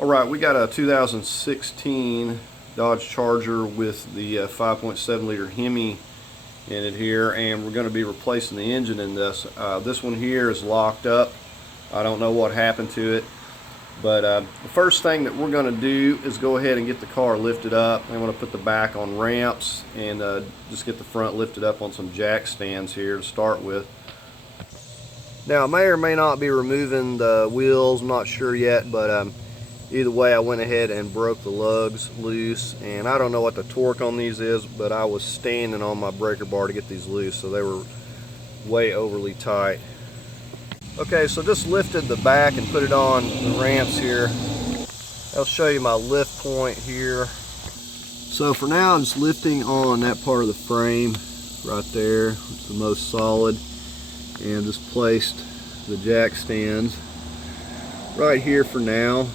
Alright, we got a 2016 Dodge Charger with the 5.7 liter Hemi in it here, and we're going to be replacing the engine in this. This one here is locked up. I don't know what happened to it, but the first thing that we're going to do is go ahead and get the car lifted up. I'm going to put the back on ramps and just get the front lifted up on some jack stands here to start with. Now I may or may not be removing the wheels, I'm not sure yet, but either way I went ahead and broke the lugs loose, and I don't know what the torque on these is, but I was standing on my breaker bar to get these loose, so they were way overly tight. Okay, so just lifted the back and put it on the ramps here. I'll show you my lift point here. So for now I'm just lifting on that part of the frame right there. It's the most solid, and just placed the jack stands right here for now.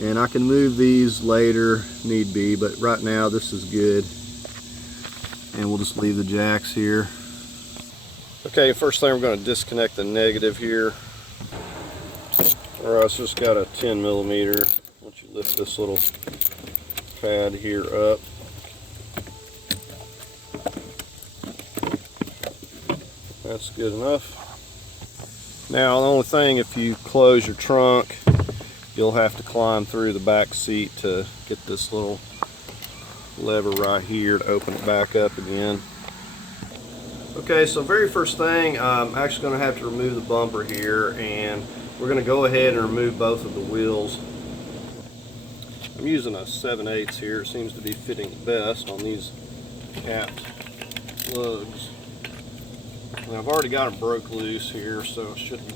And I can move these later, need be, but right now this is good. And we'll just leave the jacks here. Okay, first thing we're going to disconnect the negative here. Alright, so it's got a 10 millimeter. Once you lift this little pad here up. That's good enough. Now the only thing, if you close your trunk, you'll have to climb through the back seat to get this little lever right here to open it back up again. Okay, so very first thing, I'm actually going to have to remove the bumper here, and we're going to go ahead and remove both of the wheels. I'm using a 7/8 here. It seems to be fitting best on these capped lugs. And I've already got them broke loose here, so I shouldn't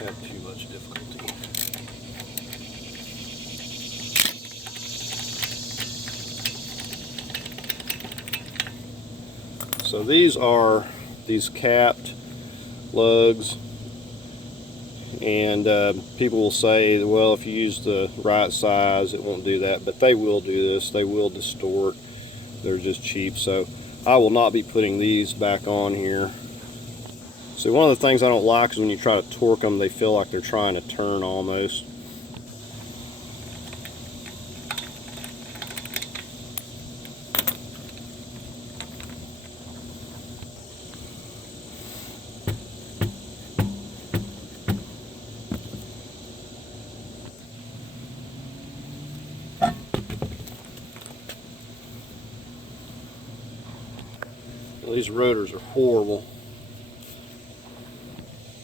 have too much difficulty. So these are these capped lugs, and people will say, well, if you use the right size it won't do that, but they will do this. They will distort. They're just cheap, so I will not be putting these back on here. So one of the things I don't like is when you try to torque them, they feel like they're trying to turn almost. These rotors are horrible.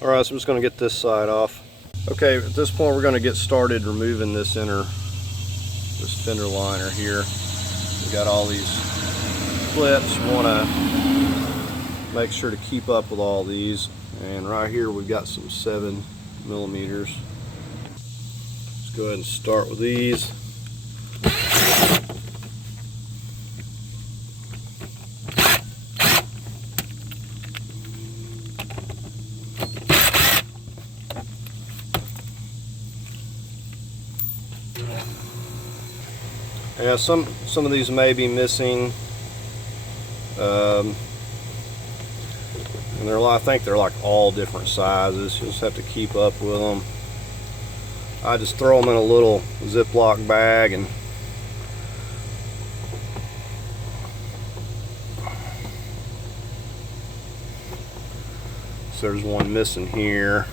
Alright, so I'm just going to get this side off. Okay, at this point we're going to get started removing this fender liner here. We got all these clips. You want to make sure to keep up with all these. And right here we've got some 7 millimeters. Let's go ahead and start with these. Yeah, some of these may be missing, and I think they're like all different sizes. You'll just have to keep up with them. I just throw them in a little Ziploc bag, and so there's one missing here.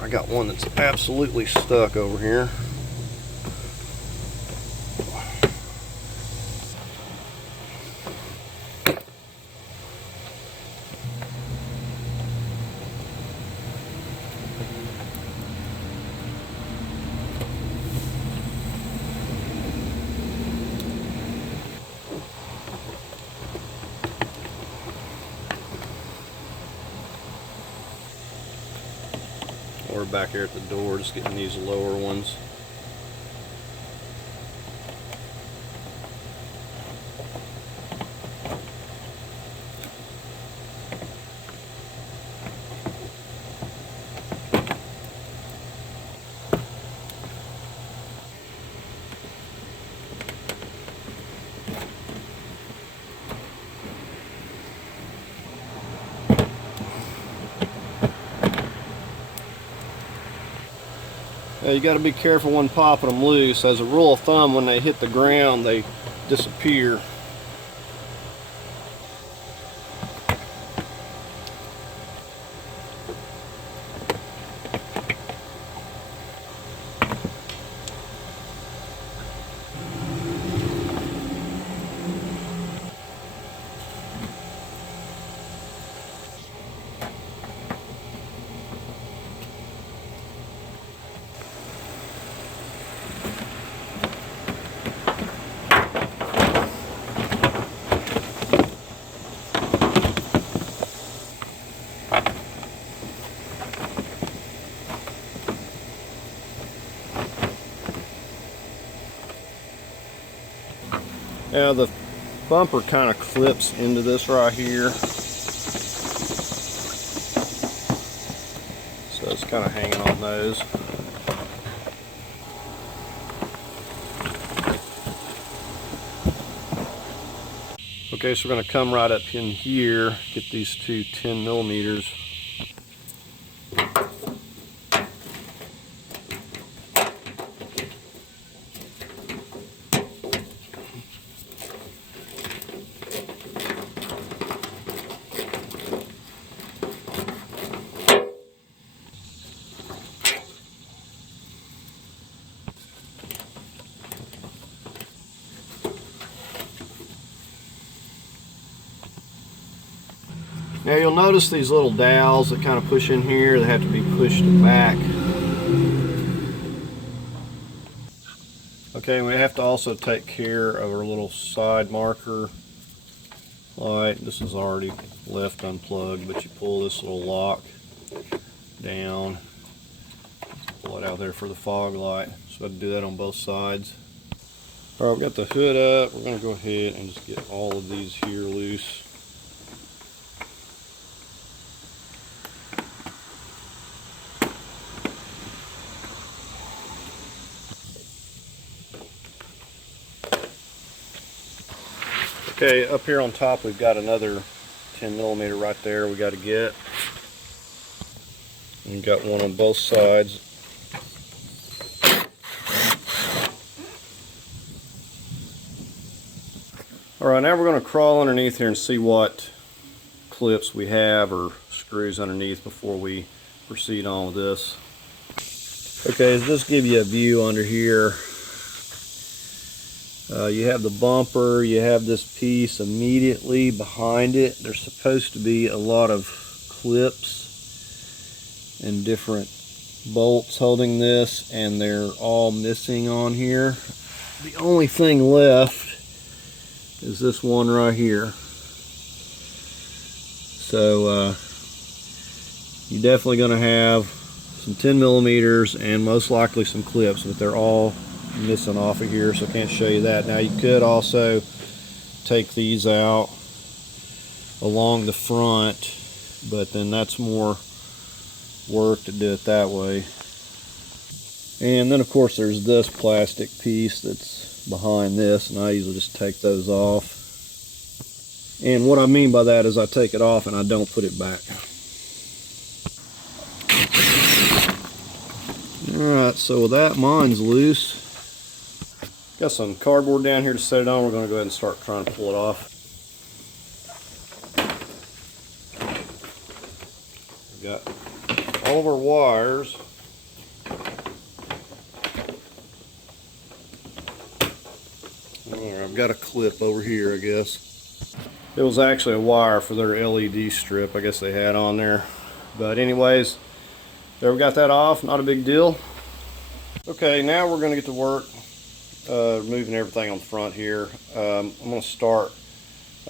I got one that's absolutely stuck over here. We're back here at the door, just getting these lower ones. You got to be careful when popping them loose. As a rule of thumb, when they hit the ground, they disappear. Now the bumper kind of clips into this right here, so it's kind of hanging on those. Okay, so we're going to come right up in here, get these two 10 millimeters. Now you'll notice these little dowels that kind of push in here, they have to be pushed back. Okay, we have to also take care of our little side marker light. This is already left unplugged, but you pull this little lock down, pull it out there for the fog light. So I have to do that on both sides. Alright, we've got the hood up. We're going to go ahead and just get all of these here loose. Okay, up here on top we've got another 10 millimeter right there we got to get. And we've got one on both sides. Alright, now we're going to crawl underneath here and see what clips we have or screws underneath before we proceed on with this. Okay, so just give you a view under here. You have the bumper, you have this piece immediately behind it. There's supposed to be a lot of clips and different bolts holding this, and they're all missing on here. The only thing left is this one right here. So you're definitely going to have some 10 millimeters and most likely some clips, but they're all missing off of here, so I can't show you that. Now you could also take these out along the front, but then that's more work to do it that way. And then of course there's this plastic piece that's behind this, and I usually just take those off. And what I mean by that is I take it off and I don't put it back. Alright, so with that, mine's loose. Got some cardboard down here to set it on. We're going to go ahead and start trying to pull it off. We've got all of our wires. I've got a clip over here, I guess. It was actually a wire for their LED strip I guess they had on there. But anyways, there we got that off. Not a big deal. Okay, now we're going to get to work removing everything on the front here. I'm going to start,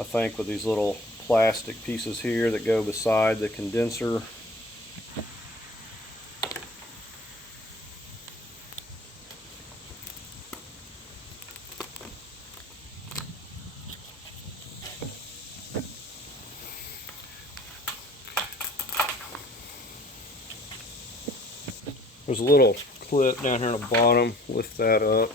I think, with these little plastic pieces here that go beside the condenser. There's a little clip down here on the bottom. Lift that up.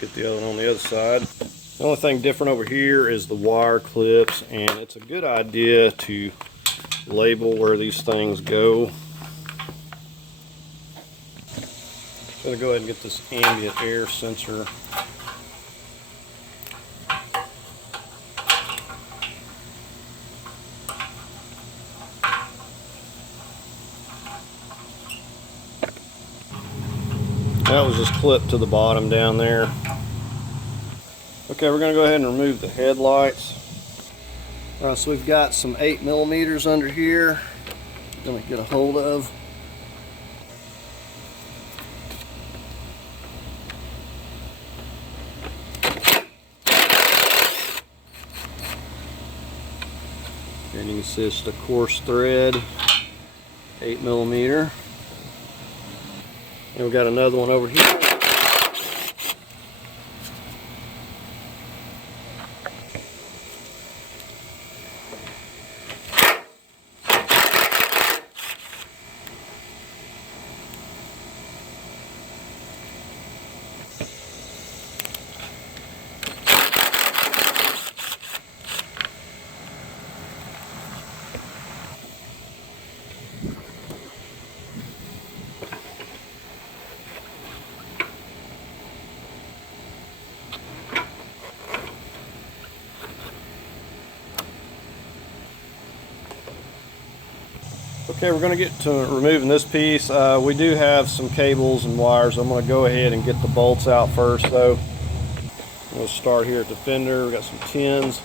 get the other one on the other side. The only thing different over here is the wire clips, and it's a good idea to label where these things go. I'm going to go ahead and get this ambient air sensor. That was just clipped to the bottom down there. Okay, we're going to go ahead and remove the headlights. So we've got some 8mm under here. I'm going to get a hold of. And you can see it's the coarse thread, 8mm. And we've got another one over here. Okay, we're going to get to removing this piece. We do have some cables and wires. I'm going to go ahead and get the bolts out first though. We'll start here at the fender. We've got some tins.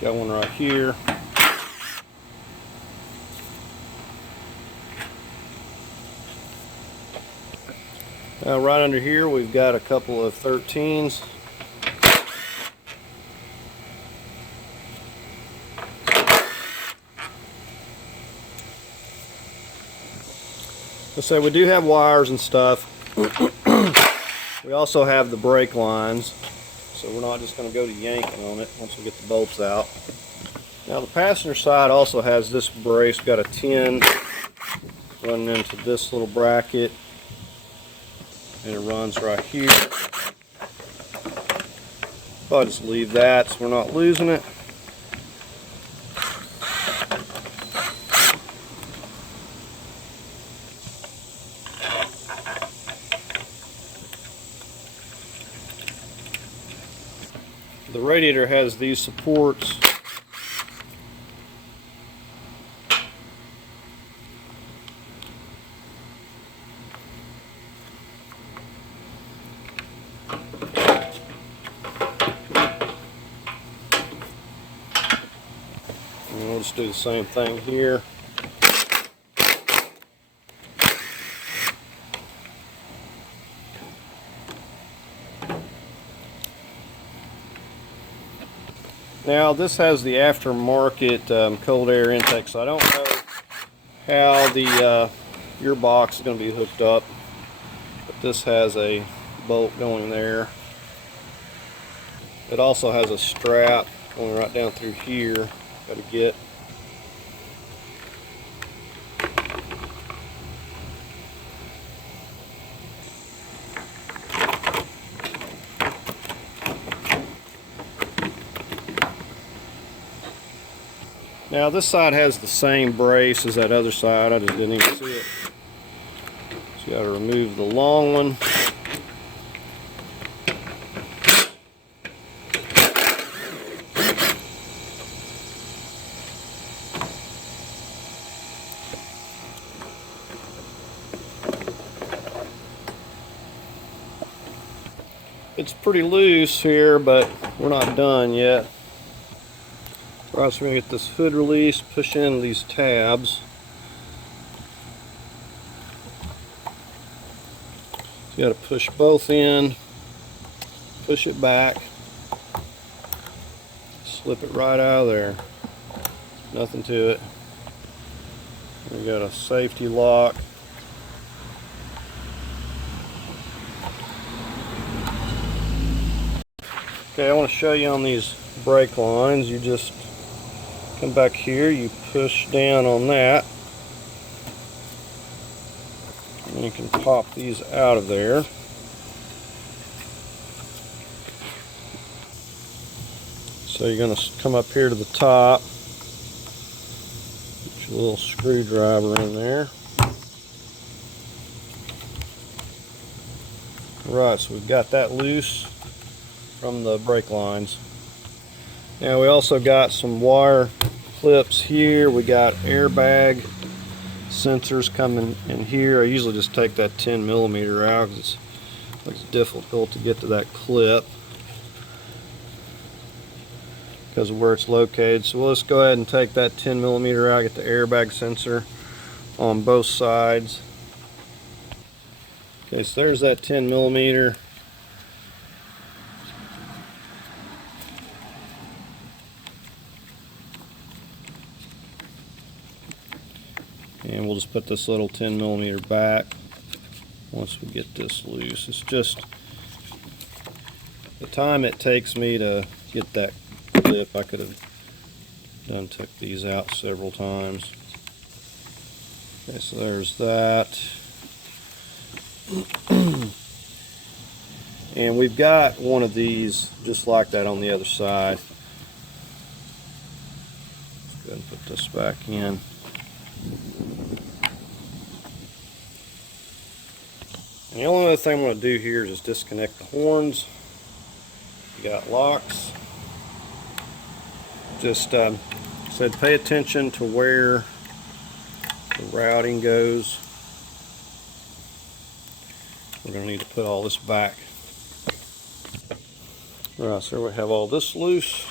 Got one right here. Now right under here we've got a couple of 13s. Let's say we do have wires and stuff. We also have the brake lines, so we're not just going to go to yanking on it once we get the bolts out. Now the passenger side also has this brace. We've got a 10 running into this little bracket, and it runs right here. I'll just leave that so we're not losing it. The radiator has these supports. And we'll just do the same thing here. Now this has the aftermarket cold air intake, so I don't know how the gearbox is going to be hooked up, but this has a bolt going there. It also has a strap going right down through here. Got to get. Now this side has the same brace as that other side. I just didn't even see it. So you got to remove the long one. It's pretty loose here, but we're not done yet. Alright, so we're going to get this hood release, push in these tabs. So you got to push both in, push it back, slip it right out of there. Nothing to it. We got a safety lock. Okay, I want to show you on these brake lines. You just Come back here, you push down on that, and you can pop these out of there. So you're going to come up here to the top, put your little screwdriver in there. Right, so we've got that loose from the brake lines. Now we also got some wire clips here. We got airbag sensors coming in here. I usually just take that 10mm out because it's difficult to get to that clip because of where it's located. So let's go ahead and take that 10mm out, get the airbag sensor on both sides. Okay, so there's that 10mm. And we'll just put this little 10mm back once we get this loose. It's just the time it takes me to get that clip. I could have took these out several times. Okay, so there's that. And we've got one of these just like that on the other side. Let's go ahead and put this back in. And the only other thing I'm going to do here is just disconnect the horns. You got locks. Just said pay attention to where the routing goes. We're going to need to put all this back. Alright, so we have all this loose.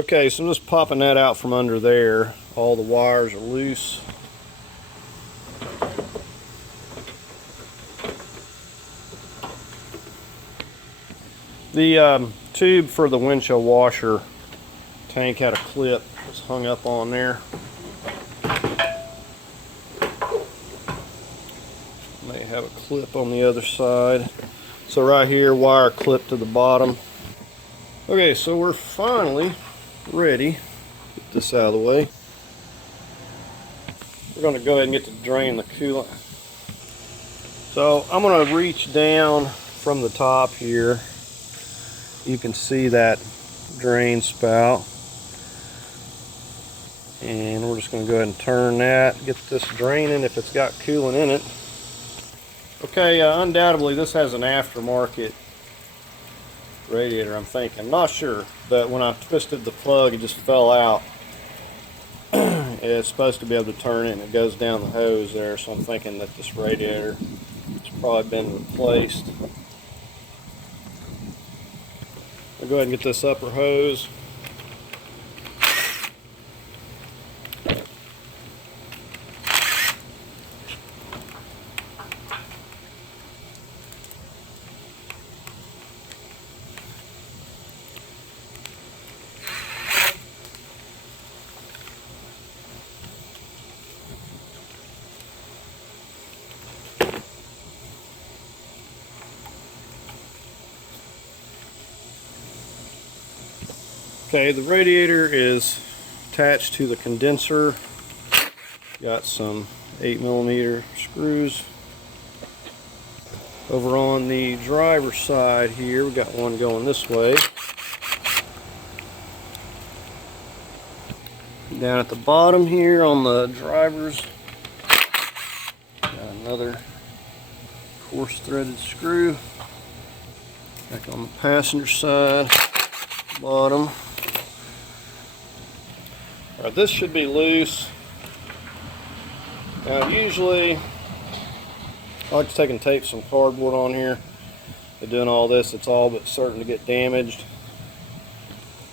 Okay, so I'm just popping that out from under there. All the wires are loose. The tube for the windshield washer tank had a clip that's hung up on there. May have a clip on the other side. So right here, wire clipped to the bottom. Okay, so we're finally ready. Get this out of the way. We're going to go ahead and get to drain the coolant. So I'm going to reach down from the top here. You can see that drain spout. And we're just going to go ahead and turn that, get this draining if it's got coolant in it. Okay, undoubtedly this has an aftermarket radiator, I'm thinking. I'm not sure, but when I twisted the plug it just fell out. It's supposed to be able to turn it and it goes down the hose there, so I'm thinking that this radiator has probably been replaced. I'll go ahead and get this upper hose. Okay, the radiator is attached to the condenser. Got some 8mm screws. Over on the driver's side here, we got one going this way. Down at the bottom here on the driver's, got another coarse threaded screw. Back on the passenger side, bottom. Alright, this should be loose. Now usually I like to take and tape some cardboard on here. By doing all this, it's all but certain to get damaged.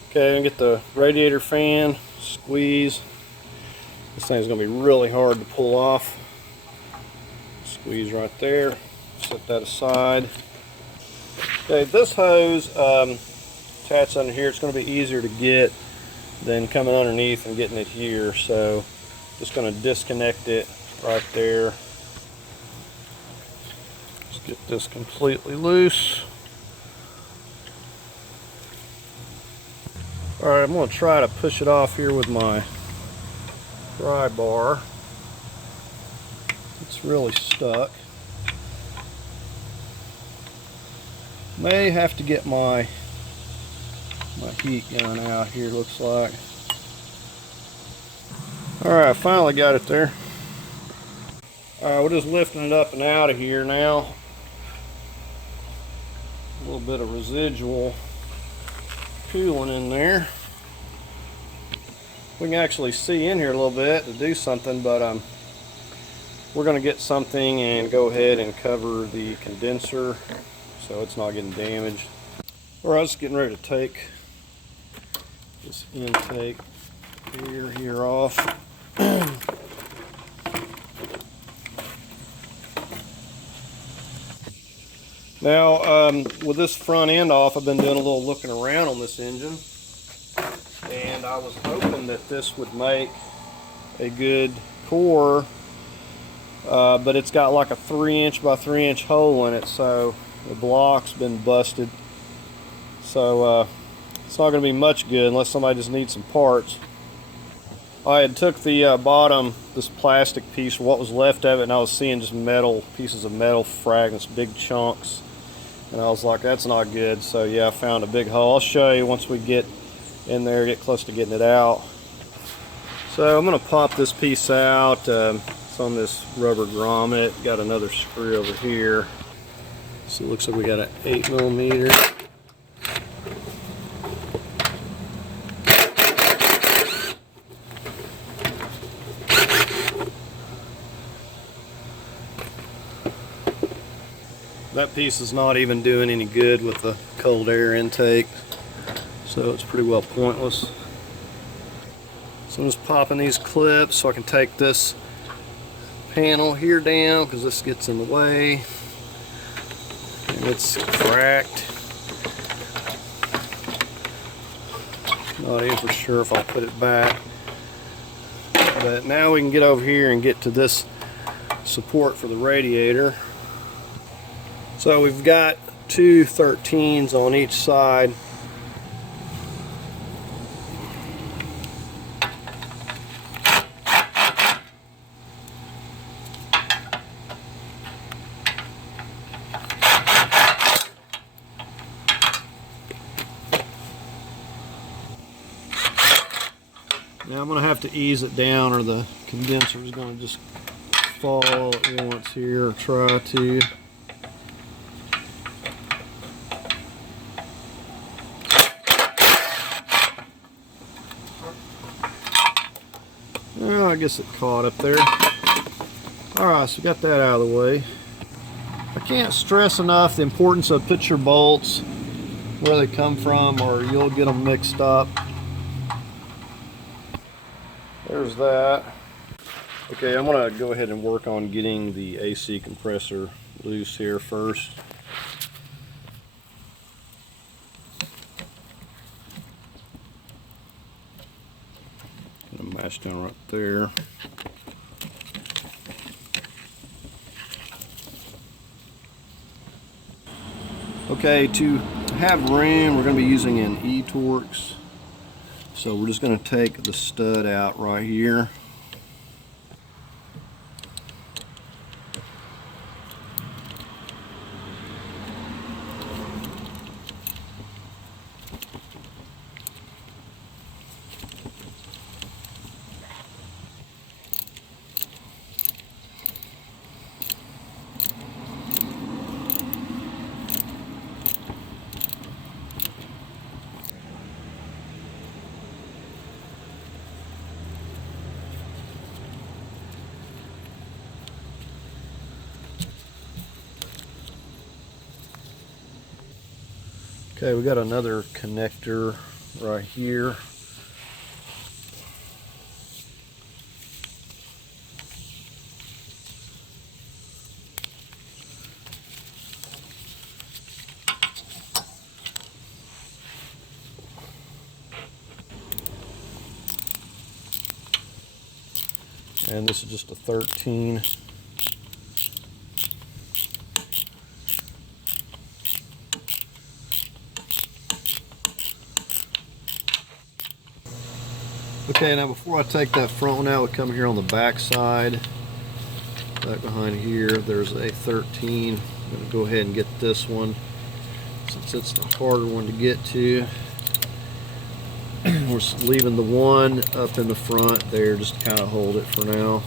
Okay, and get the radiator fan, squeeze. This thing's going to be really hard to pull off. Squeeze right there. Set that aside. Okay, this hose attached under here, it's going to be easier to get than coming underneath and getting it here. So just going to disconnect it right there. Let's get this completely loose. Alright, I'm going to try to push it off here with my pry bar. It's really stuck. May have to get my heat gun out here, looks like. Alright, I finally got it there. Alright, we're just lifting it up and out of here now. A little bit of residual cooling in there. We can actually see in here a little bit to do something, but we're going to get something and go ahead and cover the condenser so it's not getting damaged. Alright, just getting ready to take this intake here off. Now, with this front end off, I've been doing a little looking around on this engine, and I was hoping that this would make a good core, but it's got like a 3" by 3" hole in it, so the block's been busted. So it's not going to be much good unless somebody just needs some parts. I had took the bottom, this plastic piece, what was left of it, and I was seeing just metal, pieces of metal fragments, big chunks. And I was like, that's not good. So yeah, I found a big hole. I'll show you once we get in there, get close to getting it out. So I'm going to pop this piece out. It's on this rubber grommet. Got another screw over here. So it looks like we got an 8mm. That piece is not even doing any good with the cold air intake, so it's pretty well pointless. So I'm just popping these clips so I can take this panel here down, because this gets in the way and it's cracked. Not even for sure if I'll put it back, but now we can get over here and get to this support for the radiator. So we've got two 13s on each side. Now I'm going to have to ease it down or the condenser is going to just fall all at once here, or try to. Well, I guess it caught up there. Alright, so got that out of the way. I can't stress enough the importance of put your bolts where they come from, or you'll get them mixed up. There's that. Okay, I'm going to go ahead and work on getting the AC compressor loose here first. Mash down right there. Okay, to have room, we're going to be using an E-Torx. So we're just going to take the stud out right here. Okay, we got another connector right here. And this is just a 13. Okay, now before I take that front one out, we come here on the back side. Back behind here, there's a 13. I'm going to go ahead and get this one since it's the harder one to get to. We're leaving the one up in the front there just to kind of hold it for now.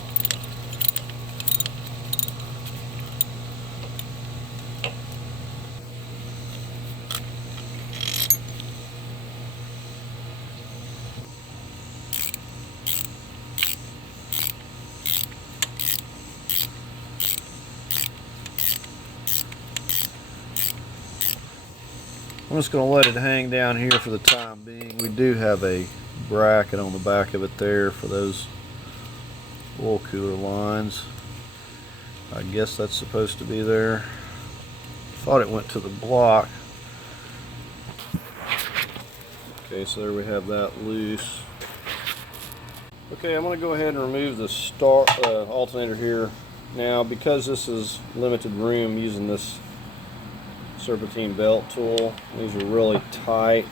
I'm just going to let it hang down here for the time being. We do have a bracket on the back of it there for those oil cooler lines. I guess that's supposed to be there. Thought it went to the block. Okay, so there we have that loose. Okay, I'm going to go ahead and remove the alternator here. Now, because this is limited room, using this serpentine belt tool. These are really tight,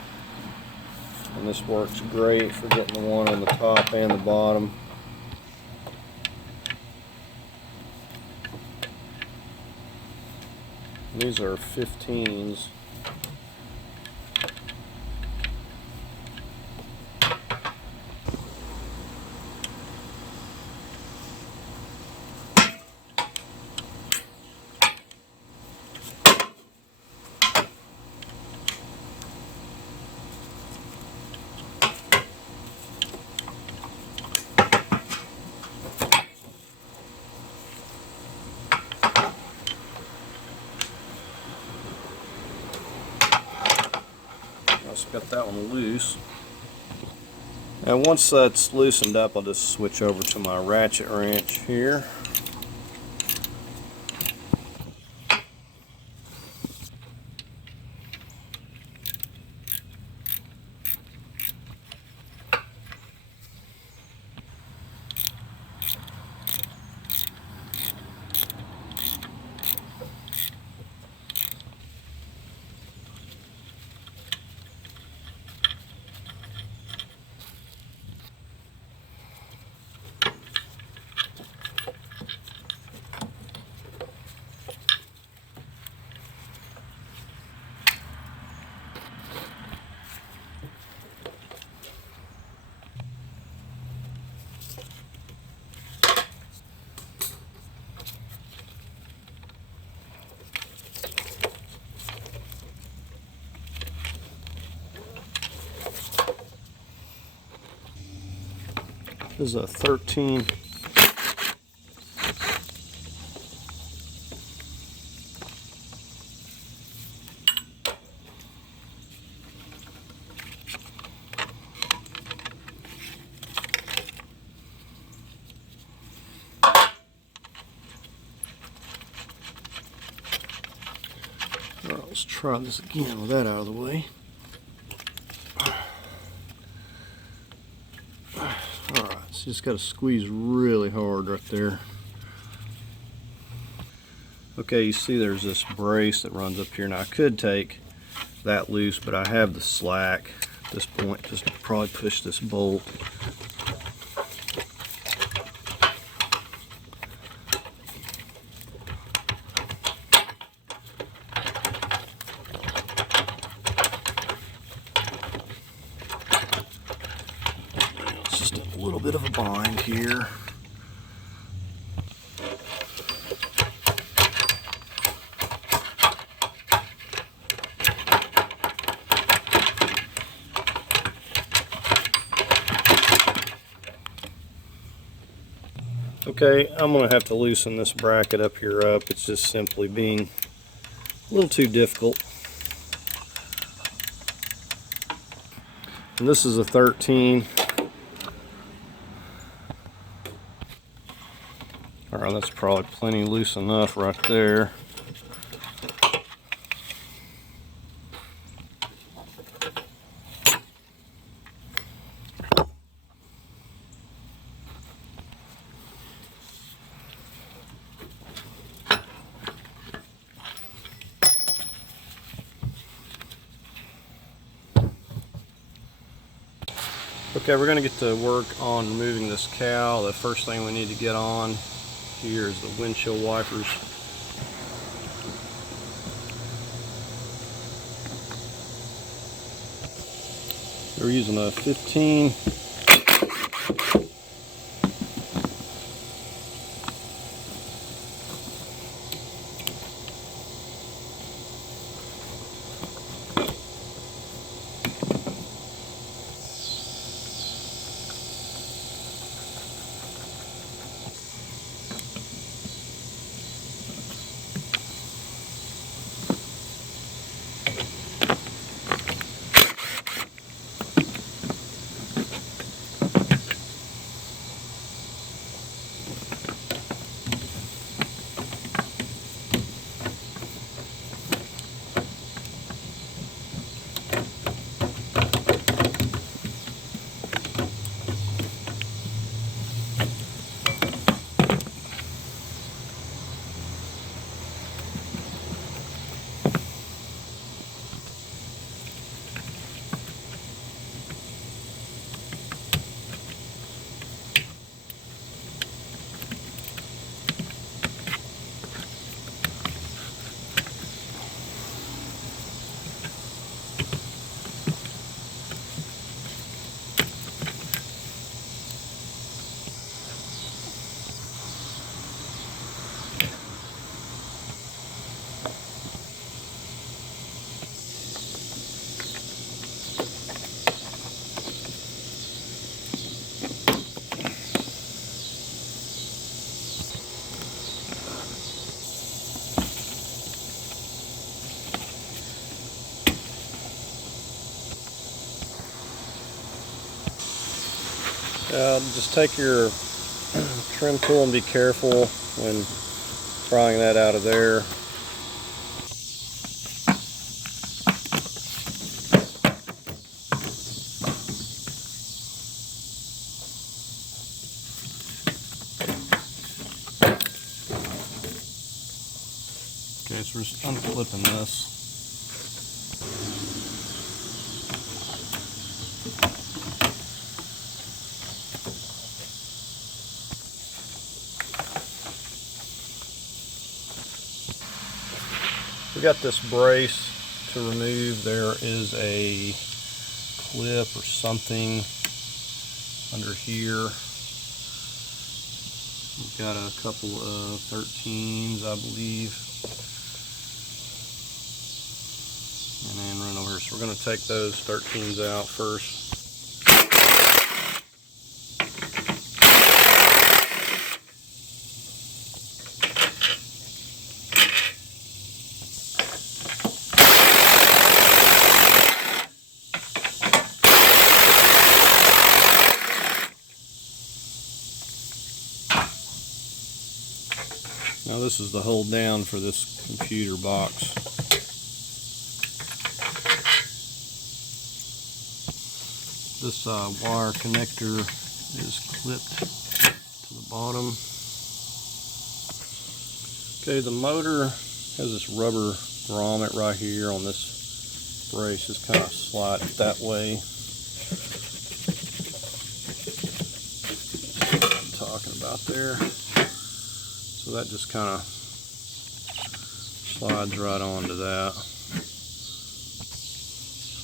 and this works great for getting the one on the top and the bottom. These are 15s. Got that one loose. And once that's loosened up, I'll just switch over to my ratchet wrench here. This is a 13. All right, let's try this again with that out of the way. So you just got to squeeze really hard right there. Okay, you see there's this brace that runs up here. Now I could take that loose, but I have the slack at this point just to probably push this bolt. A little bit of a bind here. Okay, I'm going to have to loosen this bracket up here up. It's just simply being a little too difficult. And this is a 13. Alright, that's probably plenty loose enough right there. Okay, we're going to get to work on removing this cowl. The first thing we need to get on here is the windshield wipers. We're using a 15. Just take your trim tool and be careful when prying that out of there. Okay, so we're just unclipping this. We got this brace to remove. There is a clip or something under here. We've got a couple of 13s, I believe. And then run over here. So we're going to take those 13s out first. Now this is the hold down for this computer box. This wire connector is clipped to the bottom. Okay, the motor has this rubber grommet right here on this brace. Just kind of slide it that way. I'm talking about there. So that just kind of slides right onto that.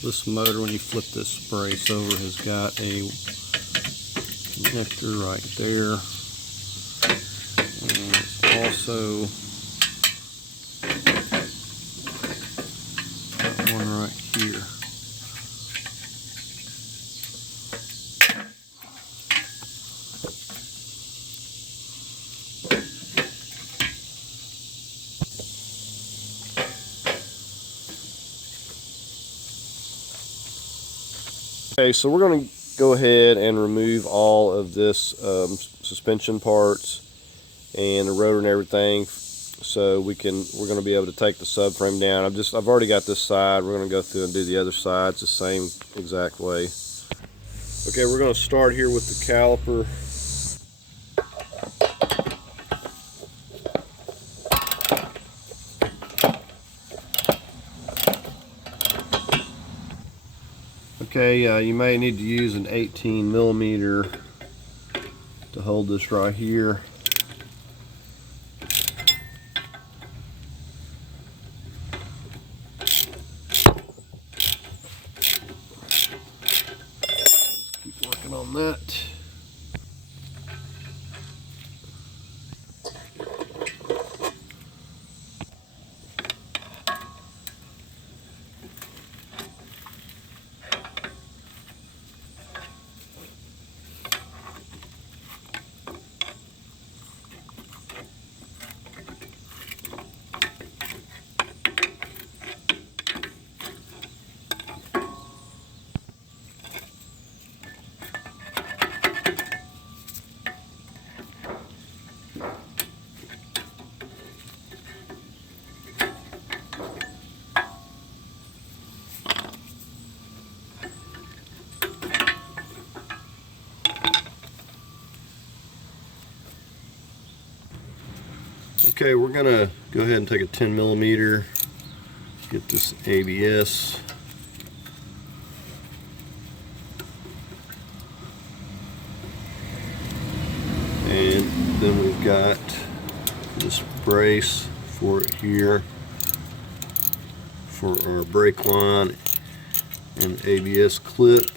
This motor, when you flip this brace over, has got a connector right there. And it's also got one right here. Okay, so we're going to go ahead and remove all of this suspension parts and the rotor and everything, so we're going to be able to take the subframe down. I've already got this side. We're going to go through and do the other side. It's the same exact way. Okay, we're going to start here with the caliper. Okay, you may need to use an 18 millimeter to hold this right here. Keep working on that. Okay, we're gonna go ahead and take a 10 millimeter, get this ABS. And then we've got this brace for it here for our brake line and ABS clip.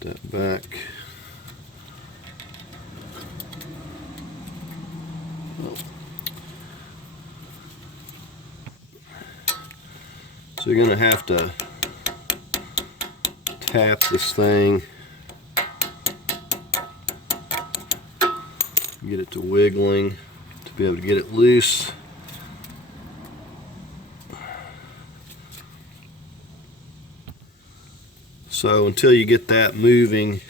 That back. So you're going to have to tap this thing, get it to wiggling to be able to get it loose. So until you get that moving,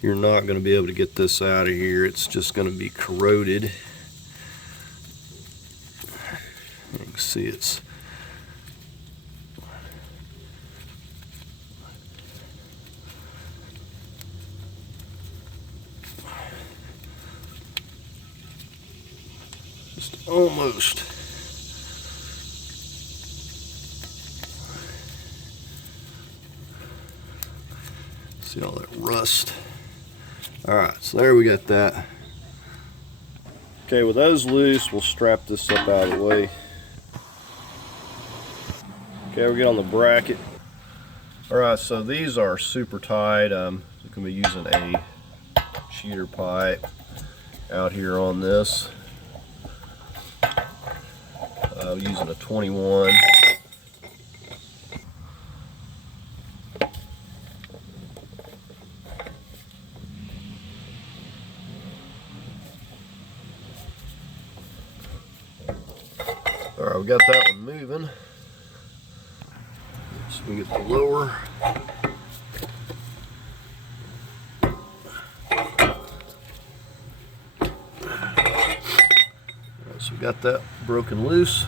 you're not going to be able to get this out of here. It's just going to be corroded. You can see it's just almost. See all that rust. Alright, so there we got that. Okay, with those loose, we'll strap this up out of the way. Okay, we get on the bracket. Alright, so these are super tight. You can be using a cheater pipe out here on this. Using a 21. Alright, we got that one moving. So we get the lower. Alright, so we got that broken loose.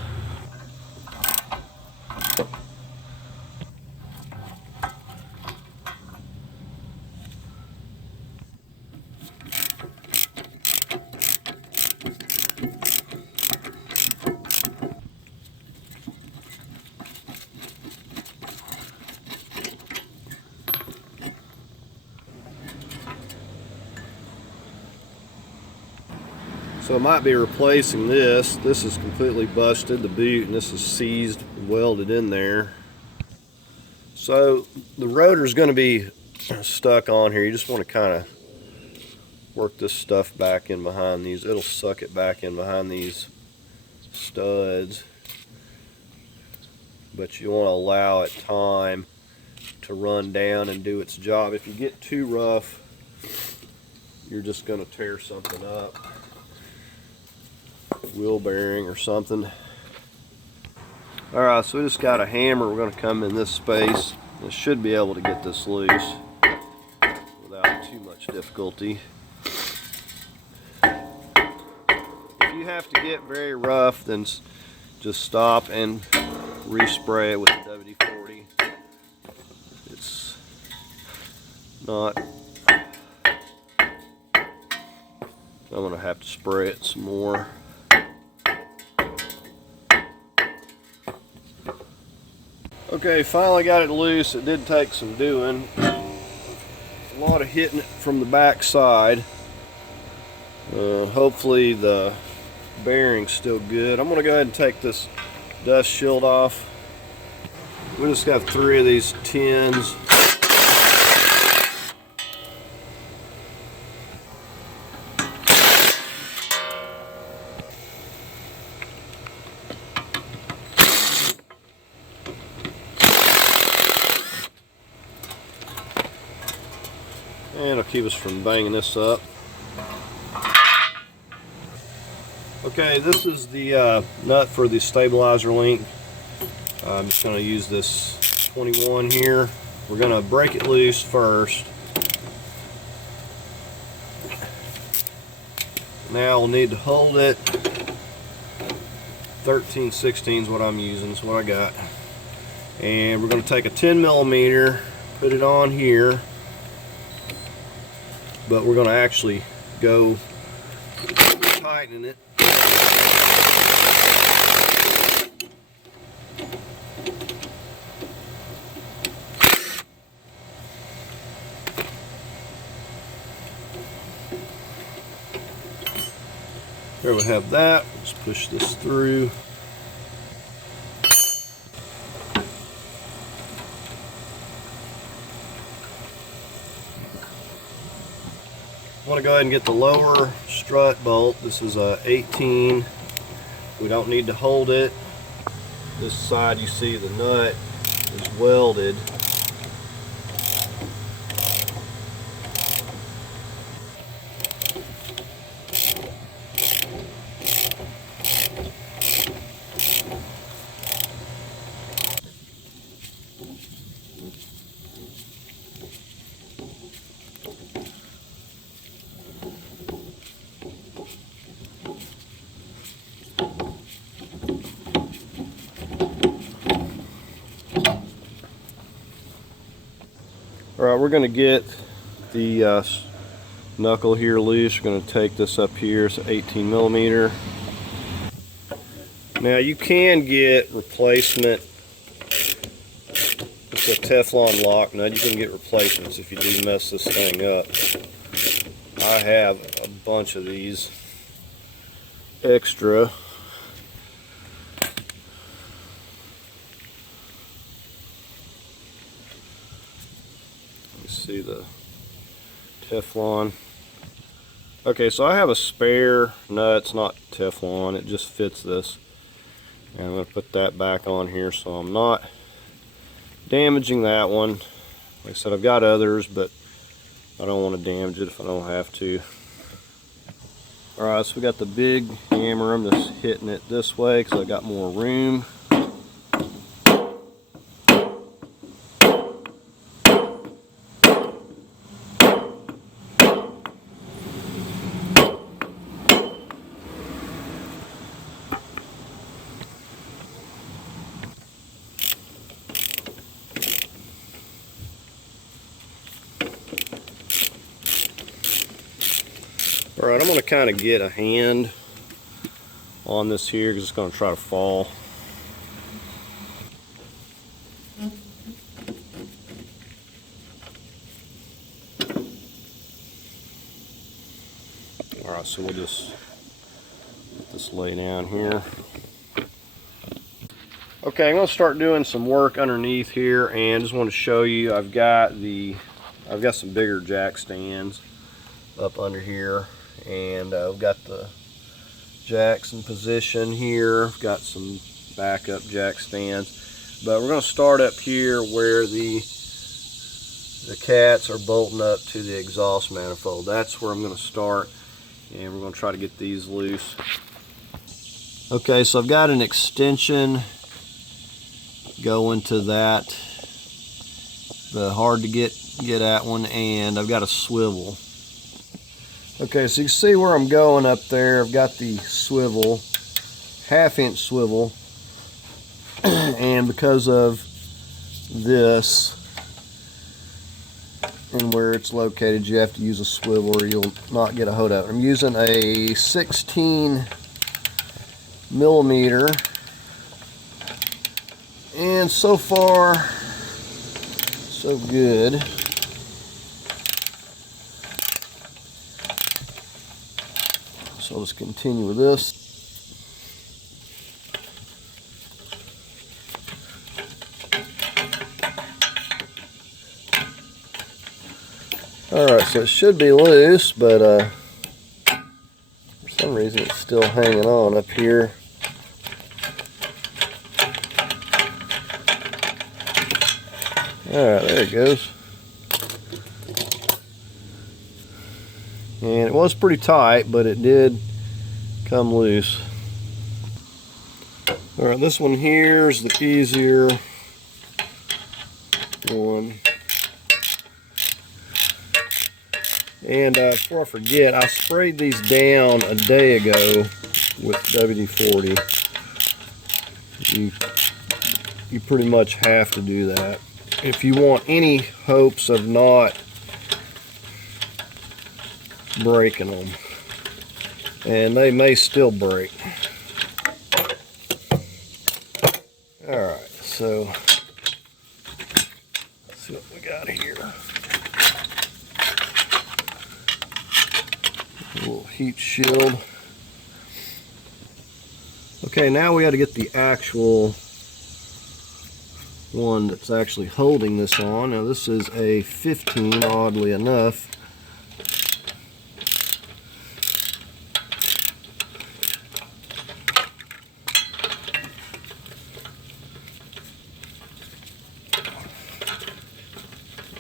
So I might be replacing this. This is completely busted, the boot, and this is seized, welded in there. So the rotor is going to be stuck on here. You just want to kind of work this stuff back in behind these. It'll suck it back in behind these studs. But you want to allow it time to run down and do its job. If you get too rough, you're just going to tear something up. Wheel bearing or something. Alright, so we just got a hammer. We're going to come in this space. It should be able to get this loose without too much difficulty. If you have to get very rough, then just stop and respray it with the WD-40. It's not, I'm gonna have to spray it some more. Okay, finally got it loose. It did take some doing. A lot of hitting it from the back side. Hopefully the bearing's still good. I'm gonna go ahead and take this dust shield off. We just got 3 of these tins. And it'll keep us from banging this up. Okay, this is the nut for the stabilizer link. I'm just going to use this 21 here. We're going to break it loose first. Now we'll need to hold it. 13/16 is what I'm using, is what I got. And we're going to take a 10mm, put it on here. But we're going to actually go tighten it. There we have that. Let's push this through. I want to go ahead and get the lower strut bolt. This is a 18. We don't need to hold it. This side, you see the nut is welded. Alright, we're going to get the knuckle here loose. We're going to take this up here. It's 18mm. Now you can get replacement. It's a Teflon lock nut. You can get replacements if you do mess this thing up. I have a bunch of these extra. See the Teflon. Okay, so I have a spare nut. It's not Teflon, it just fits this. And I'm going to put that back on here so I'm not damaging that one. Like I said, I've got others, but I don't want to damage it if I don't have to. Alright, so we got the big hammer. I'm just hitting it this way because I got more room. Alright, I'm going to kind of get a hand on this here because it's going to try to fall. Alright, so we'll just let this lay down here. Okay, I'm going to start doing some work underneath here, and just want to show you I've got some bigger jack stands up under here. And I've got the jacks in position here. I've got some backup jack stands, but we're going to start up here where the cats are bolting up to the exhaust manifold. That's where I'm going to start, and we're going to try to get these loose. Okay, so I've got an extension going to that, the hard to get at one, and I've got a swivel. Okay, so you can see where I'm going up there. I've got the swivel, 1/2 inch swivel, and because of this and where it's located, you have to use a swivel or you'll not get a hold of it. I'm using a 16 millimeter, and so far so good. So let's continue with this. Alright, so it should be loose, but for some reason it's still hanging on up here. Alright, there it goes. And it was pretty tight, but it did come loose. Alright, this one here is the easier one. And before I forget, I sprayed these down a day ago with WD-40. You pretty much have to do that if you want any hopes of not breaking them, and they may still break. Alright, so let's see what we got here. A little heat shield. Okay, now we got to get the actual one that's actually holding this on. Now this is a 15, oddly enough.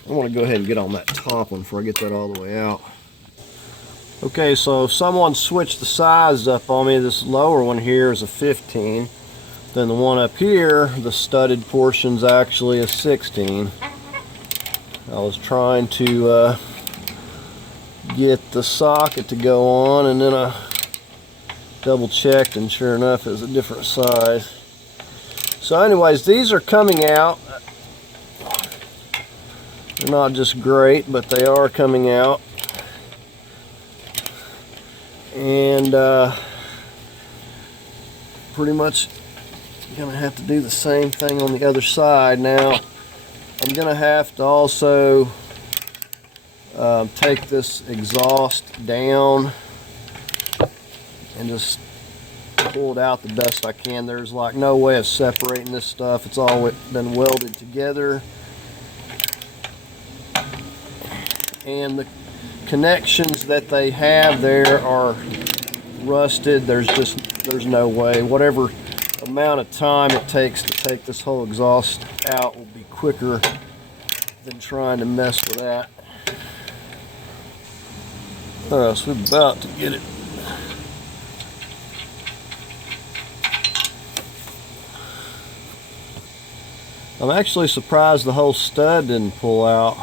I want to go ahead and get on that top one before I get that all the way out. Okay, so if someone switched the size up on me, this lower one here is a 15. Then the one up here, the studded portion's actually a 16. I was trying to get the socket to go on, and then I double checked, and sure enough it was a different size. So anyways, these are coming out. They're not just great, but they are coming out. And pretty much gonna have to do the same thing on the other side. Now I'm gonna have to also take this exhaust down and just pull it out the best I can. There's like no way of separating this stuff. It's all been welded together, and the connections that they have there are rusted. There's no way. Whatever amount of time it takes to take this whole exhaust out will be quicker than trying to mess with that. Alright, so we're about to get it. I'm actually surprised the whole stud didn't pull out.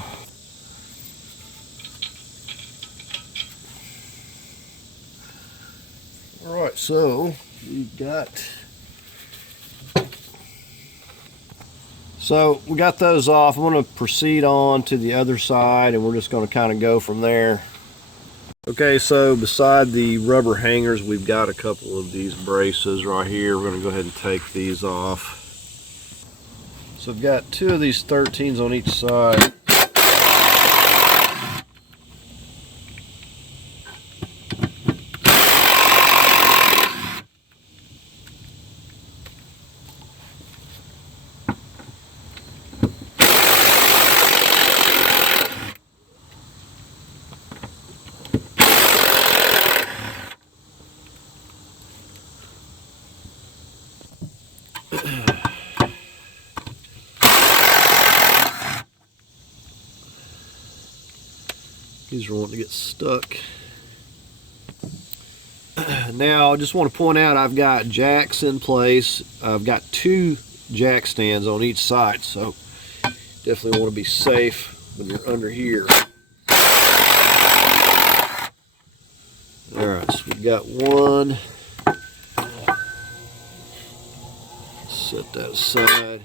Alright, so we got those off. I'm going to proceed on to the other side, and we're just going to kind of go from there. Okay, so beside the rubber hangers, we've got a couple of these braces right here. We're going to go ahead and take these off. So I've got two of these 13s on each side. These are wanting to get stuck. Now I just want to point out I've got jacks in place. I've got two jack stands on each side, so definitely want to be safe when you're under here. Alright, so we've got one. Set Put that aside.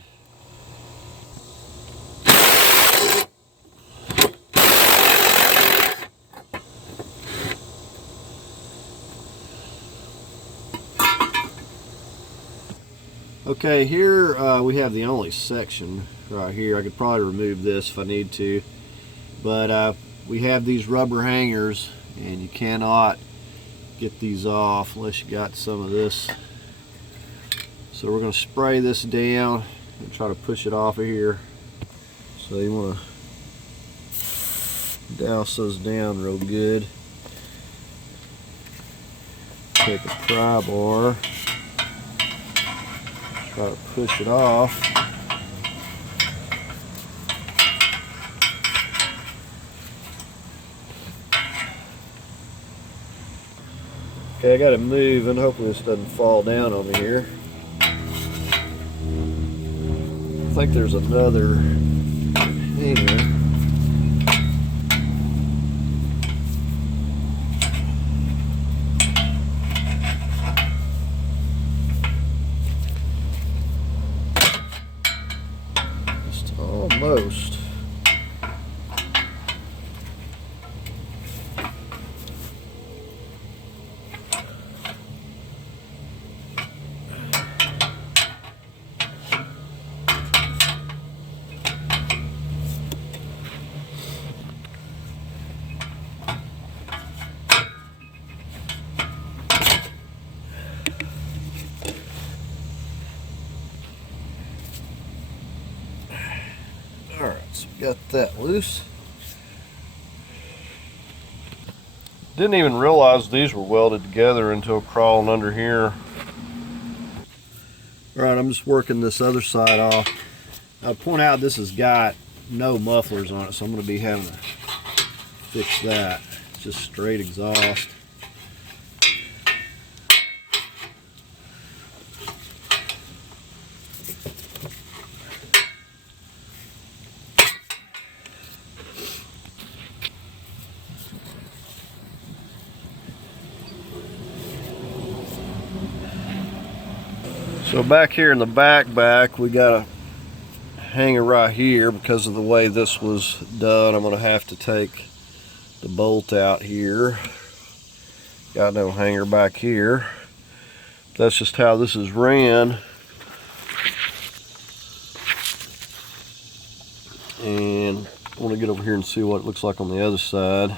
Okay, here we have the only section right here. I could probably remove this if I need to, but we have these rubber hangers, and you cannot get these off unless you got some of this. So we're going to spray this down and try to push it off of here. So you want to douse those down real good. Take a pry bar, try to push it off. Okay, I got it moving. Hopefully this doesn't fall down on me here. I think there's another hanger. Just almost. Alright, so we got that loose. Didn't even realize these were welded together until crawling under here. Alright, I'm just working this other side off. I'll point out this has got no mufflers on it, so I'm going to be having to fix that. It's just straight exhaust. So back here in the back, we got a hanger right here. Because of the way this was done, I'm going to have to take the bolt out here. Got no hanger back here. That's just how this is ran. And I want to get over here and see what it looks like on the other side.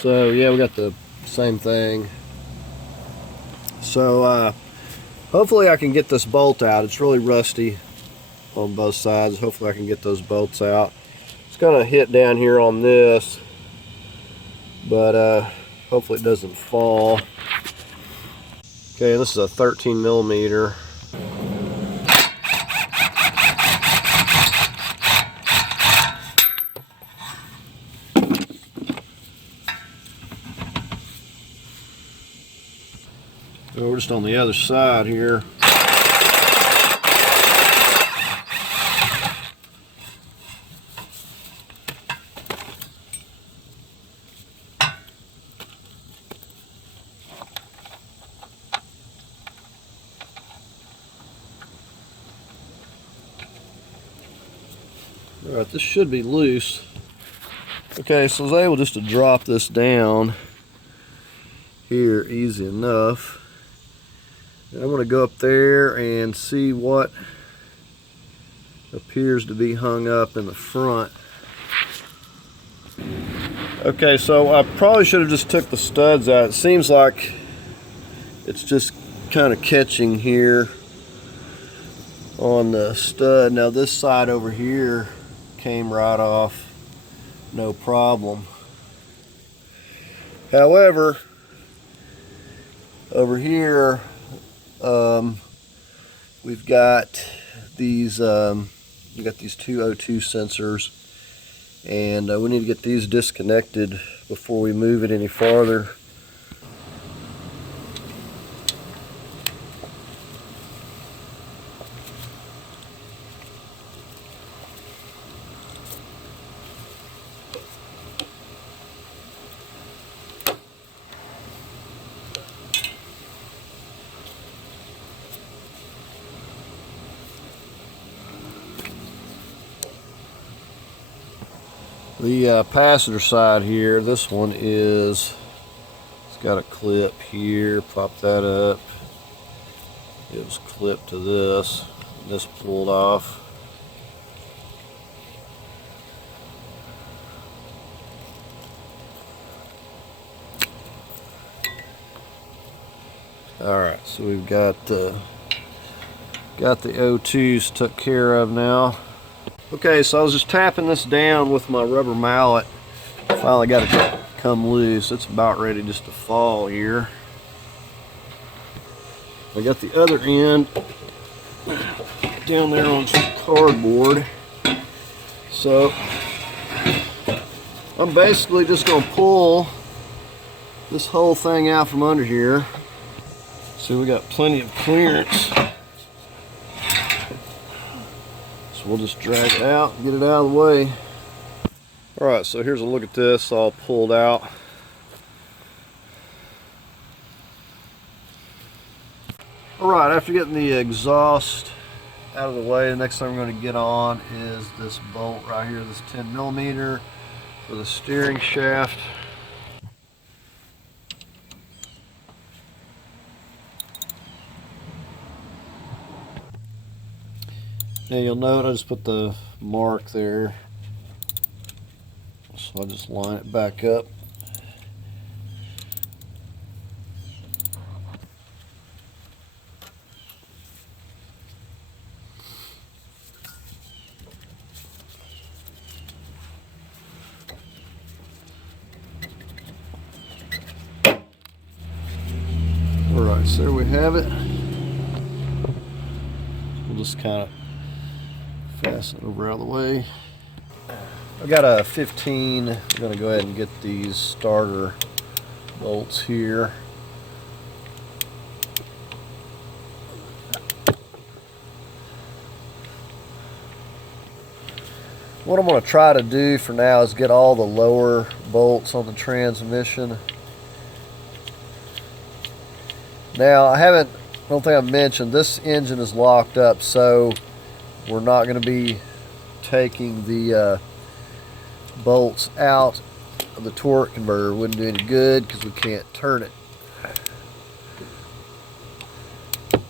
So yeah, we got the same thing. So hopefully I can get this bolt out. It's really rusty on both sides. Hopefully I can get those bolts out. It's gonna hit down here on this, but hopefully it doesn't fall. Okay, this is a 13 millimeter. So we're just on the other side here. Alright, this should be loose. Okay, so I was able just to drop this down here easy enough. I'm going to go up there and see what appears to be hung up in the front. Okay, so I probably should have just took the studs out. It seems like it's just kind of catching here on the stud. Now this side over here came right off, no problem. However, over here we've got these these two O2 sensors, and we need to get these disconnected before we move it any farther. The passenger side here, this one is, it's got a clip here, pop that up. It was clipped to this, and this pulled off. Alright, so we've got the O2s took care of now. Okay, so I was just tapping this down with my rubber mallet. Finally got it to come loose. It's about ready just to fall here. I got the other end down there on some cardboard. So I'm basically just going to pull this whole thing out from under here. So we got plenty of clearance. So we'll just drag it out and get it out of the way. Alright, so here's a look at this all pulled out. Alright, after getting the exhaust out of the way, the next thing I'm going to get on is this bolt right here, this 10mm for the steering shaft. Now you'll note I just put the mark there, so I'll just line it back up. Alright, so there we have it. We'll just kind of fasten it over out of the way. I've got a 15. I'm going to go ahead and get these starter bolts here. What I'm going to try to do for now is get all the lower bolts on the transmission. Now, I don't think I mentioned, this engine is locked up, so we're not going to be taking the bolts out of the torque converter. Wouldn't do any good because we can't turn it.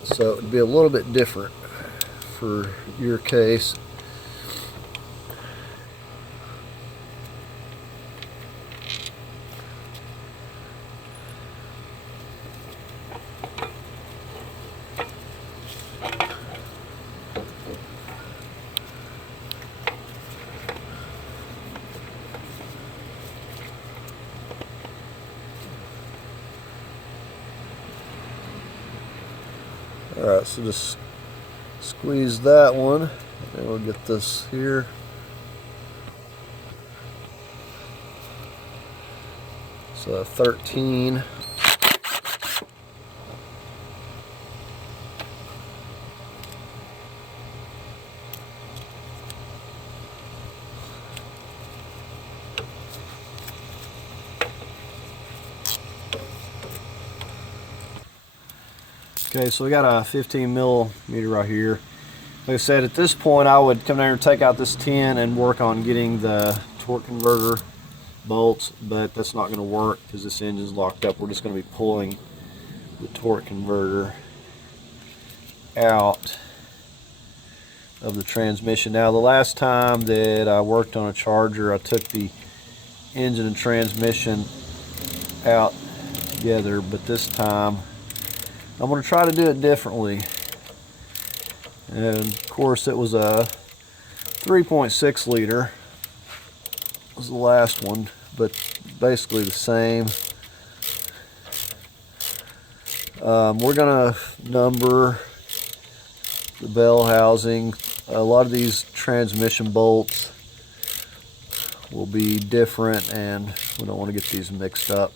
So it'd be a little bit different for your case. Alright, so just squeeze that one, and we'll get this here. So 13. Okay, so we got a 15mm right here. Like I said, at this point I would come down and take out this 10 and work on getting the torque converter bolts, but that's not going to work because this engine's locked up. We're just going to be pulling the torque converter out of the transmission. Now, the last time that I worked on a Charger, I took the engine and transmission out together, but this time I'm going to try to do it differently. And of course it was a 3.6 liter was the last one, but basically the same. We're going to number the bell housing. A lot of these transmission bolts will be different, and we don't want to get these mixed up.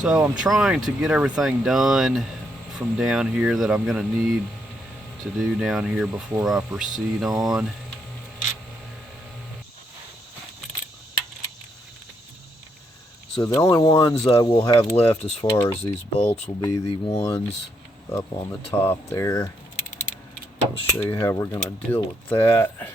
So I'm trying to get everything done from down here that I'm going to need to do down here before I proceed on. So the only ones I will have left as far as these bolts will be the ones up on the top there. I'll show you how we're going to deal with that.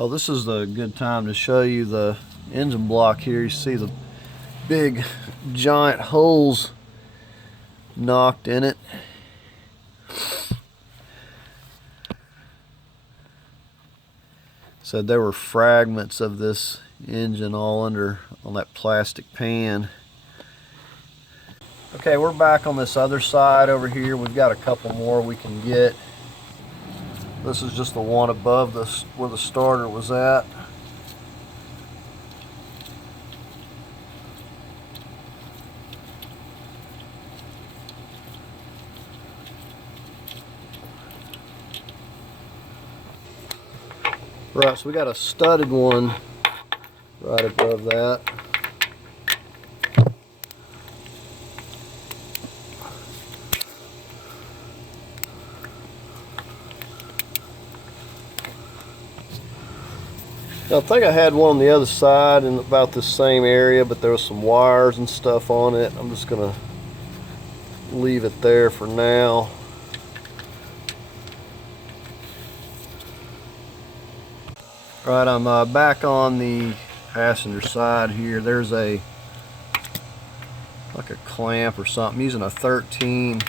Oh, this is a good time to show you the engine block here. You see the big giant holes knocked in it. So there were fragments of this engine all under on that plastic pan. Okay, we're back on this other side over here. We've got a couple more we can get. This is just the one above this where the starter was at. Right, so we got a studded one right above that. Now, I think I had one on the other side in about the same area, but there was some wires and stuff on it. I'm just gonna leave it there for now. Right, I'm back on the passenger side here. There's like a clamp or something. I'm using a 13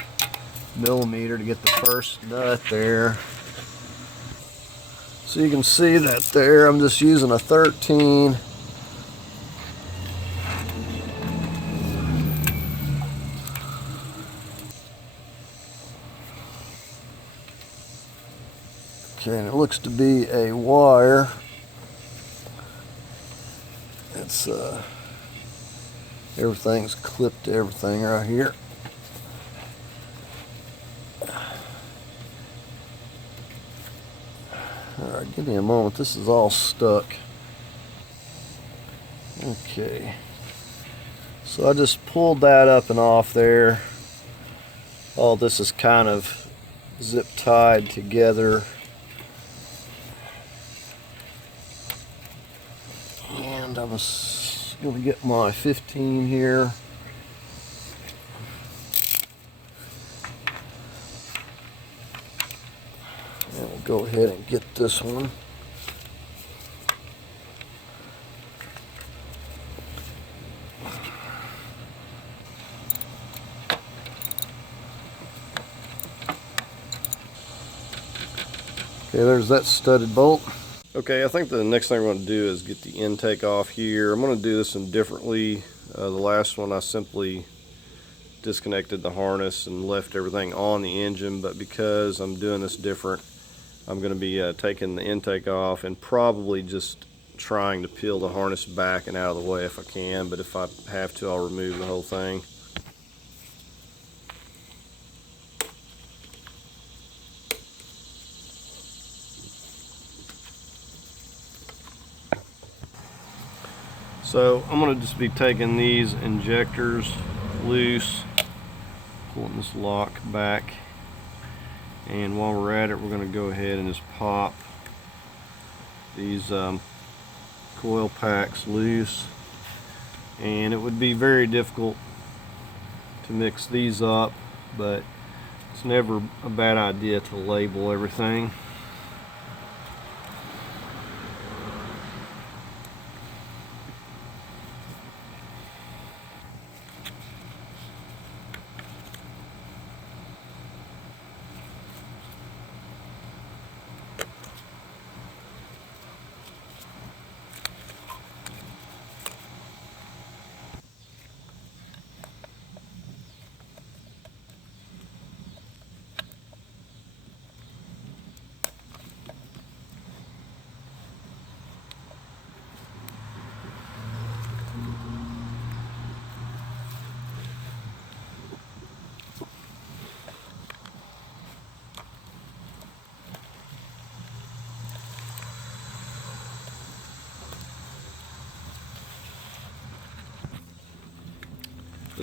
millimeter to get the first nut there. So you can see that there. I'm just using a 13. Okay, and it looks to be a wire. It's everything's clipped to everything right here. Alright, give me a moment. This is all stuck. Okay. So I just pulled that up and off there. All this is kind of zip tied together. And I'm going to get my 15 here. And we'll go ahead and get this one. Okay, there's that studded bolt. Okay, I think the next thing I'm going to do is get the intake off here. I'm going to do this one differently. The last one I simply disconnected the harness and left everything on the engine, but because I'm doing this different, I'm going to be taking the intake off and probably just trying to peel the harness back and out of the way if I can, but if I have to, I'll remove the whole thing. So I'm going to just be taking these injectors loose, pulling this lock back, and while we're at it, we're going to go ahead and just pop these coil packs loose. And it would be very difficult to mix these up, but it's never a bad idea to label everything.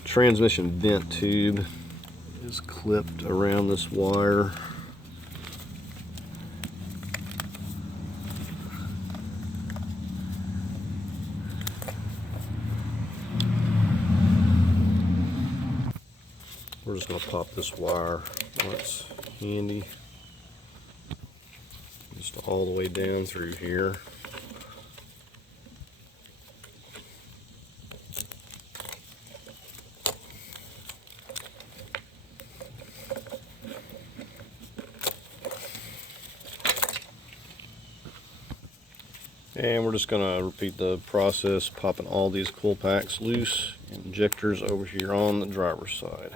transmission vent tube is clipped around this wire. We're just going to pop this wire. That's handy. Just all the way down through here. And we're just going to repeat the process, popping all these coil packs loose, injectors over here on the driver's side.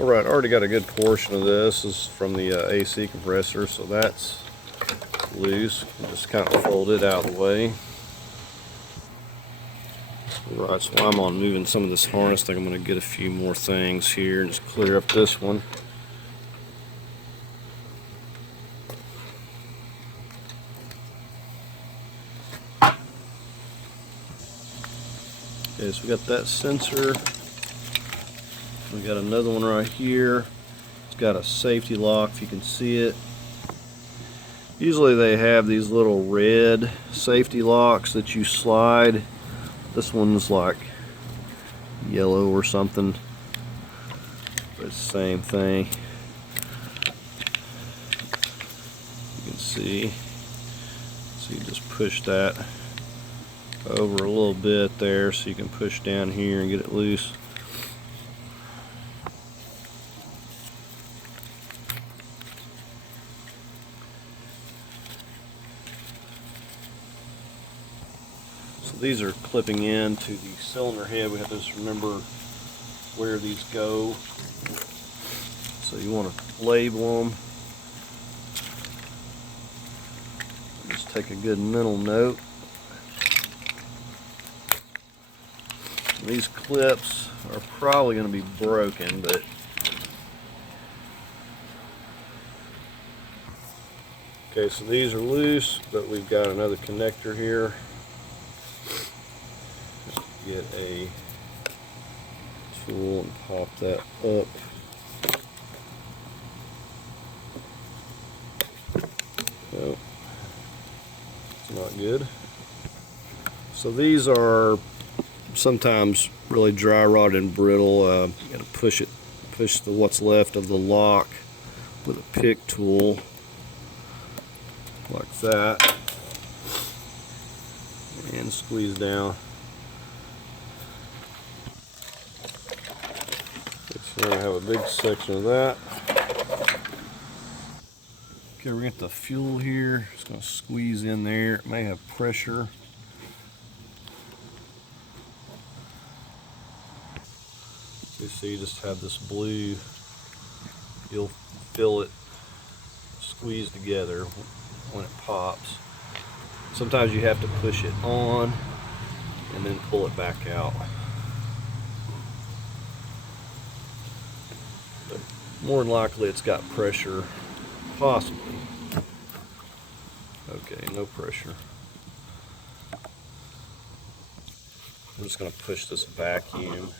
Alright, already got a good portion of this. This is from the AC compressor, so that's loose. Just kind of fold it out of the way. Right, so while I'm on moving some of this harness, I think I'm going to get a few more things here and just clear up this one. Okay, so we got that sensor. We got another one right here. It's got a safety lock, if you can see it. Usually they have these little red safety locks that you slide. This one's like yellow or something, but it's the same thing. You can see. So you just push that over a little bit there so you can push down here and get it loose. These are clipping into the cylinder head. We have to just remember where these go. So you want to label them. Just take a good mental note. These clips are probably going to be broken, but okay, so these are loose, but we've got another connector here. Get a tool and pop that up. No, it's not good. So these are sometimes really dry rotted and brittle. You got to push what's left of the lock with a pick tool like that, and squeeze down. So we're going to have a big section of that. Okay, we're going to get the fuel here. It's going to squeeze in there. It may have pressure. So you just have this blue, you'll feel it squeeze together when it pops. Sometimes you have to push it on and then pull it back out. But more than likely it's got pressure, possibly. Okay, no pressure. I'm just going to push this vacuum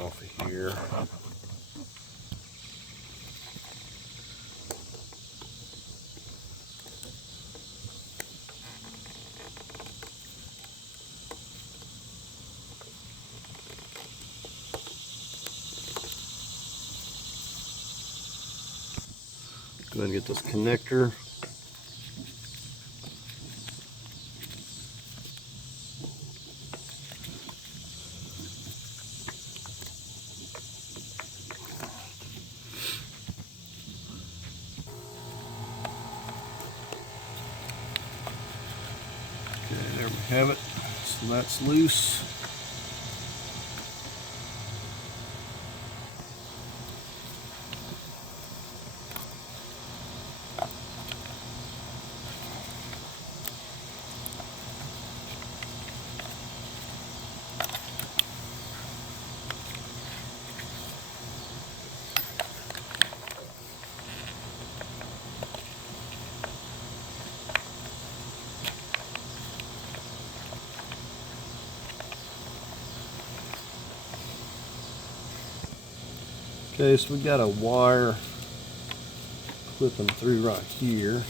off of here. Go ahead and get this connector. Okay, there we have it. So that's loose. Okay, so we got a wire clipping through right here.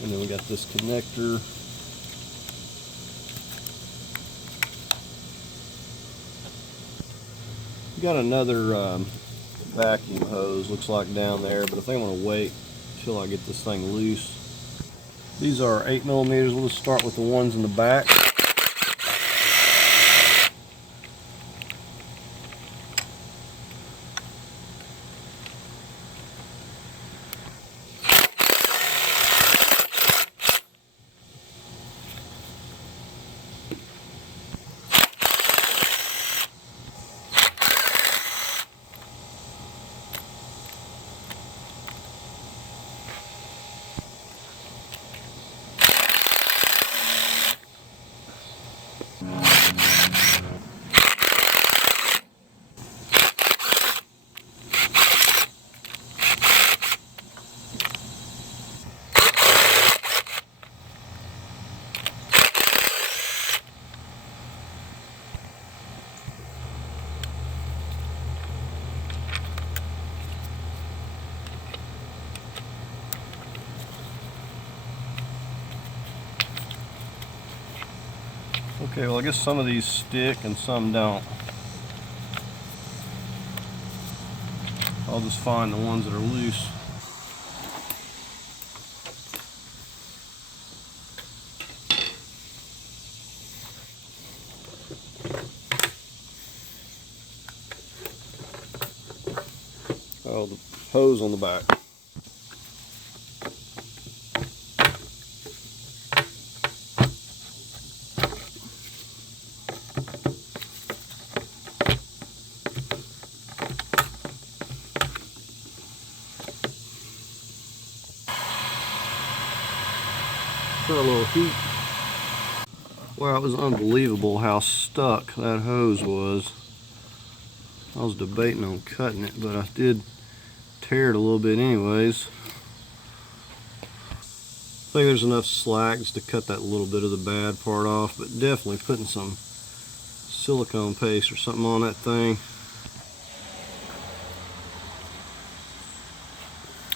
And then we got this connector. We got another vacuum hose, looks like down there, but I think I'm going to wait until I get this thing loose. These are 8mm. We'll just start with the ones in the back. Okay, well I guess some of these stick and some don't. I'll just find the ones that are loose. Oh, the hose on the back. For a little heat. Wow, it was unbelievable how stuck that hose was. I was debating on cutting it, but I did tear it a little bit anyways. I think there's enough slack just to cut that little bit of the bad part off, but definitely putting some silicone paste or something on that thing.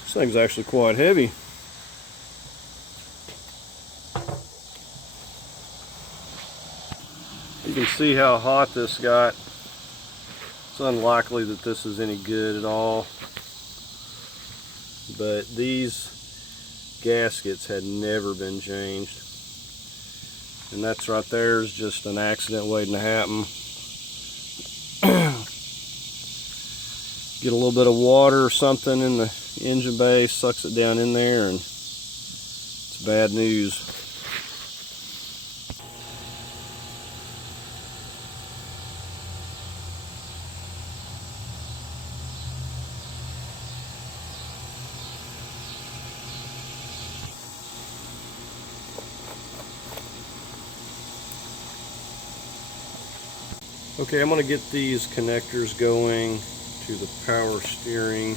This thing's actually quite heavy. You can see how hot this got. It's unlikely that this is any good at all. But these gaskets had never been changed. And that's right there is just an accident waiting to happen. Get a little bit of water or something in the engine bay, sucks it down in there, and it's bad news. Okay, I'm going to get these connectors going to the power steering.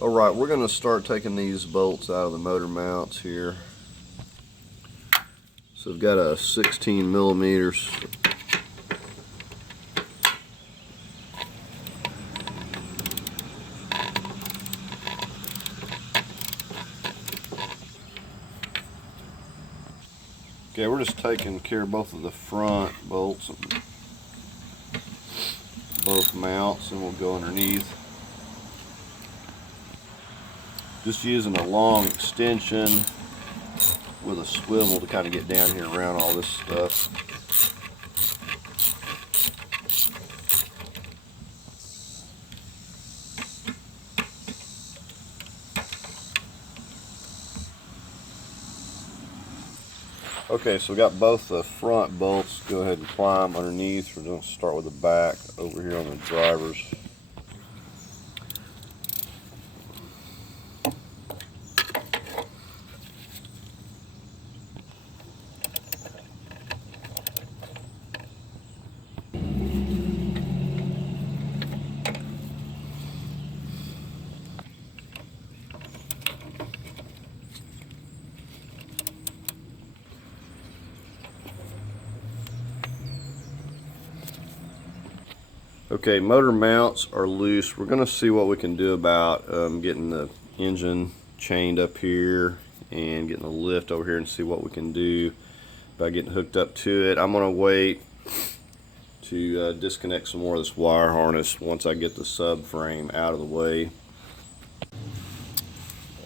Alright, we're going to start taking these bolts out of the motor mounts here. So we've got a 16 millimeters. Okay, we're just taking care of both of the front bolts, both mounts, and we'll go underneath. Just using a long extension with a swivel to kind of get down here around all this stuff. Okay, so we got both the front bolts. Go ahead and climb underneath. We're going to start with the back over here on the drivers. Okay, motor mounts are loose. We're going to see what we can do about getting the engine chained up here and getting the lift over here and see what we can do by getting hooked up to it. I'm going to wait to disconnect some more of this wire harness once I get the subframe out of the way.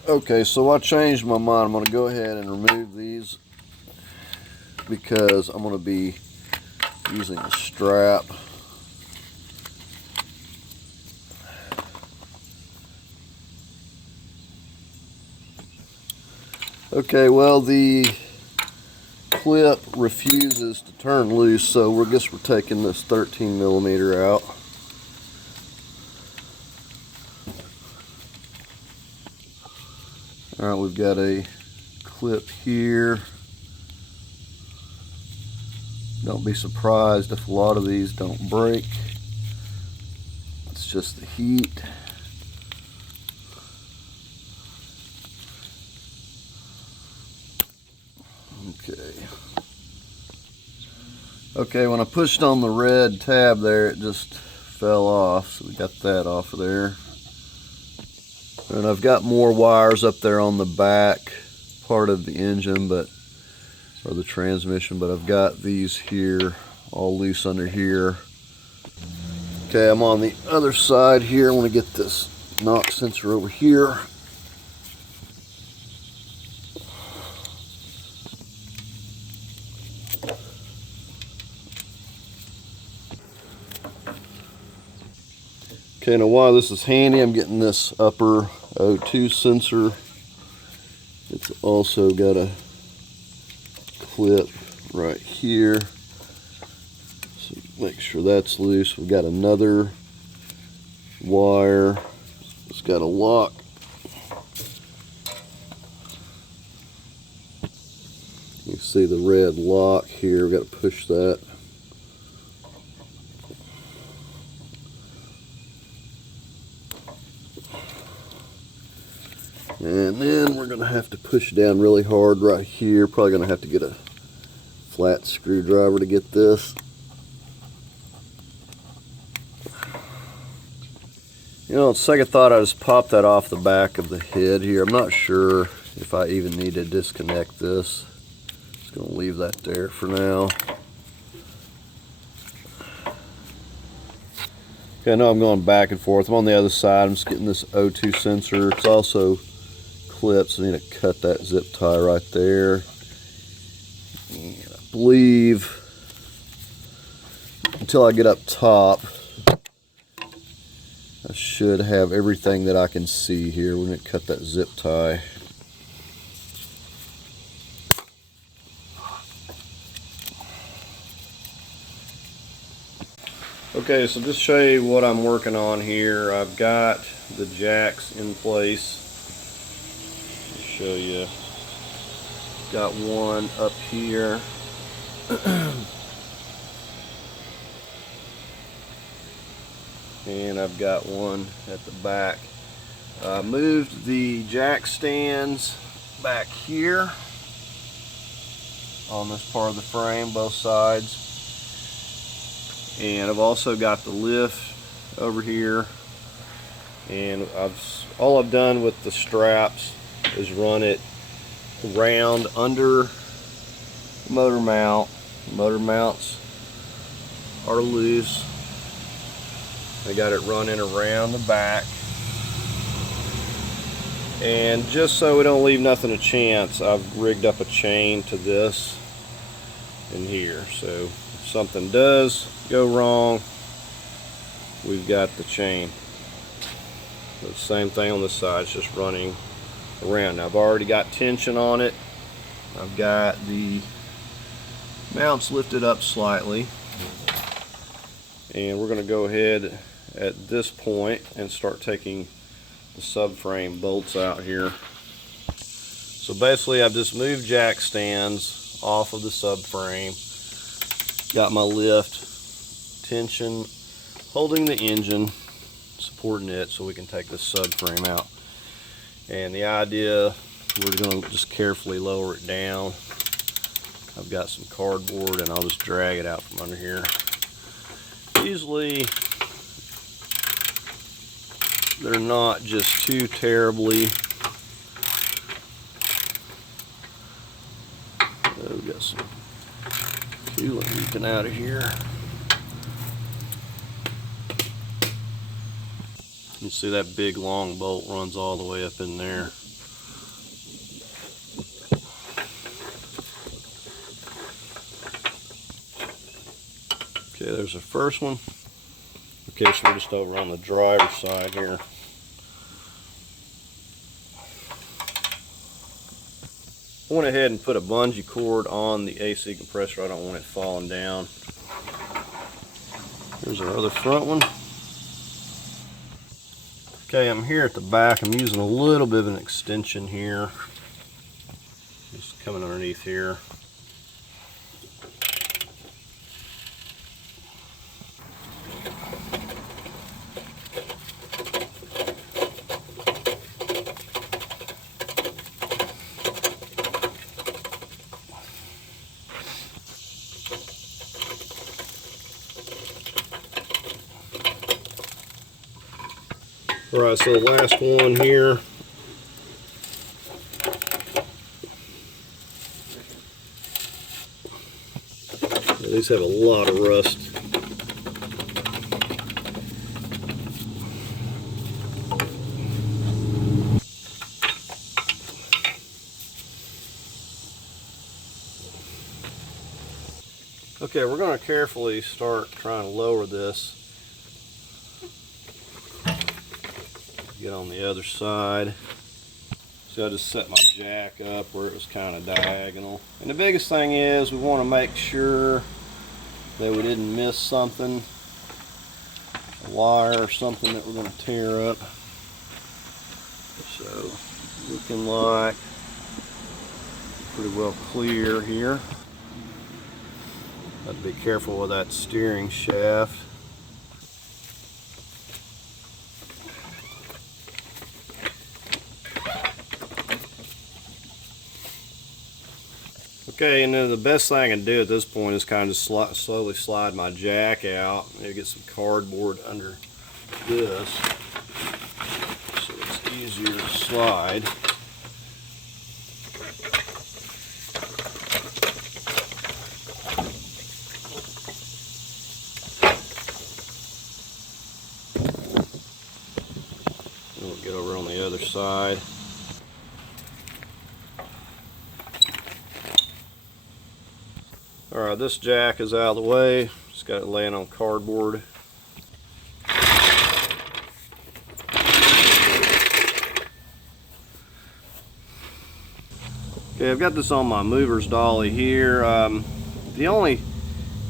Okay, so I changed my mind. I'm going to go ahead and remove these because I'm going to be using a strap. Okay, well, the clip refuses to turn loose, so we're taking this 13 millimeter out. All right, we've got a clip here. Don't be surprised if a lot of these don't break. It's just the heat. Okay, when I pushed on the red tab there, it just fell off, so we got that off of there. And I've got more wires up there on the back part of the engine, or the transmission, but I've got these here all loose under here. Okay, I'm on the other side here. I want to get this knock sensor over here. Okay, now while this is handy, I'm getting this upper O2 sensor. It's also got a clip right here. So make sure that's loose. We've got another wire. It's got a lock. You can see the red lock here. We've got to push that. And then we're going to have to push down really hard right here. Probably going to have to get a flat screwdriver to get this. You know, on second thought, I just popped that off the back of the head here. I'm not sure if I even need to disconnect this. Just going to leave that there for now. Okay, I know I'm going back and forth. I'm on the other side. I'm just getting this O2 sensor. It's also clips. I need to cut that zip tie right there. And I believe until I get up top, I should have everything that I can see here. We're going to cut that zip tie. Okay, so just show you what I'm working on here. I've got the jacks in place. Show you. Got one up here. And I've got one at the back. Moved the jack stands back here on this part of the frame, both sides. And I've also got the lift over here. And all I've done with the straps is run it round under motor mount. Motor mounts are loose. I got it running around the back. And just so we don't leave nothing to chance, I've rigged up a chain to this in here. So if something does go wrong, we've got the chain. The same thing on this side, it's just running around. Now, I've already got tension on it. I've got the mounts lifted up slightly. And we're going to go ahead at this point and start taking the subframe bolts out here. So basically I've just moved jack stands off of the subframe, got my lift, tension holding the engine, supporting it so we can take this subframe out. And the idea, we're going to just carefully lower it down. I've got some cardboard and I'll just drag it out from under here. Usually they're not just too terribly. Oh, we got some coolant leaking out of here. You see that big long bolt runs all the way up in there. Okay, there's the first one. Okay, so we're just over on the driver's side here. I went ahead and put a bungee cord on the AC compressor. I don't want it falling down. Here's our other front one. Okay, I'm here at the back. I'm using a little bit of an extension here. Just coming underneath here. Alright, so the last one here. These have a lot of rust. Okay, we're going to carefully start trying to lower this. Get on the other side. So I just set my jack up where it was kind of diagonal. And the biggest thing is we want to make sure that we didn't miss something, a wire or something that we're going to tear up. So looking like pretty well clear here. Got to be careful with that steering shaft. Okay, and then the best thing I can do at this point is kind of just slowly slide my jack out. Maybe get some cardboard under this so it's easier to slide. And we'll get over on the other side. Alright, this jack is out of the way. Just got it laying on cardboard. Okay, I've got this on my mover's dolly here. The only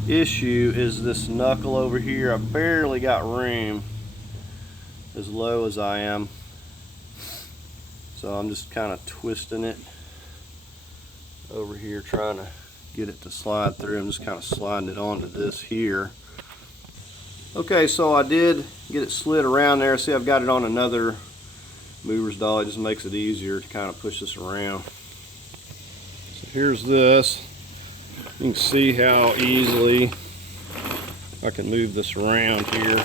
issue is this knuckle over here. I barely got room as low as I am. So I'm just kind of twisting it over here, trying to get it to slide through. I'm just kind of sliding it onto this here. Okay, so I did get it slid around there. See, I've got it on another mover's dolly. It just makes it easier to kind of push this around. So here's this. You can see how easily I can move this around here.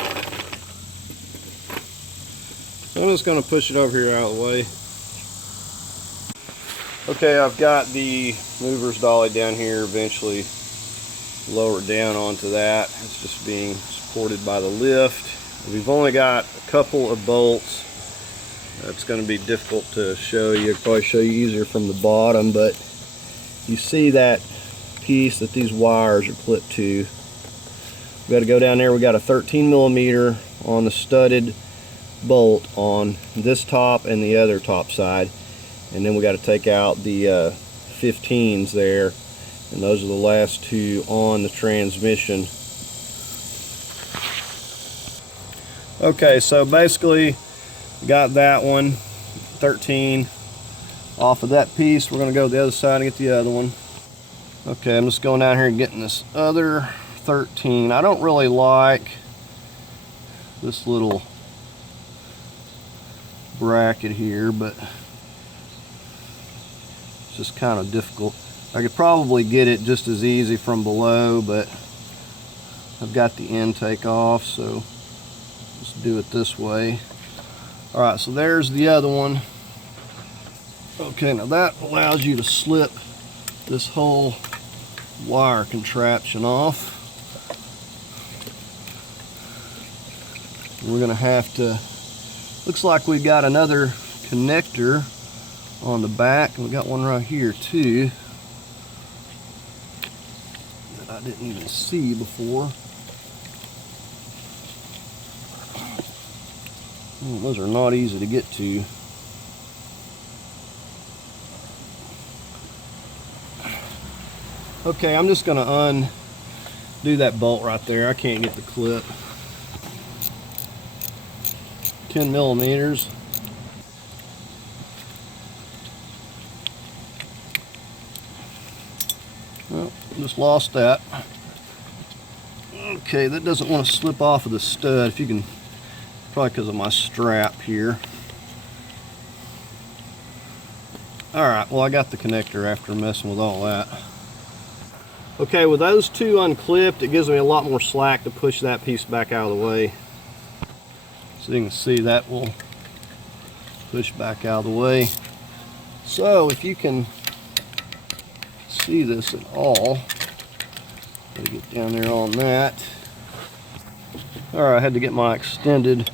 So I'm just going to push it over here out of the way. Okay, I've got the movers dolly down here, eventually lowered down onto that. It's just being supported by the lift. We've only got a couple of bolts. That's going to be difficult to show you. I'll probably show you easier from the bottom, but you see that piece that these wires are clipped to. We got to go down there. We got a 13 millimeter on the studded bolt on this top and the other top side, and then we got to take out the 15s there, and those are the last two on the transmission. Okay, so basically got that one 13 off of that piece. We're going to go to the other side and get the other one. Okay, I'm just going down here and getting this other 13. I don't really like this little bracket here, but it's just kind of difficult. I could probably get it just as easy from below, but I've got the intake off, so let's do it this way. Alright, so there's the other one. Okay, now that allows you to slip this whole wire contraption off. We're gonna have to, looks like we got another connector on the back, and we got one right here too that I didn't even see before. Those are not easy to get to. Okay, I'm just going to undo that bolt right there. I can't get the clip. 10 millimeters. Well, just lost that. Okay, that doesn't want to slip off of the stud. If you can, probably because of my strap here. Alright, well I got the connector after messing with all that. Okay, with those two unclipped, it gives me a lot more slack to push that piece back out of the way. So you can see that will push back out of the way. So if you can see this at all, gotta get down there on that. Alright, I had to get my extended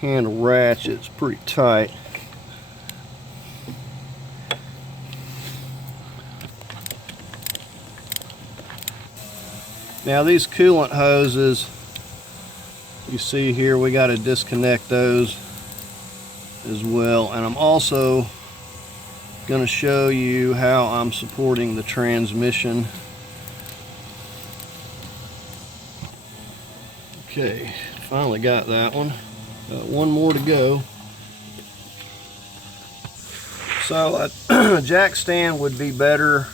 handle ratchet. It's pretty tight. Now these coolant hoses, you see here, we got to disconnect those as well, and I'm also going to show you how I'm supporting the transmission. Okay, finally got that one. Got one more to go. So a jack stand would be better,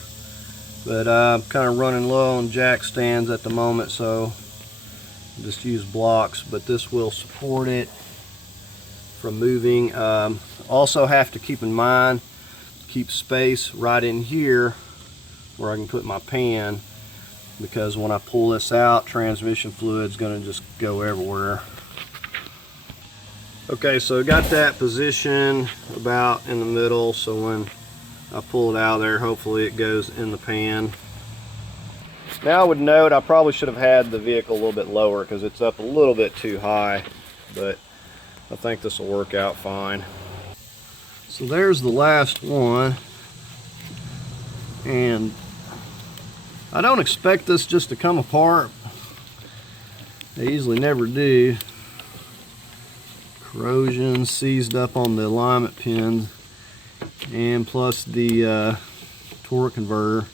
but I'm kind of running low on jack stands at the moment, so just use blocks, but this will support it from moving. Also have to keep in mind, keep space right in here where I can put my pan, because when I pull this out, transmission fluid is going to just go everywhere. Okay, so got that position about in the middle, so when I pull it out of there, hopefully it goes in the pan. Now I would note I probably should have had the vehicle a little bit lower because it's up a little bit too high, but I think this will work out fine. So there's the last one, and I don't expect this just to come apart. They usually never do. Corrosion seized up on the alignment pins, and plus the torque converter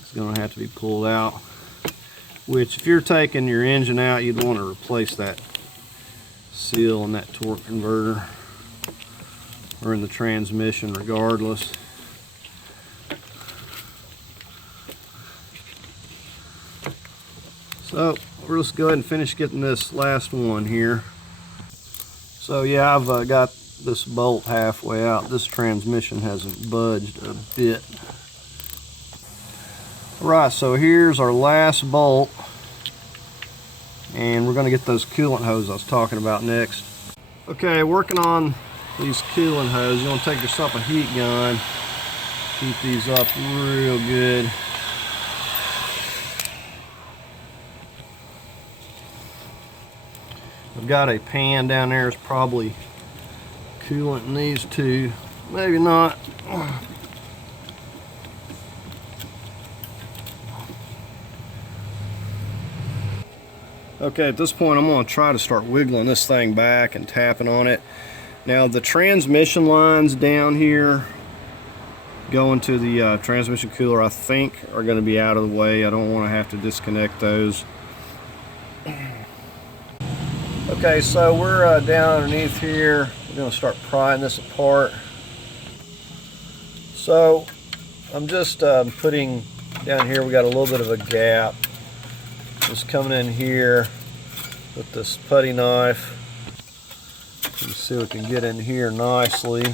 is going to have to be pulled out, which if you're taking your engine out, you'd want to replace that seal in that torque converter or in the transmission regardless. So we'll just go ahead and finish getting this last one here. So yeah, I've got this bolt halfway out. This transmission hasn't budged a bit. Alright, so here's our last bolt, and we're going to get those coolant hoses I was talking about next. Okay, working on these coolant hoses, you want to take yourself a heat gun Keep these up real good. I've got a pan down there. It's probably coolant in these two. Maybe not. Okay, at this point I'm going to try to start wiggling this thing back and tapping on it. Now the transmission lines down here going to the transmission cooler, I think, are going to be out of the way. I don't want to have to disconnect those. Okay, so we're down underneath here. We're going to start prying this apart. So I'm just putting down here, we got a little bit of a gap. Just coming in here with this putty knife. You see we can get in here nicely.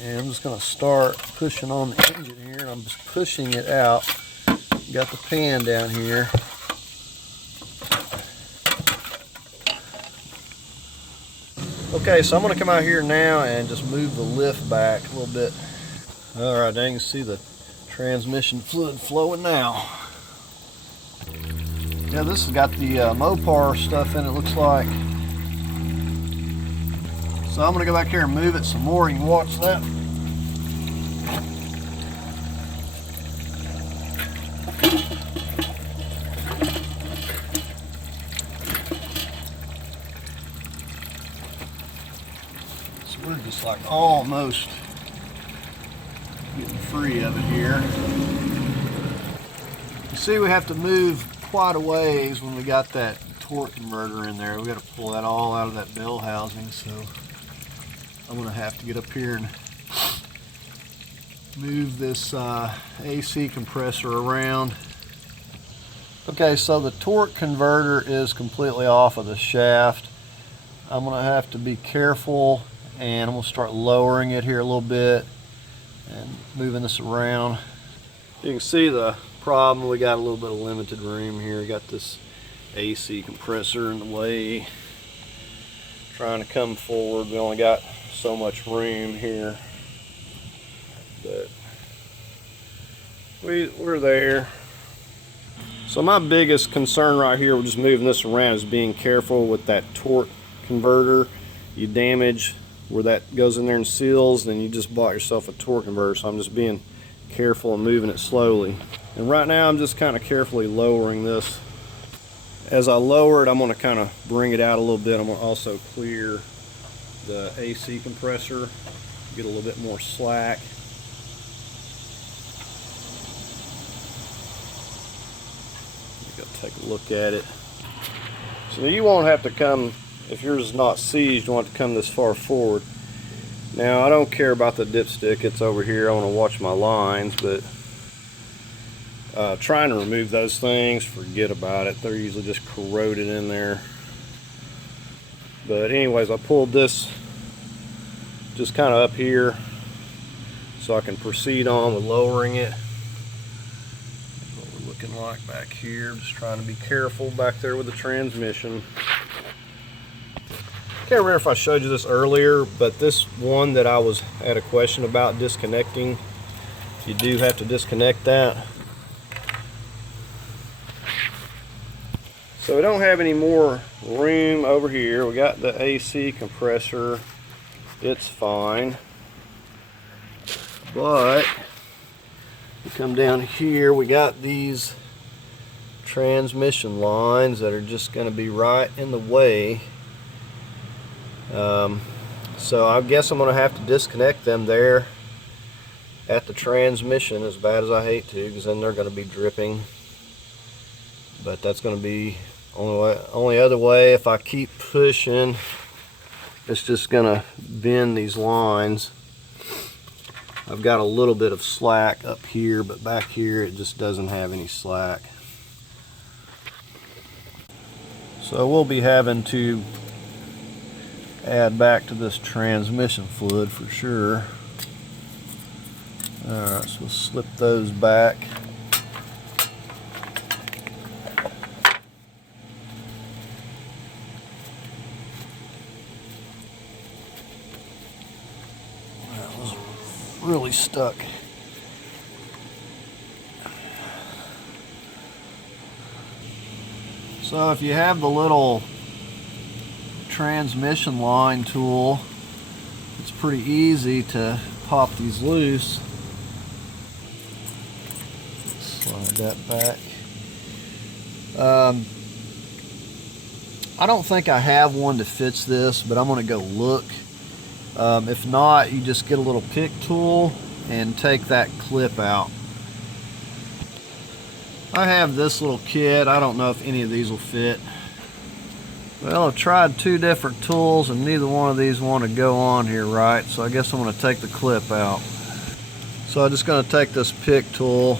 And I'm just going to start pushing on the engine here, and I'm just pushing it out. Got the pan down here. Okay, so I'm going to come out here now and just move the lift back a little bit. Alright, now you can see the transmission fluid flowing now. Yeah, this has got the Mopar stuff in it, looks like. So I'm going to go back here and move it some more. You can watch that. So we're just like almost getting free of it here. You see we have to move quite a ways when we got that torque converter in there. We got to pull that all out of that bell housing, so I'm going to have to get up here and move this AC compressor around. Okay, so the torque converter is completely off of the shaft. I'm going to have to be careful, and I'm going to start lowering it here a little bit and moving this around. You can see the problem. We got a little bit of limited room here. We got this AC compressor in the way, trying to come forward. We only got so much room here, but we're there. So my biggest concern right here with just moving this around is being careful with that torque converter. You damage where that goes in there and seals, then you just bought yourself a torque converter. So I'm just being careful and moving it slowly. And right now I'm just kind of carefully lowering this. As I lower it, I'm going to kind of bring it out a little bit. I'm going to also clear the AC compressor, get a little bit more slack. Go take a look at it. So you won't have to come, if yours is not seized, you won't have to come this far forward. Now I don't care about the dipstick, it's over here. I want to watch my lines, but trying to remove those things, forget about it. They're usually just corroded in there. But anyways, I pulled this just kind of up here so I can proceed on with lowering it. What we're looking like back here. Just trying to be careful back there with the transmission. Can't remember if I showed you this earlier, but this one that I had a question about disconnecting, you do have to disconnect that. So we don't have any more room over here. We got the AC compressor, it's fine. But we come down here, we got these transmission lines that are just going to be right in the way. So I guess I'm going to have to disconnect them there at the transmission, as bad as I hate to, because then they're going to be dripping. But that's going to be only other way. If I keep pushing, it's just going to bend these lines. I've got a little bit of slack up here, but back here it just doesn't have any slack. So we'll be having to add back to this transmission fluid for sure. Alright, so we'll slip those back. really stuck. So if you have the little transmission line tool, it's pretty easy to pop these loose. Slide that back. I don't think I have one that fits this, but I'm going to go look. If not, you just get a little pick tool and take that clip out. I have this little kit. I don't know if any of these will fit. Well, I've tried 2 different tools and neither one of these want to go on here right, so I guess I'm going to take the clip out. So I'm just going to take this pick tool,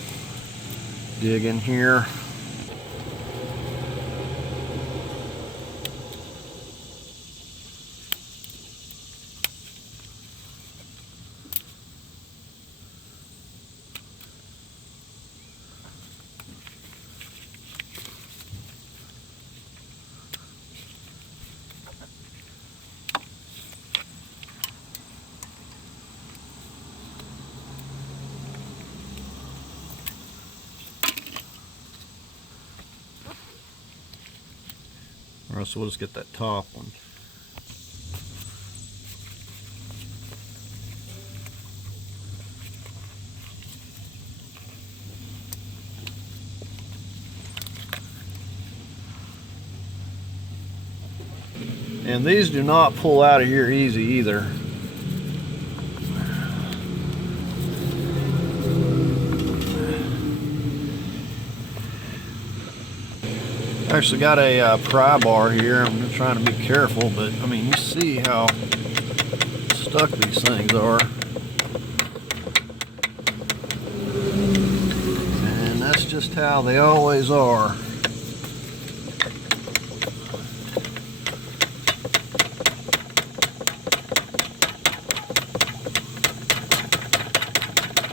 dig in here. Alright, so we'll just get that top one. And these do not pull out of here easy either. I actually got a pry bar here. I'm trying to be careful, but I mean, you see how stuck these things are. And that's just how they always are.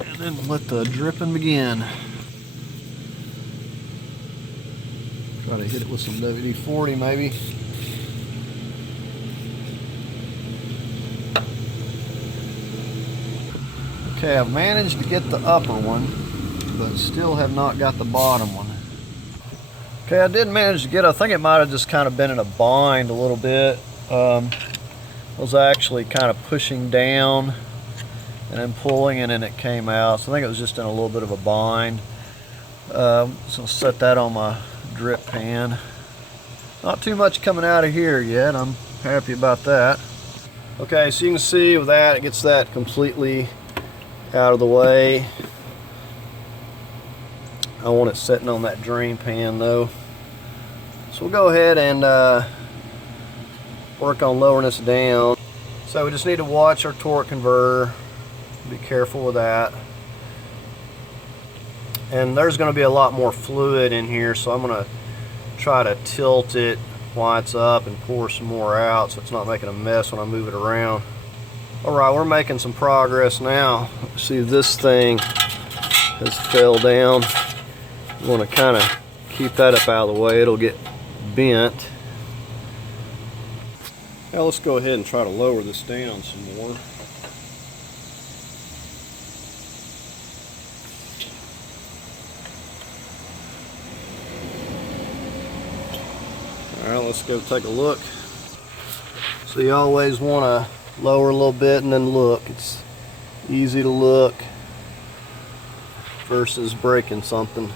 And then let the dripping begin. Try to hit it with some WD-40 maybe. Okay, I've managed to get the upper one, but still have not got the bottom one. Okay, I did manage to get, I think it might have just kind of been in a bind a little bit. Was actually kind of pushing down and then pulling, and then it came out. So I think it was just in a little bit of a bind. So I'll set that on my drip pan. Not too much coming out of here yet. I'm happy about that. Okay, so you can see with that, it gets that completely out of the way. I want it sitting on that drain pan though. So we'll go ahead and work on lowering this down. So we just need to watch our torque converter. Be careful with that. And there's going to be a lot more fluid in here, so I'm going to try to tilt it while it's up and pour some more out so it's not making a mess when I move it around. Alright, we're making some progress now. See, this thing has fell down. You want to kind of keep that up out of the way. It'll get bent. Now let's go ahead and try to lower this down some more. Alright, let's go take a look. So you always want to lower a little bit and then look. It's easy to look versus breaking something.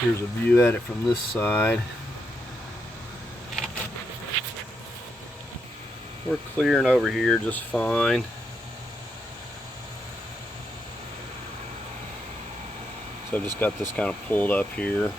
Here's a view at it from this side. We're clearing over here just fine. So I've just got this kind of pulled up here.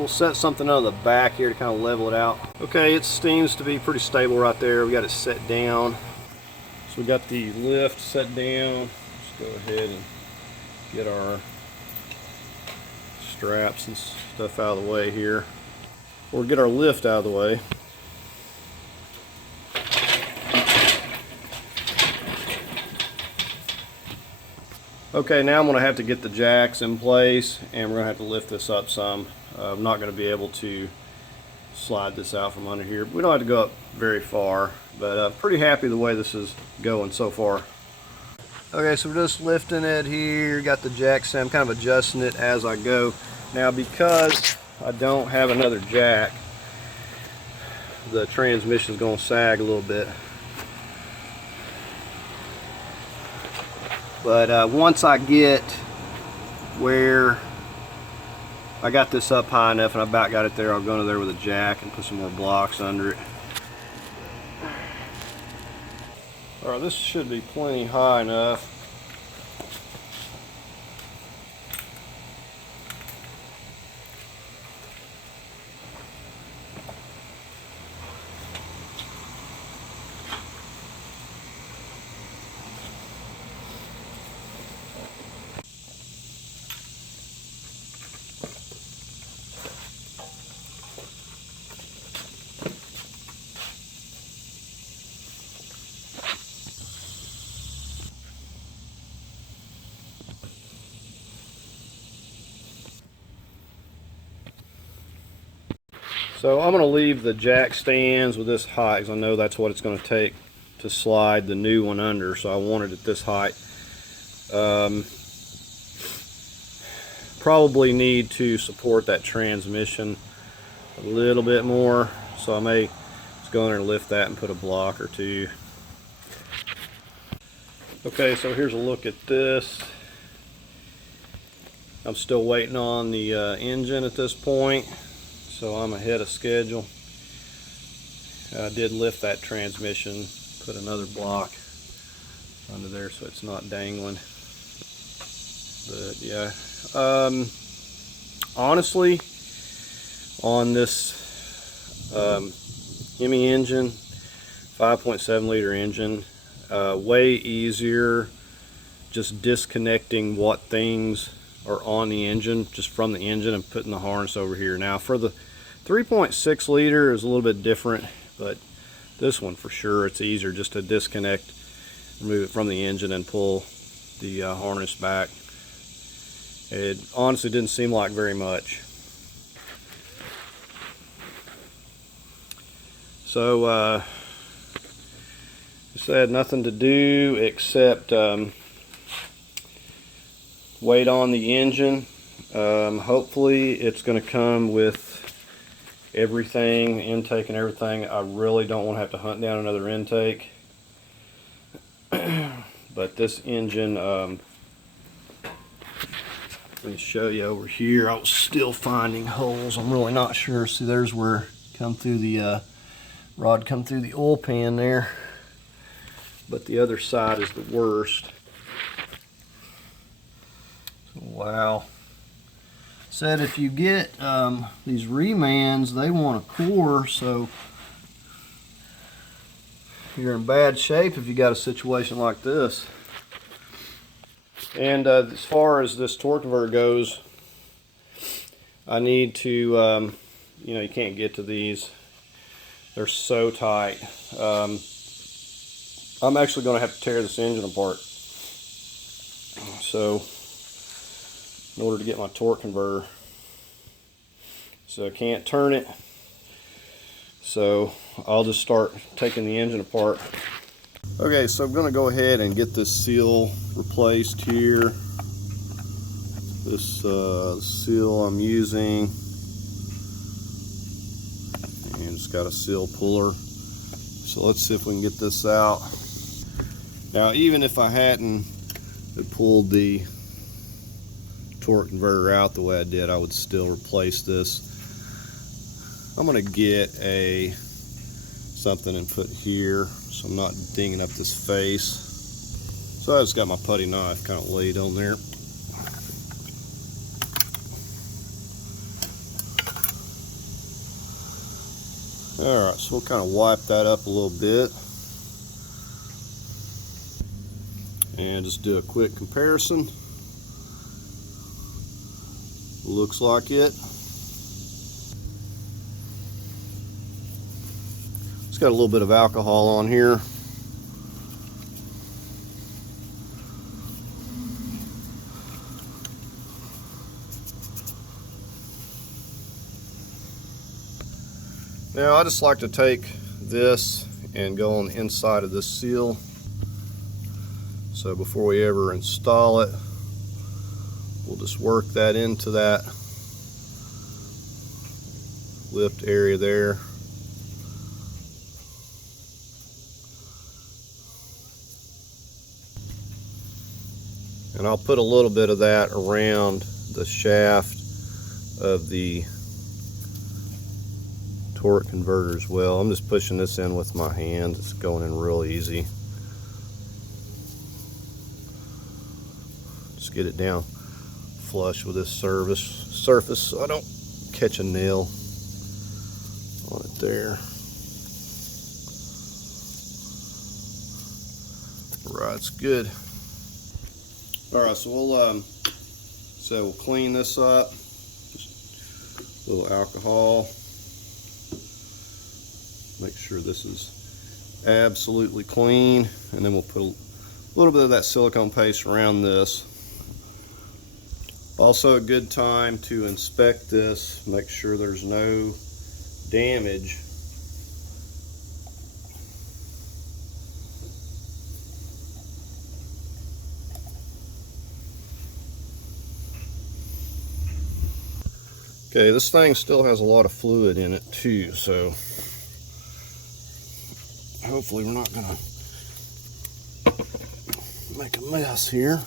we'll set something on the back here to kind of level it out. Okay, it seems to be pretty stable right there. We got it set down. So we got the lift set down. Let's go ahead and get our straps and stuff out of the way here. Or get our lift out of the way. Okay, now I'm going to have to get the jacks in place, and we're going to have to lift this up some. I'm not going to be able to slide this out from under here. We don't have to go up very far, but pretty happy the way this is going so far. Okay, so we're just lifting it here. Got the jacks in. I'm kind of adjusting it as I go. Now, because I don't have another jack, the transmission is going to sag a little bit. But once I get where I got this up high enough and I about got it there, I'll go into there with a jack and put some more blocks under it. Alright, this should be plenty high enough. So I'm going to leave the jack stands with this height, because I know that's what it's going to take to slide the new one under, so I want it at this height. Probably need to support that transmission a little bit more, so I may just go in there and lift that and put a block or two. Okay, so here's a look at this. I'm still waiting on the engine at this point, so I'm ahead of schedule. I did lift that transmission, put another block under there so it's not dangling. But yeah, honestly, on this Hemi engine, 5.7 liter engine, way easier just disconnecting what things are on the engine, just from the engine, and putting the harness over here. Now for the 3.6 liter is a little bit different, but this one for sure it's easier just to disconnect, remove it from the engine and pull the harness back. It honestly didn't seem like very much. So just had nothing to do except wait on the engine. Hopefully it's going to come with everything, intake and everything. I really don't want to have to hunt down another intake. But this engine, let me show you over here. I was still finding holes. I'm really not sure. See, there's where come through the rod come through the oil pan there. But the other side is the worst. So, wow. Said if you get these remans, they want a core, so you're in bad shape if you got a situation like this. And as far as this torque converter goes, I need to, you know, you can't get to these. They're so tight. I'm actually going to have to tear this engine apart. So, in order to get my torque converter. So I can't turn it. So I'll just start taking the engine apart. Okay, so I'm going to go ahead and get this seal replaced here. This seal I'm using, and it's got a seal puller. So let's see if we can get this out. Now, even if I hadn't pulled the torque converter out the way I did, I would still replace this. I'm going to get something and put here so I'm not dinging up this face. So I just got my putty knife kind of laid on there. Alright, so we'll kind of wipe that up a little bit and just do a quick comparison. Looks like it. It's got a little bit of alcohol on here. Now I just like to take this and go on the inside of this seal. So before we ever install it, we'll just work that into that lift area there. And I'll put a little bit of that around the shaft of the torque converter as well. I'm just pushing this in with my hand. It's going in real easy. Just get it down flush with this surface so I don't catch a nail on it there. Right, it's good. Alright, so we'll clean this up. Just a little alcohol. Make sure this is absolutely clean, and then we'll put a little bit of that silicone paste around this. Also a good time to inspect this, make sure there's no damage. Okay, this thing still has a lot of fluid in it too, so hopefully we're not gonna make a mess here.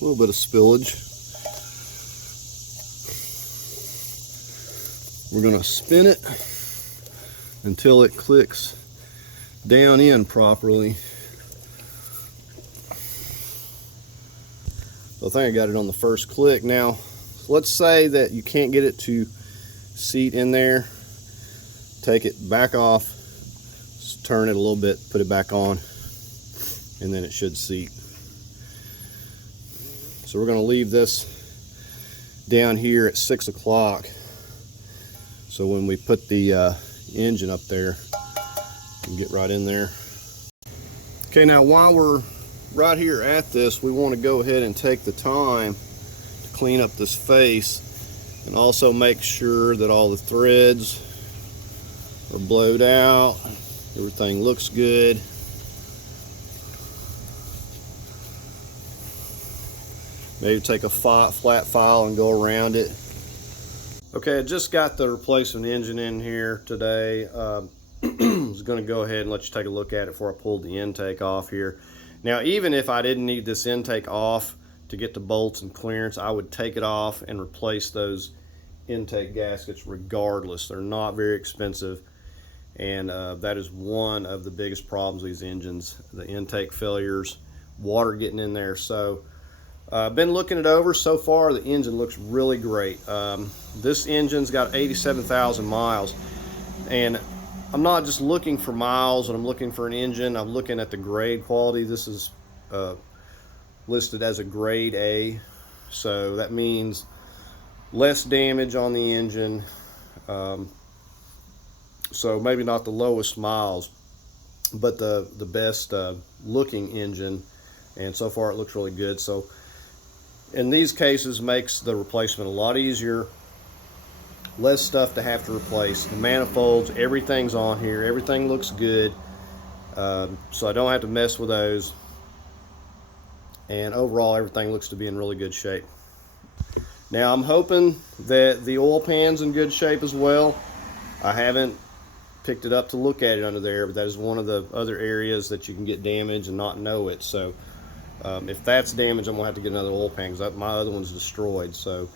A little bit of spillage. We're going to spin it until it clicks down in properly. So I think I got it on the first click. Now, let's say that you can't get it to seat in there. Take it back off, turn it a little bit, put it back on, and then it should seat. So we're going to leave this down here at 6 o'clock. So when we put the engine up there, we can get right in there. Okay, now while we're right here at this, we want to go ahead and take the time to clean up this face and also make sure that all the threads are blowed out, everything looks good. Maybe take a flat file and go around it. Okay, I just got the replacement engine in here today. I was going to go ahead and let you take a look at it before I pulled the intake off here. Now, even if I didn't need this intake off to get the bolts and clearance, I would take it off and replace those intake gaskets regardless. They're not very expensive, and that is one of the biggest problems with these engines, the intake failures, water getting in there. So I've been looking it over. So far the engine looks really great. This engine's got 87,000 miles, and I'm not just looking for miles and I'm looking for an engine. I'm looking at the grade quality. This is listed as a grade A, so that means less damage on the engine. So maybe not the lowest miles, but the best looking engine, and so far it looks really good. So in these cases, makes the replacement a lot easier, less stuff to have to replace. The manifolds, everything's on here, everything looks good, so I don't have to mess with those, and overall everything looks to be in really good shape. Now I'm hoping that the oil pan's in good shape as well. I haven't picked it up to look at it under there, but that is one of the other areas that you can get damage and not know it. So if that's damaged, I'm gonna have to get another oil pan because my other one's destroyed. So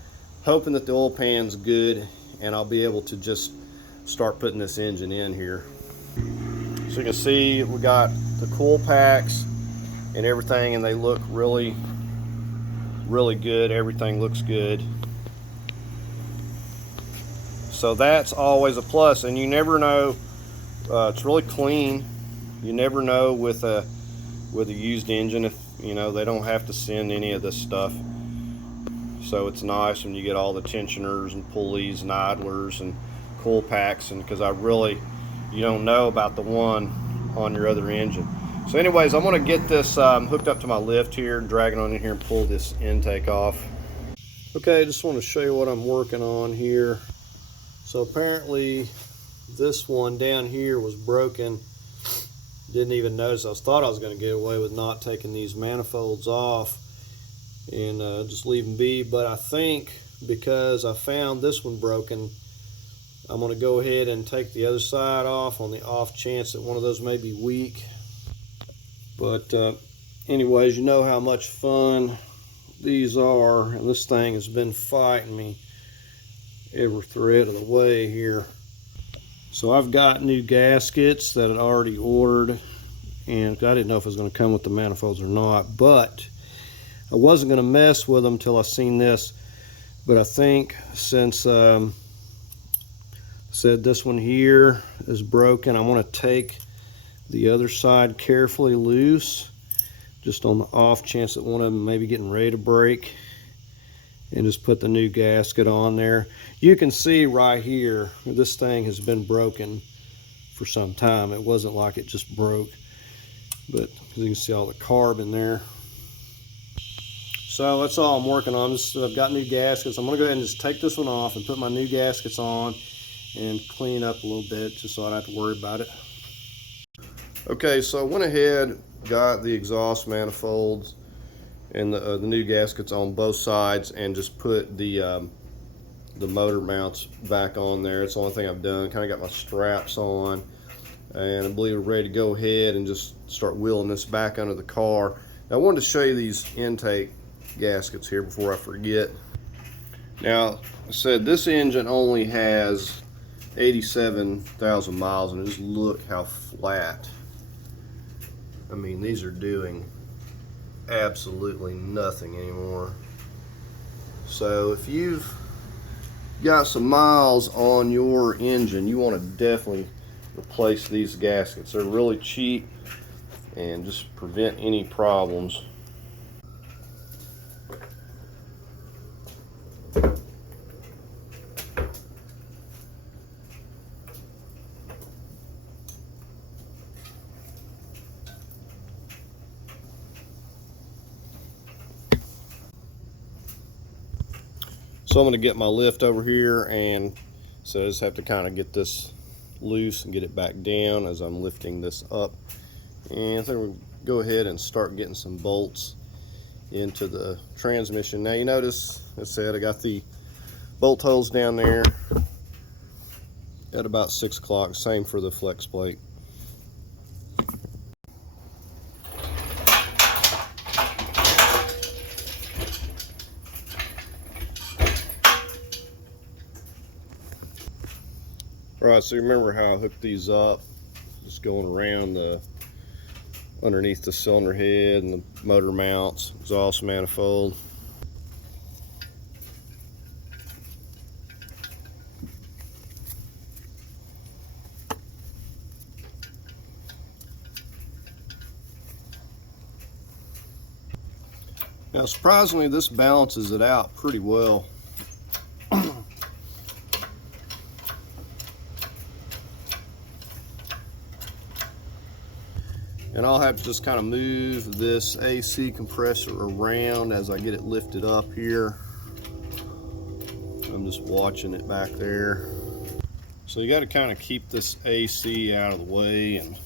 hoping that the oil pan's good and I'll be able to just start putting this engine in here. So you can see we got the coil packs and everything, and they look really good. Everything looks good. So that's always a plus, and you never know. It's really clean. You never know with a used engine if they don't have to send any of this stuff. So it's nice when you get all the tensioners and pulleys and idlers and coil packs, and because you don't know about the one on your other engine. So anyways, I'm going to get this hooked up to my lift here, drag it on in here and pull this intake off. Okay, just want to show you what I'm working on here. So apparently this one down here was broken. Didn't even notice. I thought I was going to get away with not taking these manifolds off and just leave them be, but I think because I found this one broken, I'm going to go ahead and take the other side off on the off chance that one of those may be weak. But anyways, you know how much fun these are, and this thing has been fighting me every thread of the way here. So I've got new gaskets that I'd already ordered, and I didn't know if it was going to come with the manifolds or not, but I wasn't going to mess with them till I seen this. But I think since said this one here is broken, I want to take the other side carefully loose, just on the off chance that one of them may be getting ready to break, and just put the new gasket on there. You can see right here, this thing has been broken for some time. It wasn't like it just broke, but you can see all the carbon there. So that's all I'm working on. I've got new gaskets. I'm gonna go ahead and just take this one off and put my new gaskets on and clean up a little bit, just so I don't have to worry about it. Okay, so I went ahead, got the exhaust manifolds and the new gaskets on both sides, and just put the motor mounts back on there. It's the only thing I've done. Kind of got my straps on, and I believe we're ready to go ahead and just start wheeling this back under the car. Now I wanted to show you these intake gaskets here before I forget. Now I said this engine only has 87,000 miles, and just look how flat. I mean, these are doing absolutely nothing anymore. So if you've got some miles on your engine, you want to definitely replace these gaskets. They're really cheap and just prevent any problems. So I'm going to get my lift over here, and so I just have to kind of get this loose and get it back down as I'm lifting this up. And I think we'll go ahead and start getting some bolts into the transmission. Now you notice, as I said, I got the bolt holes down there at about 6 o'clock, same for the flex plate. Alright, so you remember how I hooked these up, just going around underneath the cylinder head and the motor mounts, exhaust manifold. Now surprisingly, this balances it out pretty well. And I'll have to just kind of move this AC compressor around as I get it lifted up here. I'm just watching it back there. So you got to kind of keep this AC out of the way, and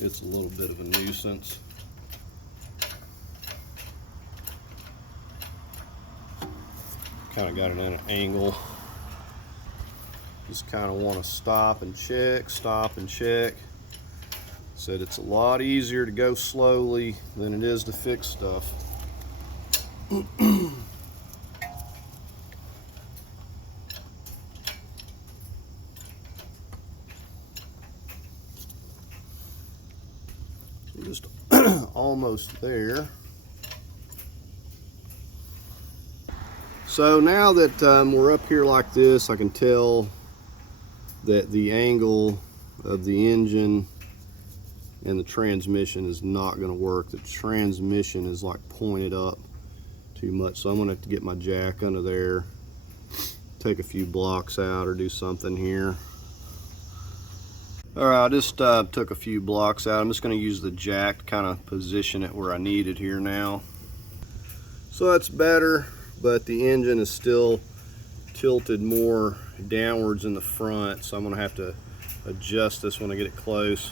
it's a little bit of a nuisance. Kind of got it in an angle. Just kind of want to stop and check, stop and check. Said it's a lot easier to go slowly than it is to fix stuff. almost there. So now that we're up here like this, I can tell that the angle of the engine and the transmission is not going to work. The transmission is like pointed up too much, so I'm going to have to get my jack under there, take a few blocks out, or do something here. All right, I just took a few blocks out. I'm just going to use the jack to kind of position it where I need it here now. So that's better, but the engine is still tilted more downwards in the front, so I'm going to have to adjust this when I get it close.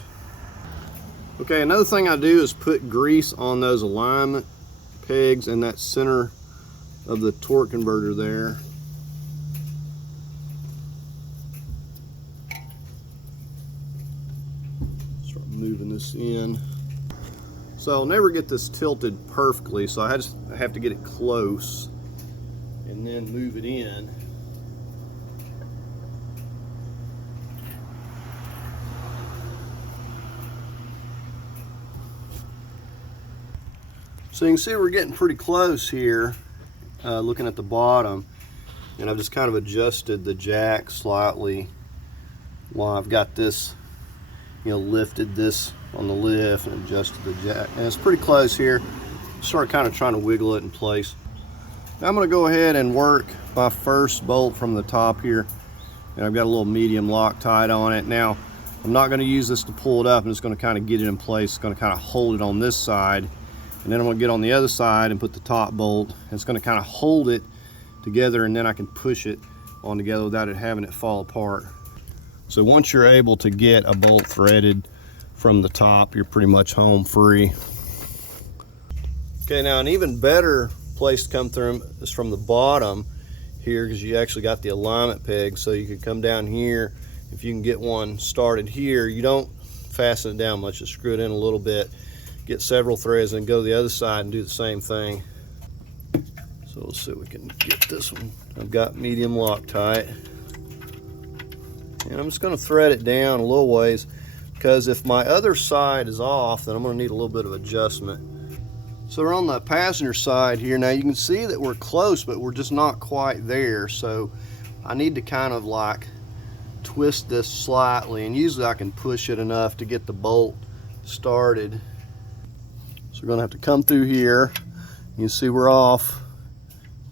Okay, another thing I do is put grease on those alignment pegs in that center of the torque converter there. Start moving this in. So I'll never get this tilted perfectly, so I just have to get it close and then move it in. So you can see we're getting pretty close here, looking at the bottom, and I've just kind of adjusted the jack slightly while I've got this, lifted this on the lift and adjusted the jack, and it's pretty close here. Start kind of trying to wiggle it in place. Now I'm going to go ahead and work my first bolt from the top here, and I've got a little medium Loctite on it. Now I'm not going to use this to pull it up. I'm just going to kind of get it in place. It's going to kind of hold it on this side, and then I'm going to get on the other side and put the top bolt. It's going to kind of hold it together, and then I can push it on together without it having it fall apart. So once you're able to get a bolt threaded from the top, you're pretty much home free. Okay, now an even better place to come through is from the bottom here, because you actually got the alignment peg, so you could come down here. If you can get one started here, you don't fasten it down much, just screw it in a little bit, get several threads, and go to the other side and do the same thing. So we'll see if we can get this one. I've got medium Loctite, and I'm just going to thread it down a little ways, because if my other side is off, then I'm going to need a little bit of adjustment. So we're on the passenger side here. Now you can see that we're close, but we're just not quite there. So I need to kind of like twist this slightly, and usually I can push it enough to get the bolt started. So we're gonna have to come through here. You can see we're off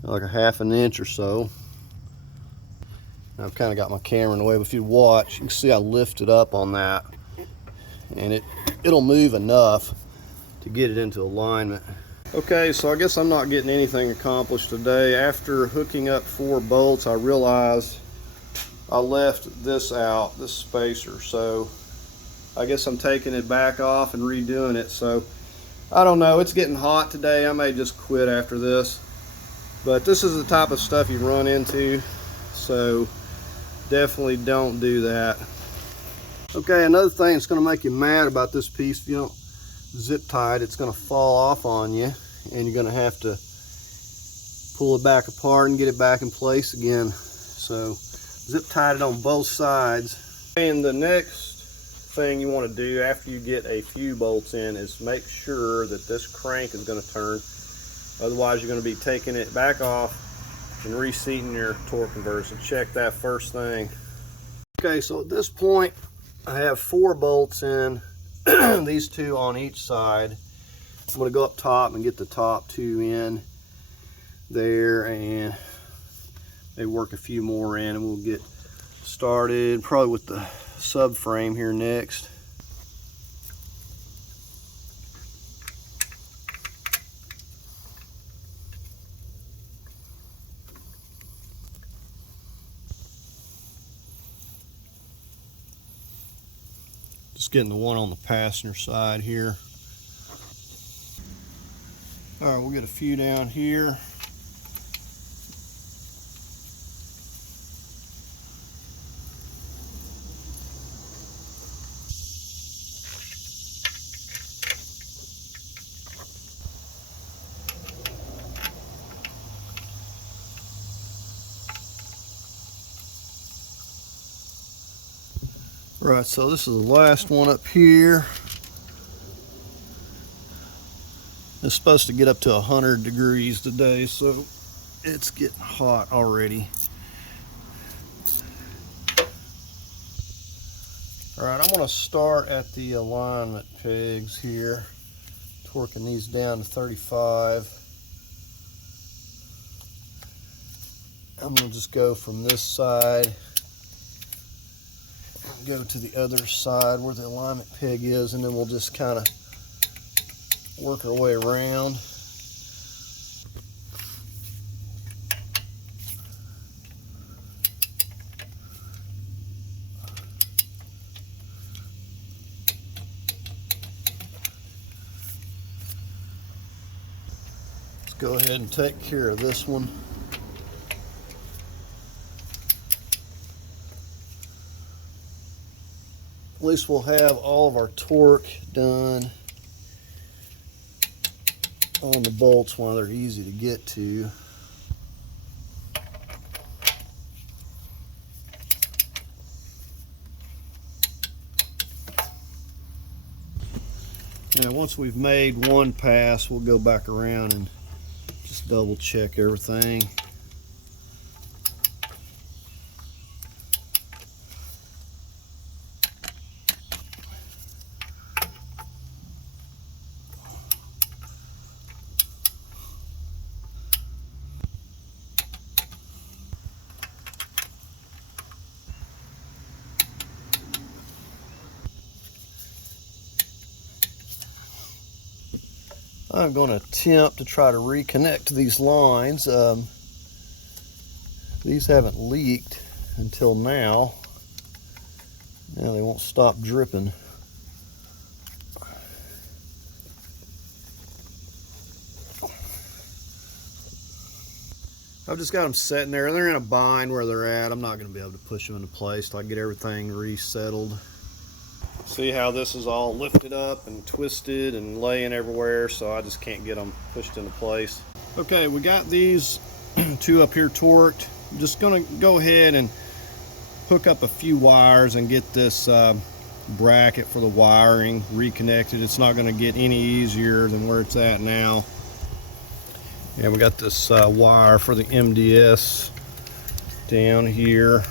like a ½ an inch or so. I've kind of got my camera in the way, but if you watch, you can see I lifted up on that, and it'll move enough to get it into alignment. Okay, so I guess I'm not getting anything accomplished today. After hooking up 4 bolts, I realized I left this out, this spacer. So I guess I'm taking it back off and redoing it. So I don't know, it's getting hot today. I may just quit after this. But this is the type of stuff you run into, so definitely don't do that. Okay, another thing that's gonna make you mad about this piece, if you don't zip tie it, it's gonna fall off on you, and you're gonna have to pull it back apart and get it back in place again. So zip tie it on both sides. And the next thing you want to do after you get a few bolts in is make sure that this crank is going to turn. Otherwise you're going to be taking it back off and reseating your torque converter. So check that first thing. Okay, so at this point I have 4 bolts in, these 2 on each side. I'm going to go up top and get the top 2 in there, and maybe work a few more in, and we'll get started probably with the subframe here next. Just getting the one on the passenger side here. All right, we'll get a few down here. Right, so this is the last one up here. It's supposed to get up to 100 degrees today, so it's getting hot already. All right, I'm gonna start at the alignment pegs here, torquing these down to 35. I'm gonna just go from this side and go to the other side where the alignment peg is, and then we'll just kind of work our way around. Let's go ahead and take care of this one. At least we'll have all of our torque done on the bolts while they're easy to get to. Now once we've made one pass, we'll go back around and just double check everything. I'm going to attempt to try to reconnect these lines. These haven't leaked until now. Now they won't stop dripping. I've just got them sitting there. They're in a bind where they're at. I'm not going to be able to push them into place till I get everything resettled. See how this is all lifted up and twisted and laying everywhere, so I just can't get them pushed into place. Okay, we got these two up here torqued. I'm just going to go ahead and hook up a few wires and get this bracket for the wiring reconnected. It's not going to get any easier than where it's at now. And we got this wire for the MDS down here.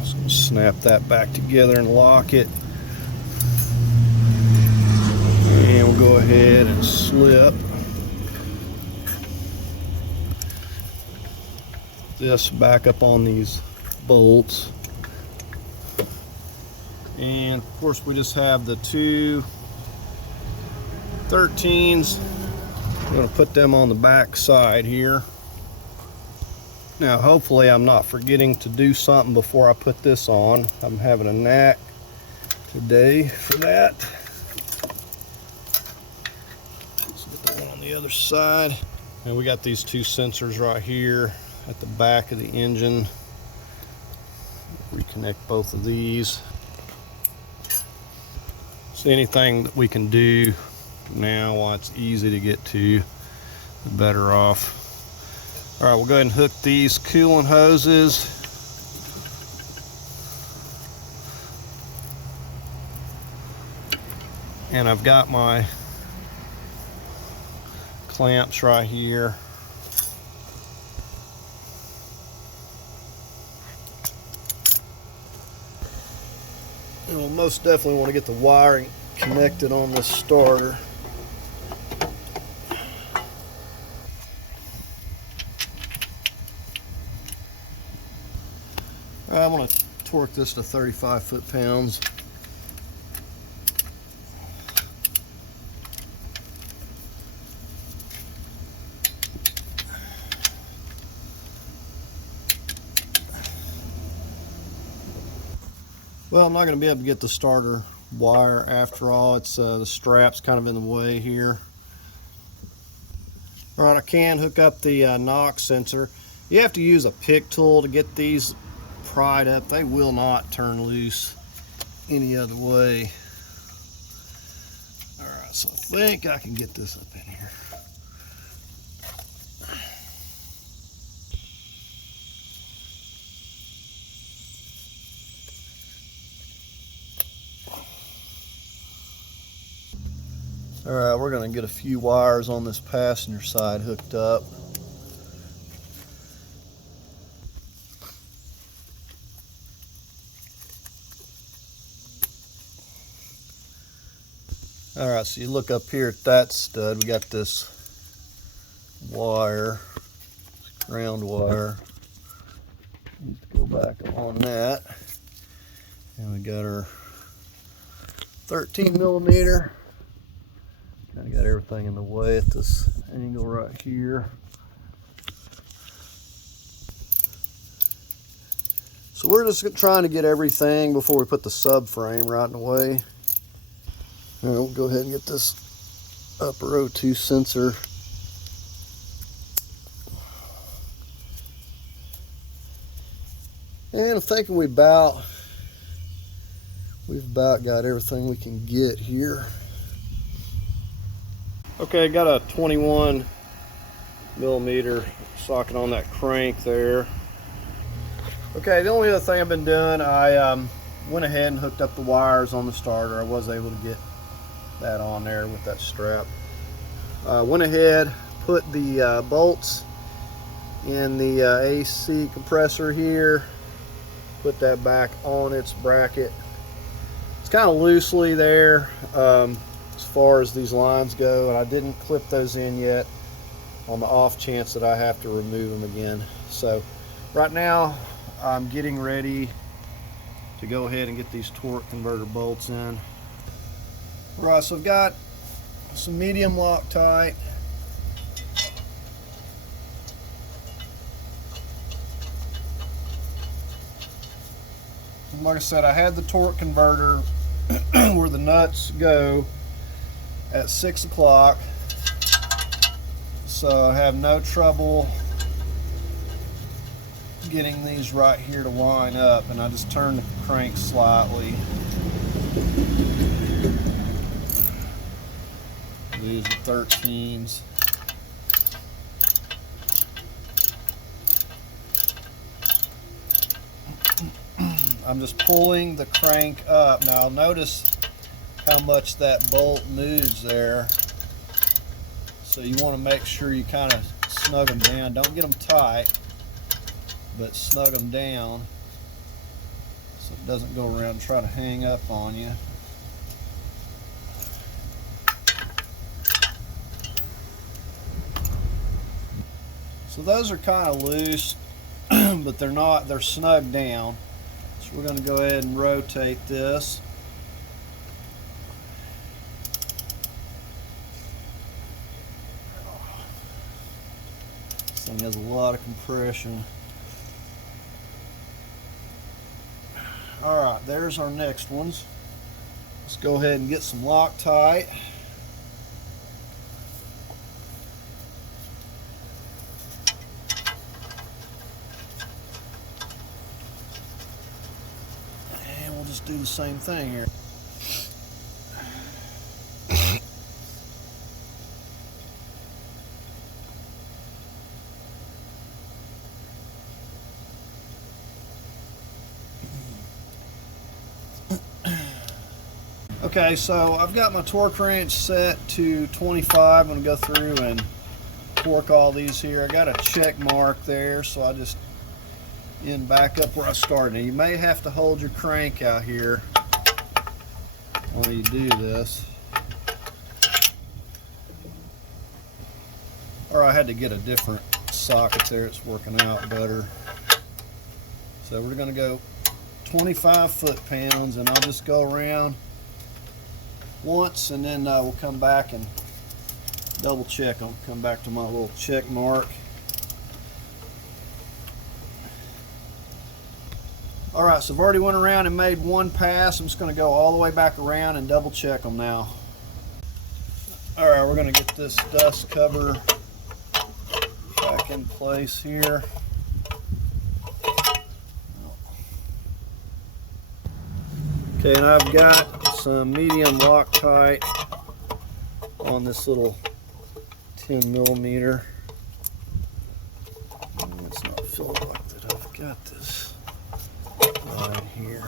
Just gonna snap that back together and lock it. And we'll go ahead and slip this back up on these bolts. And of course we just have the two 13s. I'm going to put them on the back side here. Now hopefully I'm not forgetting to do something before I put this on. I'm having a knack today for that. Let's get the one on the other side. And we got these two sensors right here at the back of the engine. Reconnect both of these. So anything that we can do now while it's easy to get to, the better off. All right, we'll go ahead and hook these coolant hoses. And I've got my clamps right here. And we'll most definitely want to get the wiring connected on this starter. I'm going to torque this to 35 foot-pounds. Well, I'm not going to be able to get the starter wire after all. It's the strap's kind of in the way here. All right, I can hook up the knock sensor. You have to use a pick tool to get these pried up. They will not turn loose any other way. All right, so I think I can get this up in here. All right, we're gonna get a few wires on this passenger side hooked up. All right, so you look up here at that stud, we got this wire, ground wire. Need to go back on that. And we got our 13 millimeter. Kind of got everything in the way at this angle right here. So we're just trying to get everything before we put the subframe right in the way. All right, we'll go ahead and get this upper O2 sensor. And I'm thinking we've about got everything we can get here. Okay, got a 21 millimeter socket on that crank there. Okay, the only other thing I've been doing, I went ahead and hooked up the wires on the starter. I was able to get that on there with that strap. Went ahead, put the bolts in the AC compressor here, put that back on its bracket. It's kind of loosely there as far as these lines go, and I didn't clip those in yet on the off chance that I have to remove them again. So right now I'm getting ready to go ahead and get these torque converter bolts in. All right, so I've got some medium Loctite. Like I said, I had the torque converter where the nuts go at 6 o'clock, so I have no trouble getting these right here to line up, and I just turn the crank slightly. These are 13s. I'm just pulling the crank up. Now notice how much that bolt moves there. So you want to make sure you kind of snug them down. Don't get them tight, but snug them down so it doesn't go around and try to hang up on you. So those are kind of loose, but they're snug down. So we're going to go ahead and rotate this. This thing has a lot of compression. Alright, there's our next ones. Let's go ahead and get some Loctite. Just do the same thing here. Okay, so I've got my torque wrench set to 25. I'm going to go through and torque all these here. I got a check mark there, so I just end back up where I started. Now you may have to hold your crank out here while you do this. Or I had to get a different socket there. It's working out better. So we're going to go 25 foot-pounds, and I'll just go around once, and then we'll come back and double check them. Come back to my little check mark. Alright, so I've already went around and made one pass. I'm just going to go all the way back around and double check them now. Alright, we're going to get this dust cover back in place here. Okay, and I've got some medium Loctite on this little 10 millimeter. It's not filled like that. I've got this right here.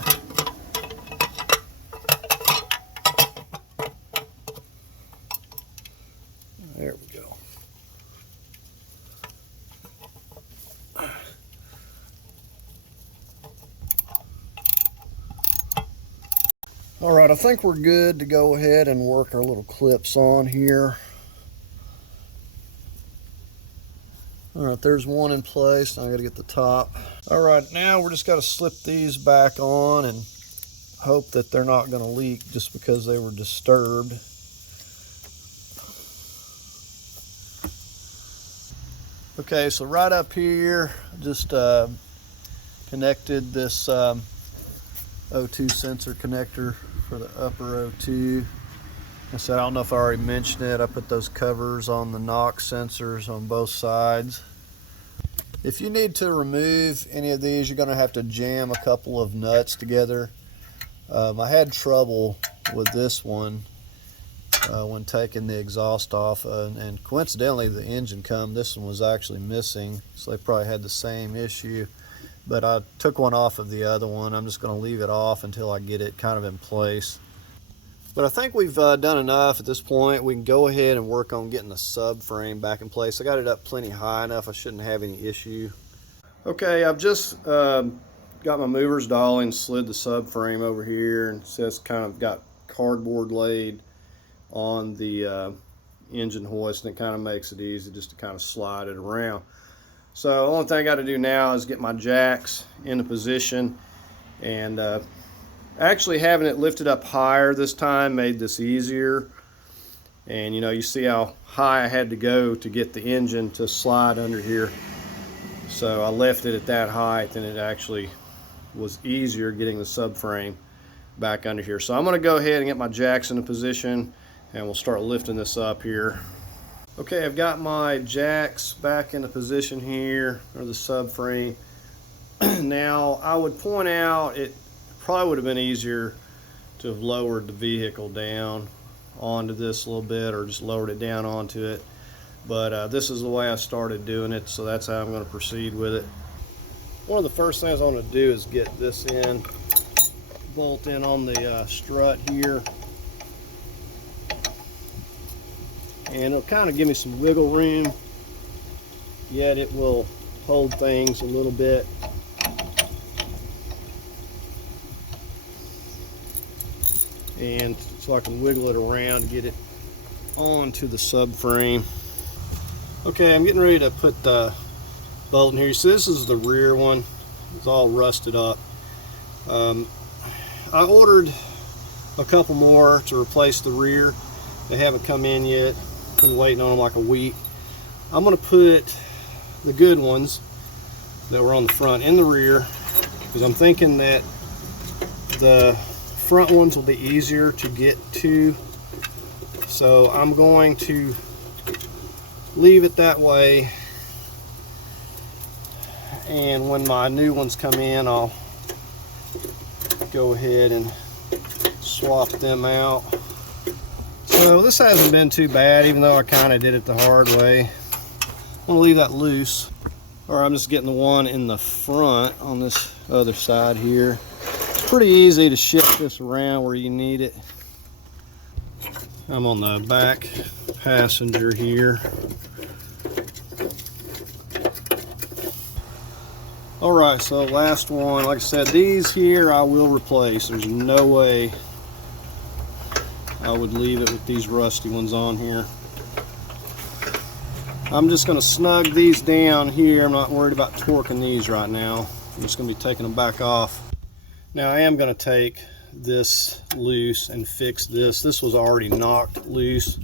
All right, I think we're good to go ahead and work our little clips on here. All right, there's one in place. Now I gotta get the top. All right, now we're just gotta slip these back on and hope that they're not gonna leak just because they were disturbed. Okay, so right up here, just connected this O2 sensor connector for the upper O2. I said, I don't know if I already mentioned it, I put those covers on the NOx sensors on both sides. If you need to remove any of these, you're gonna have to jam a couple of nuts together. I had trouble with this one when taking the exhaust off, and coincidentally the engine this one was actually missing, so they probably had the same issue. But I took one off of the other one. I'm just going to leave it off until I get it kind of in place. But I think we've done enough at this point. We can go ahead and work on getting the subframe back in place. I got it up plenty high enough I shouldn't have any issue. Okay, I've just got my movers dolly, slid the subframe over here, and it's just kind of got cardboard laid on the engine hoist, and it kind of makes it easy just to kind of slide it around. So the only thing I got to do now is get my jacks into position, and actually having it lifted up higher this time made this easier. And you see how high I had to go to get the engine to slide under here. So I left it at that height, and it actually was easier getting the subframe back under here. So I'm going to go ahead and get my jacks into position, and we'll start lifting this up here. Okay, I've got my jacks back into position here, or the subframe. Now, I would point out it probably would have been easier to have lowered the vehicle down onto this a little bit, or just lowered it down onto it. But this is the way I started doing it, so that's how I'm going to proceed with it. One of the first things I want to do is get this in, bolt in on the strut here. And it'll kind of give me some wiggle room, yet it will hold things a little bit. And so I can wiggle it around to get it onto the subframe. Okay, I'm getting ready to put the bolt in here. So this is the rear one. It's all rusted up. I ordered a couple more to replace the rear. They haven't come in yet. Been waiting on them like a week. I'm going to put the good ones that were on the front in the rear, because I'm thinking that the front ones will be easier to get to. So I'm going to leave it that way, and when my new ones come in, I'll go ahead and swap them out. So this hasn't been too bad, even though I kind of did it the hard way. I'm going to leave that loose. Or I'm just getting the one in the front on this other side here. It's pretty easy to shift this around where you need it. I'm on the back passenger here. Alright, so last one. Like I said, these here I will replace. There's no way I would leave it with these rusty ones on here. I'm just going to snug these down here. I'm not worried about torquing these right now. I'm just going to be taking them back off. Now I am going to take this loose and fix this. This was already knocked loose.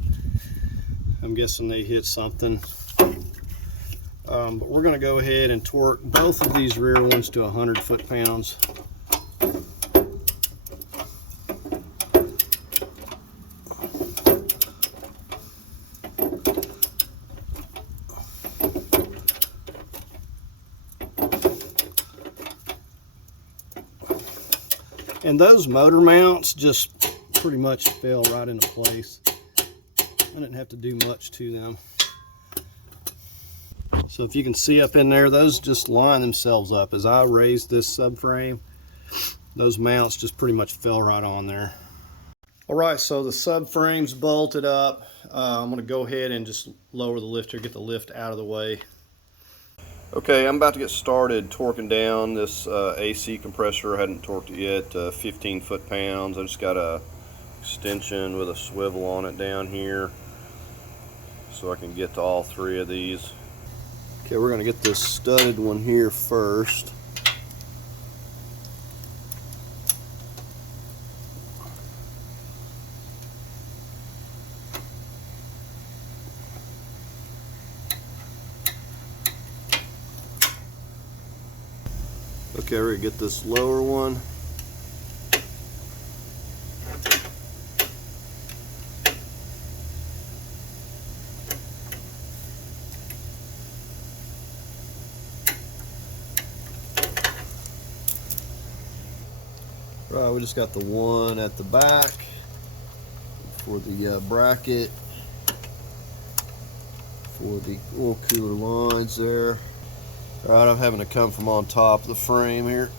I'm guessing they hit something. But we're going to go ahead and torque both of these rear ones to 100 foot-pounds. And those motor mounts just pretty much fell right into place. I didn't have to do much to them. So if you can see up in there, those just line themselves up. As I raised this subframe, those mounts just pretty much fell right on there. All right, so the subframe's bolted up. I'm gonna go ahead and just lower the lifter, get the lift out of the way. Okay, I'm about to get started torquing down this AC compressor. I hadn't torqued it yet, 15 foot-pounds. I just got a extension with a swivel on it down here so I can get to all three of these. Okay, we're going to get this studded one here first. Okay, we're going to get this lower one. Right, we just got the one at the back for the bracket for the oil cooler lines there. All right, I'm having to come from on top of the frame here.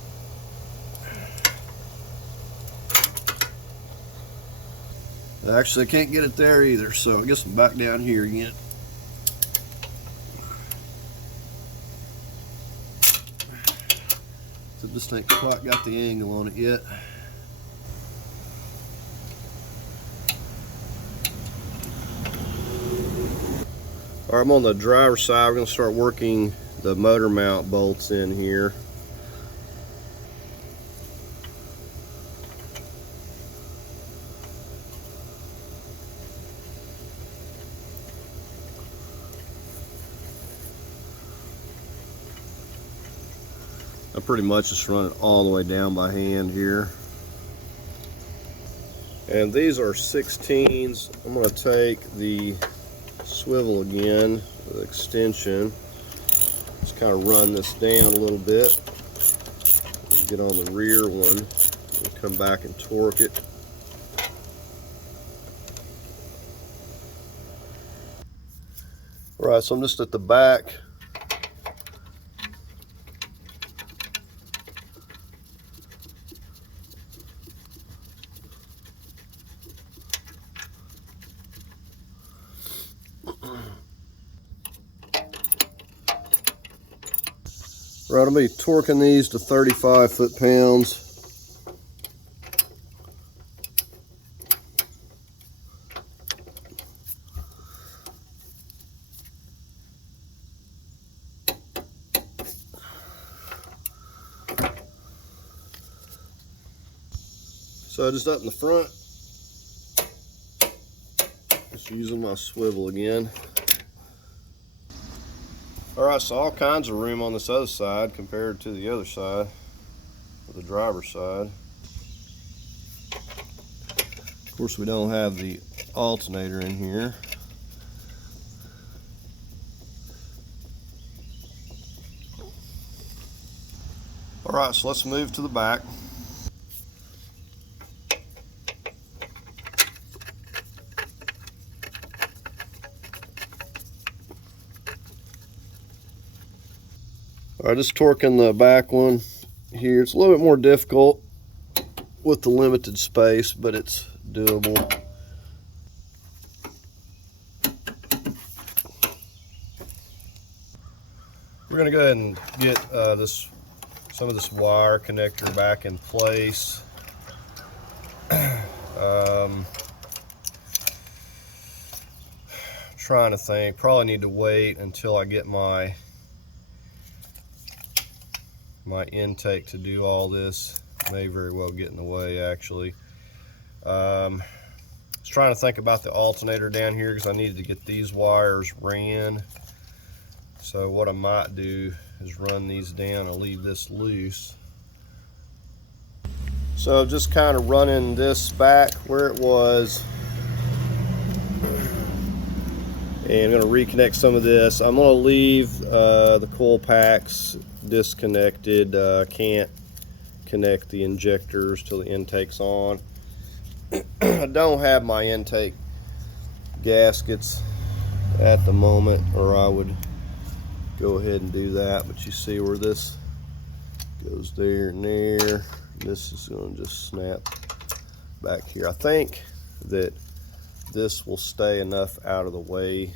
Actually, I can't get it there either, so I guess I'm back down here again. So this ain't quite got the angle on it yet. All right, I'm on the driver's side. We're going to start working the motor mount bolts in here. I pretty much just run it all the way down by hand here. And these are 16s. I'm going to take the swivel again, the extension. Just kind of run this down a little bit. Get on the rear one and come back and torque it. All right, so I'm just at the back. Right, I'll be torquing these to 35 foot-pounds. So just up in the front, just using my swivel again. All right, so all kinds of room on this other side compared to the other side, the driver's side. Of course, we don't have the alternator in here. All right, so let's move to the back. All right, just torquing the back one here. It's a little bit more difficult with the limited space, but it's doable. We're gonna go ahead and get some of this wire connector back in place. Trying to think, probably need to wait until I get my intake to do all this. May very well get in the way, actually. I was trying to think about the alternator down here because I needed to get these wires ran. So what I might do is run these down and leave this loose. So just kind of running this back where it was, and I'm going to reconnect some of this. I'm going to leave the coil packs disconnected. Can't connect the injectors till the intake's on. I don't have my intake gaskets at the moment, or I would go ahead and do that, but you see where this goes there and there. This is going to just snap back here. I think that this will stay enough out of the way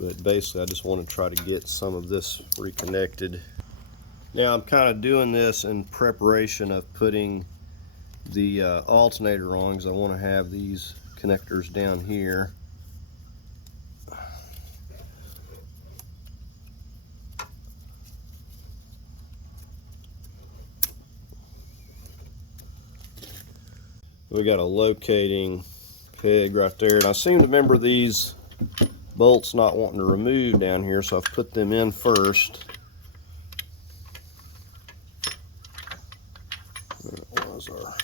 But basically I just want to try to get some of this reconnected. Now I'm kind of doing this in preparation of putting the alternator on, because I want to have these connectors down here. We got a locating peg right there, and I seem to remember these bolts not wanting to remove down here, so I've put them in first. That was our,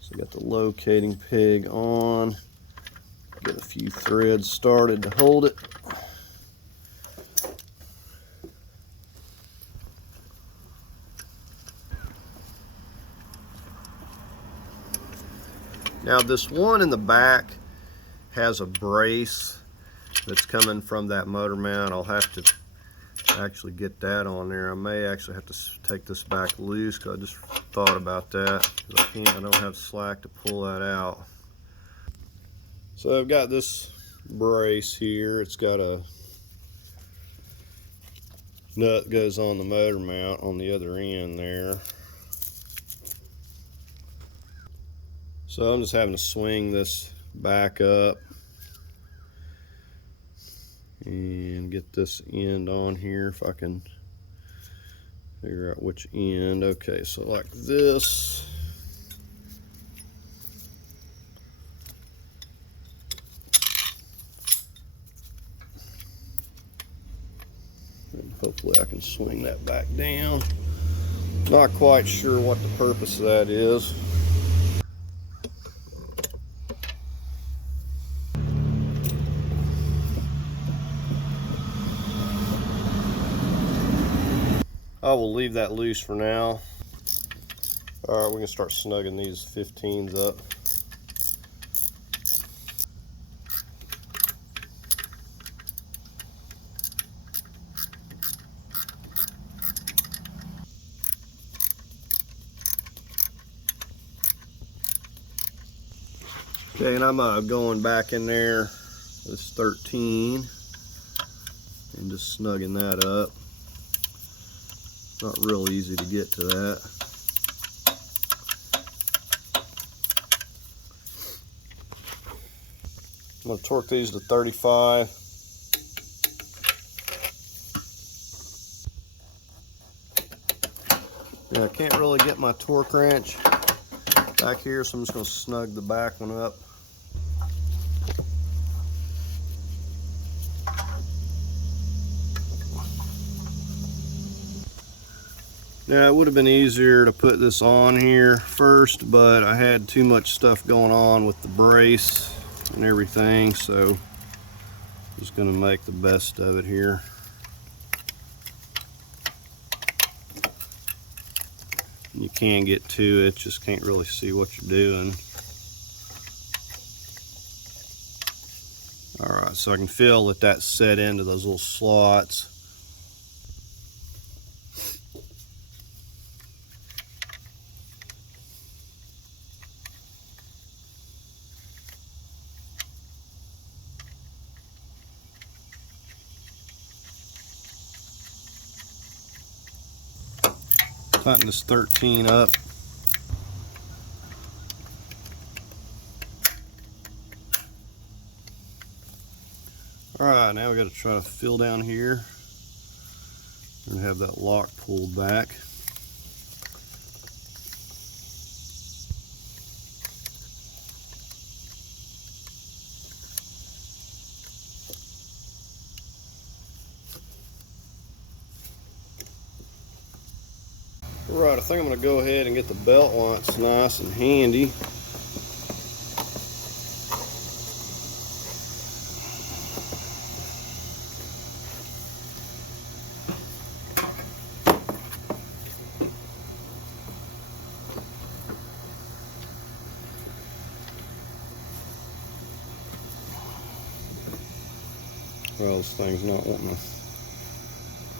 so we got the locating peg on. Get a few threads started to hold it. Now this one in the back has a brace that's coming from that motor mount. I'll have to actually get that on there. I may actually have to take this back loose, because I just thought about that. I don't have slack to pull that out. So I've got this brace here. It's got a nut that goes on the motor mount on the other end there. So I'm just having to swing this back up and get this end on here, if I can figure out which end. Okay, so like this. And hopefully I can swing that back down. Not quite sure what the purpose of that is. I will leave that loose for now. All right, we can start snugging these 15s up. Okay, and I'm going back in there, this 13, and just snugging that up. Not real easy to get to that. I'm going to torque these to 35. Yeah, I can't really get my torque wrench back here, so I'm just going to snug the back one up. Now it would have been easier to put this on here first, but I had too much stuff going on with the brace and everything, so I'm just going to make the best of it here. You can get to it, just can't really see what you're doing. Alright, so I can feel that that's set into those little slots. Tighten this 13 up. Alright, now we got to try to fill down here and have that lock pulled back. Alright, I think I'm going to go ahead and get the belt while it's nice and handy. Well, this thing's not wanting to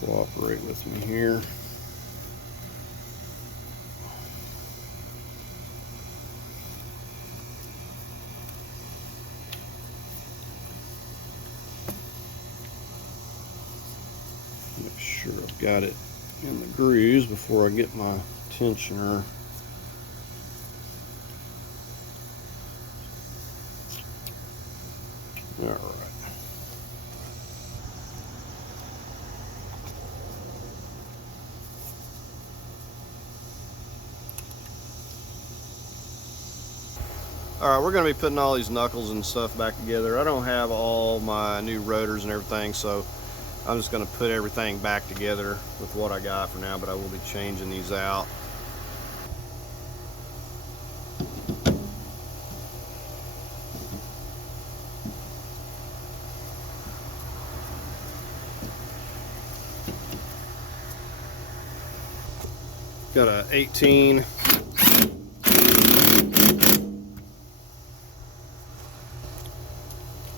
cooperate with me here. got it in the grooves before I get my tensioner. All right. All right, we're going to be putting all these knuckles and stuff back together. I don't have all my new rotors and everything, so I'm just going to put everything back together with what I got for now, but I will be changing these out. Got a 18.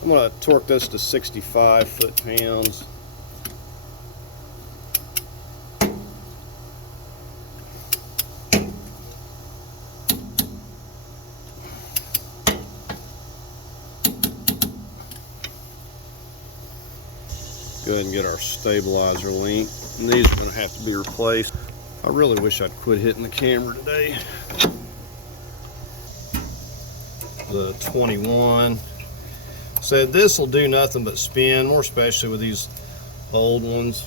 I'm going to torque this to 65 foot-pounds. Go ahead and get our stabilizer link. And these are going to have to be replaced. I really wish I'd quit hitting the camera today. The 21. Said this will do nothing but spin, more especially with these old ones.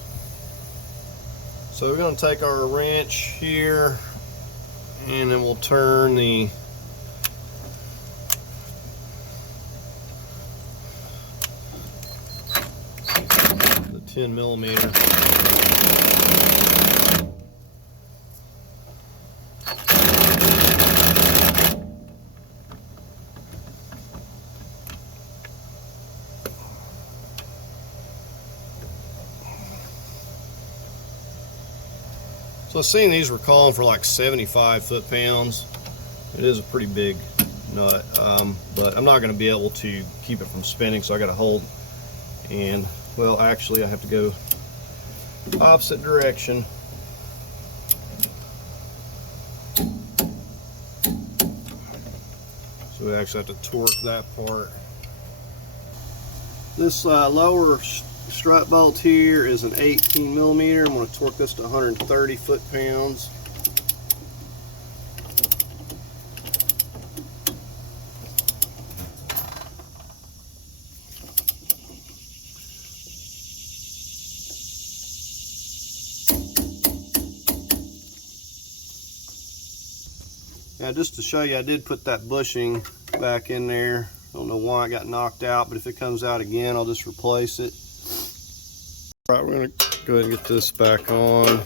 So we're going to take our wrench here and then we'll turn the the 10mm. So I've seen these were calling for like 75 foot-pounds. It is a pretty big nut, but I'm not going to be able to keep it from spinning, so I got to hold. And well, actually, I have to go opposite direction. So we actually have to torque that part. This lower strut bolt here is an 18mm. I'm going to torque this to 130 foot-pounds. Now, just to show you, I did put that bushing back in there. I don't know why it got knocked out, but if it comes out again, I'll just replace it. All right, we're going to go ahead and get this back on.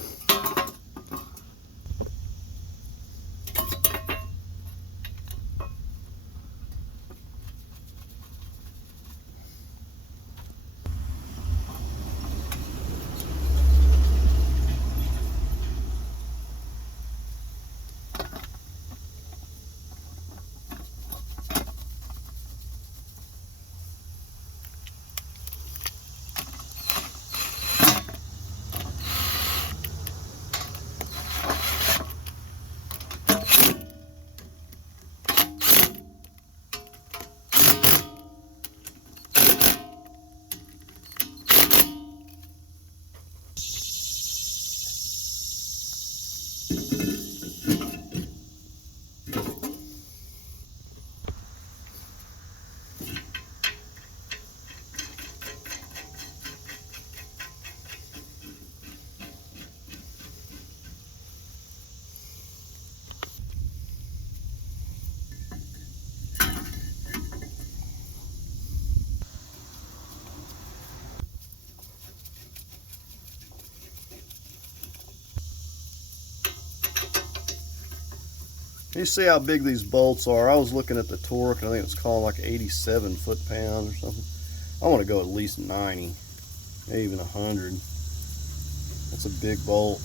You see how big these bolts are. I was looking at the torque, and I think it's calling like 87 foot-pounds or something. I want to go at least 90, maybe even 100. That's a big bolt.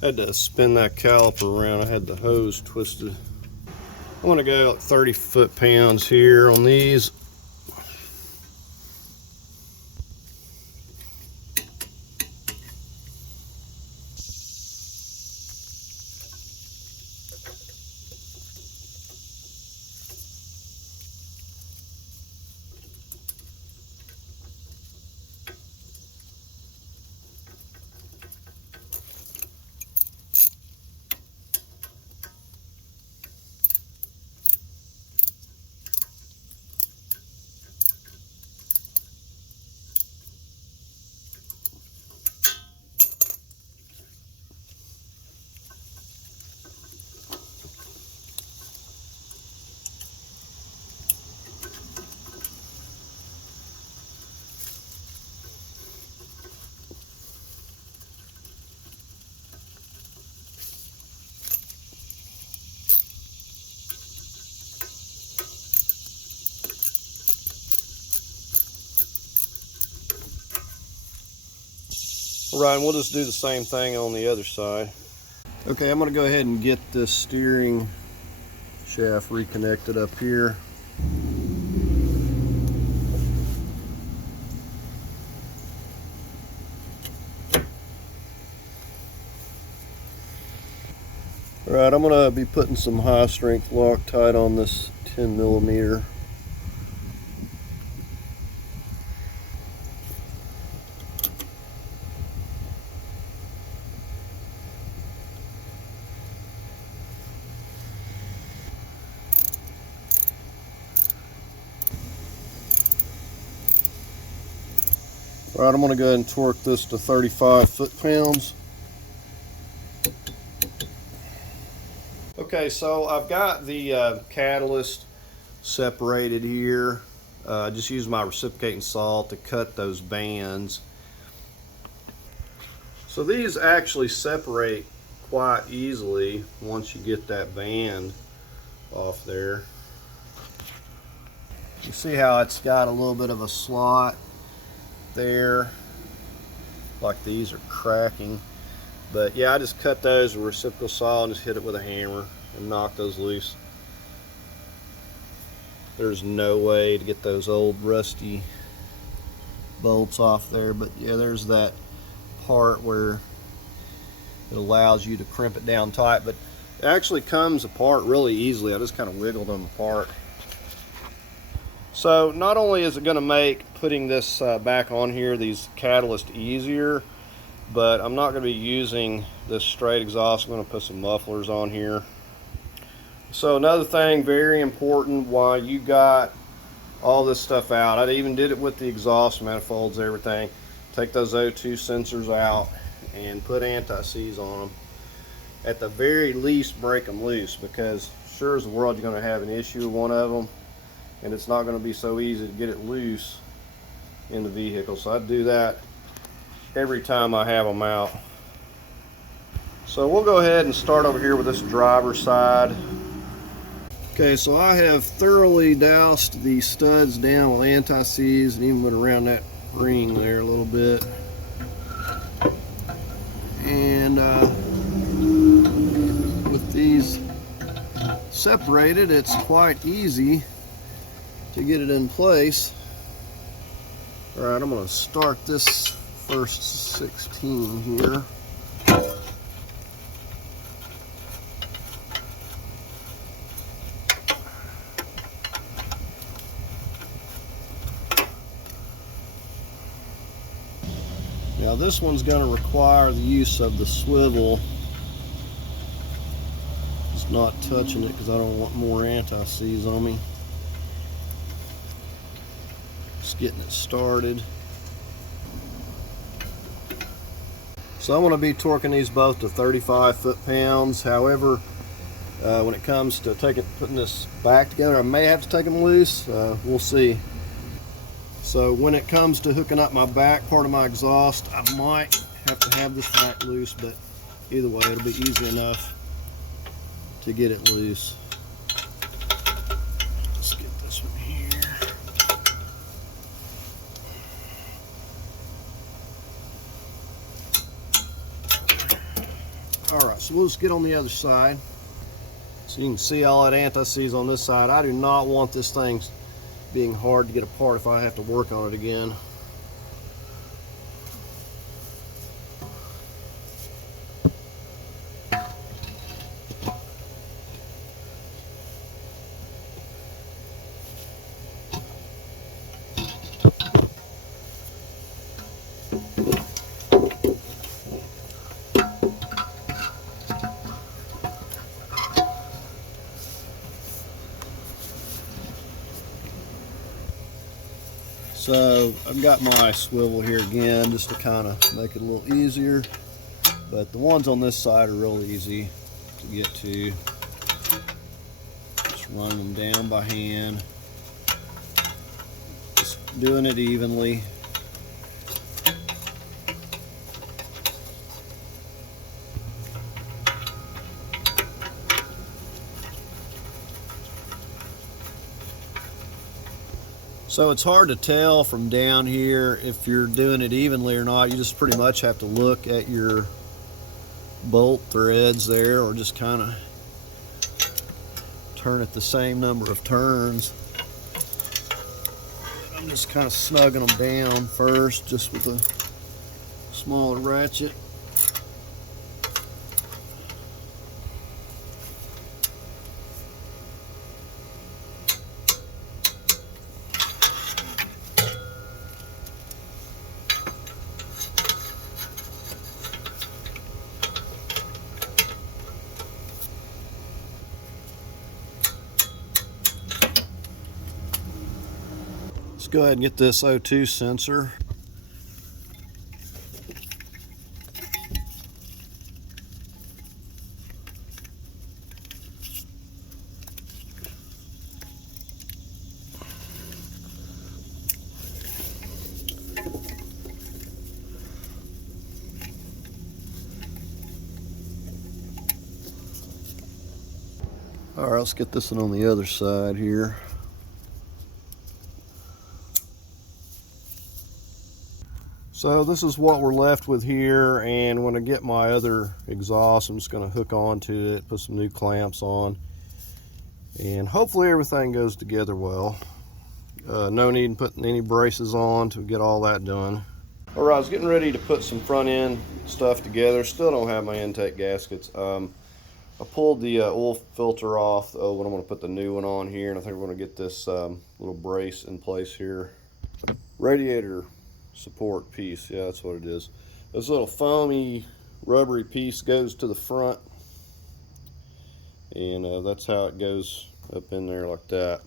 Had to spin that caliper around. I had the hose twisted. I want to go like 30 foot-pounds here on these. Right, and we'll just do the same thing on the other side. Okay, I'm going to go ahead and get this steering shaft reconnected up here. Alright, I'm going to be putting some high strength Loctite on this 10 millimeter. Alright, I'm going to go ahead and torque this to 35 foot-pounds. Okay, so I've got the catalyst separated here. Just use my reciprocating saw to cut those bands. So these actually separate quite easily once you get that band off there. You see how it's got a little bit of a slot there, like these are cracking. But yeah, I just cut those with a reciprocal saw and just hit it with a hammer and knock those loose. There's no way to get those old rusty bolts off there, but yeah, there's that part where it allows you to crimp it down tight, but it actually comes apart really easily. I just kind of wiggled them apart. So not only is it going to make putting this back on here, these catalysts, easier, but I'm not going to be using this straight exhaust. I'm going to put some mufflers on here. So another thing very important while you got all this stuff out, I even did it with the exhaust manifolds, everything. Take those O2 sensors out and put anti-seize on them. At the very least, break them loose, because sure as the world you're going to have an issue with one of them, and it's not going to be so easy to get it loose in the vehicle. So I do that every time I have them out. So we'll go ahead and start over here with this driver's side. Okay, so I have thoroughly doused the studs down with anti-seize and even went around that ring there a little bit. And with these separated, it's quite easy to get it in place. Alright, I'm going to start this first 16 here. Now this one's going to require the use of the swivel. Just not touching it because I don't want more anti-seize on me. Just getting it started. So I'm going to be torquing these both to 35 foot-pounds. However, when it comes to putting this back together, I may have to take them loose. We'll see. So when it comes to hooking up my back part of my exhaust, I might have to have this back loose, but either way, it'll be easy enough to get it loose. Let's get this one here. Alright, so we'll just get on the other side. So you can see all that anti-seize on this side. I do not want this thing being hard to get apart if I have to work on it again. So I've got my swivel here again just to kind of make it a little easier, but the ones on this side are real easy to get to. Just running them down by hand, just doing it evenly. So it's hard to tell from down here if you're doing it evenly or not. You just pretty much have to look at your bolt threads there, or just kind of turn it the same number of turns. I'm just kind of snugging them down first, just with a smaller ratchet. Let's go ahead and get this O2 sensor. All right, let's get this one on the other side here. So this is what we're left with here, and when I get my other exhaust, I'm just going to hook onto it, put some new clamps on, and hopefully everything goes together well. No need in putting any braces on to get all that done. All right, I was getting ready to put some front end stuff together. Still don't have my intake gaskets. I pulled the oil filter off, but I'm going to put the new one on here, and I think we're going to get this little brace in place here. Radiator support piece, yeah, that's what it is. This little foamy rubbery piece goes to the front, and that's how it goes up in there like that.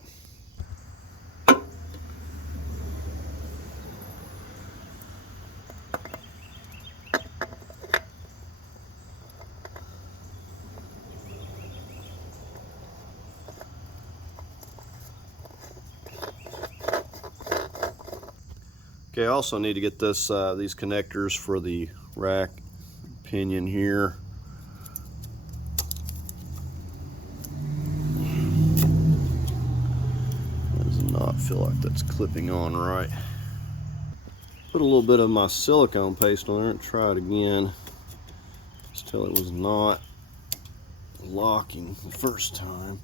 Okay, I also need to get this these connectors for the rack pinion here. Does not feel like that's clipping on right. Put a little bit of my silicone paste on there and try it again. Just tell it was not locking the first time.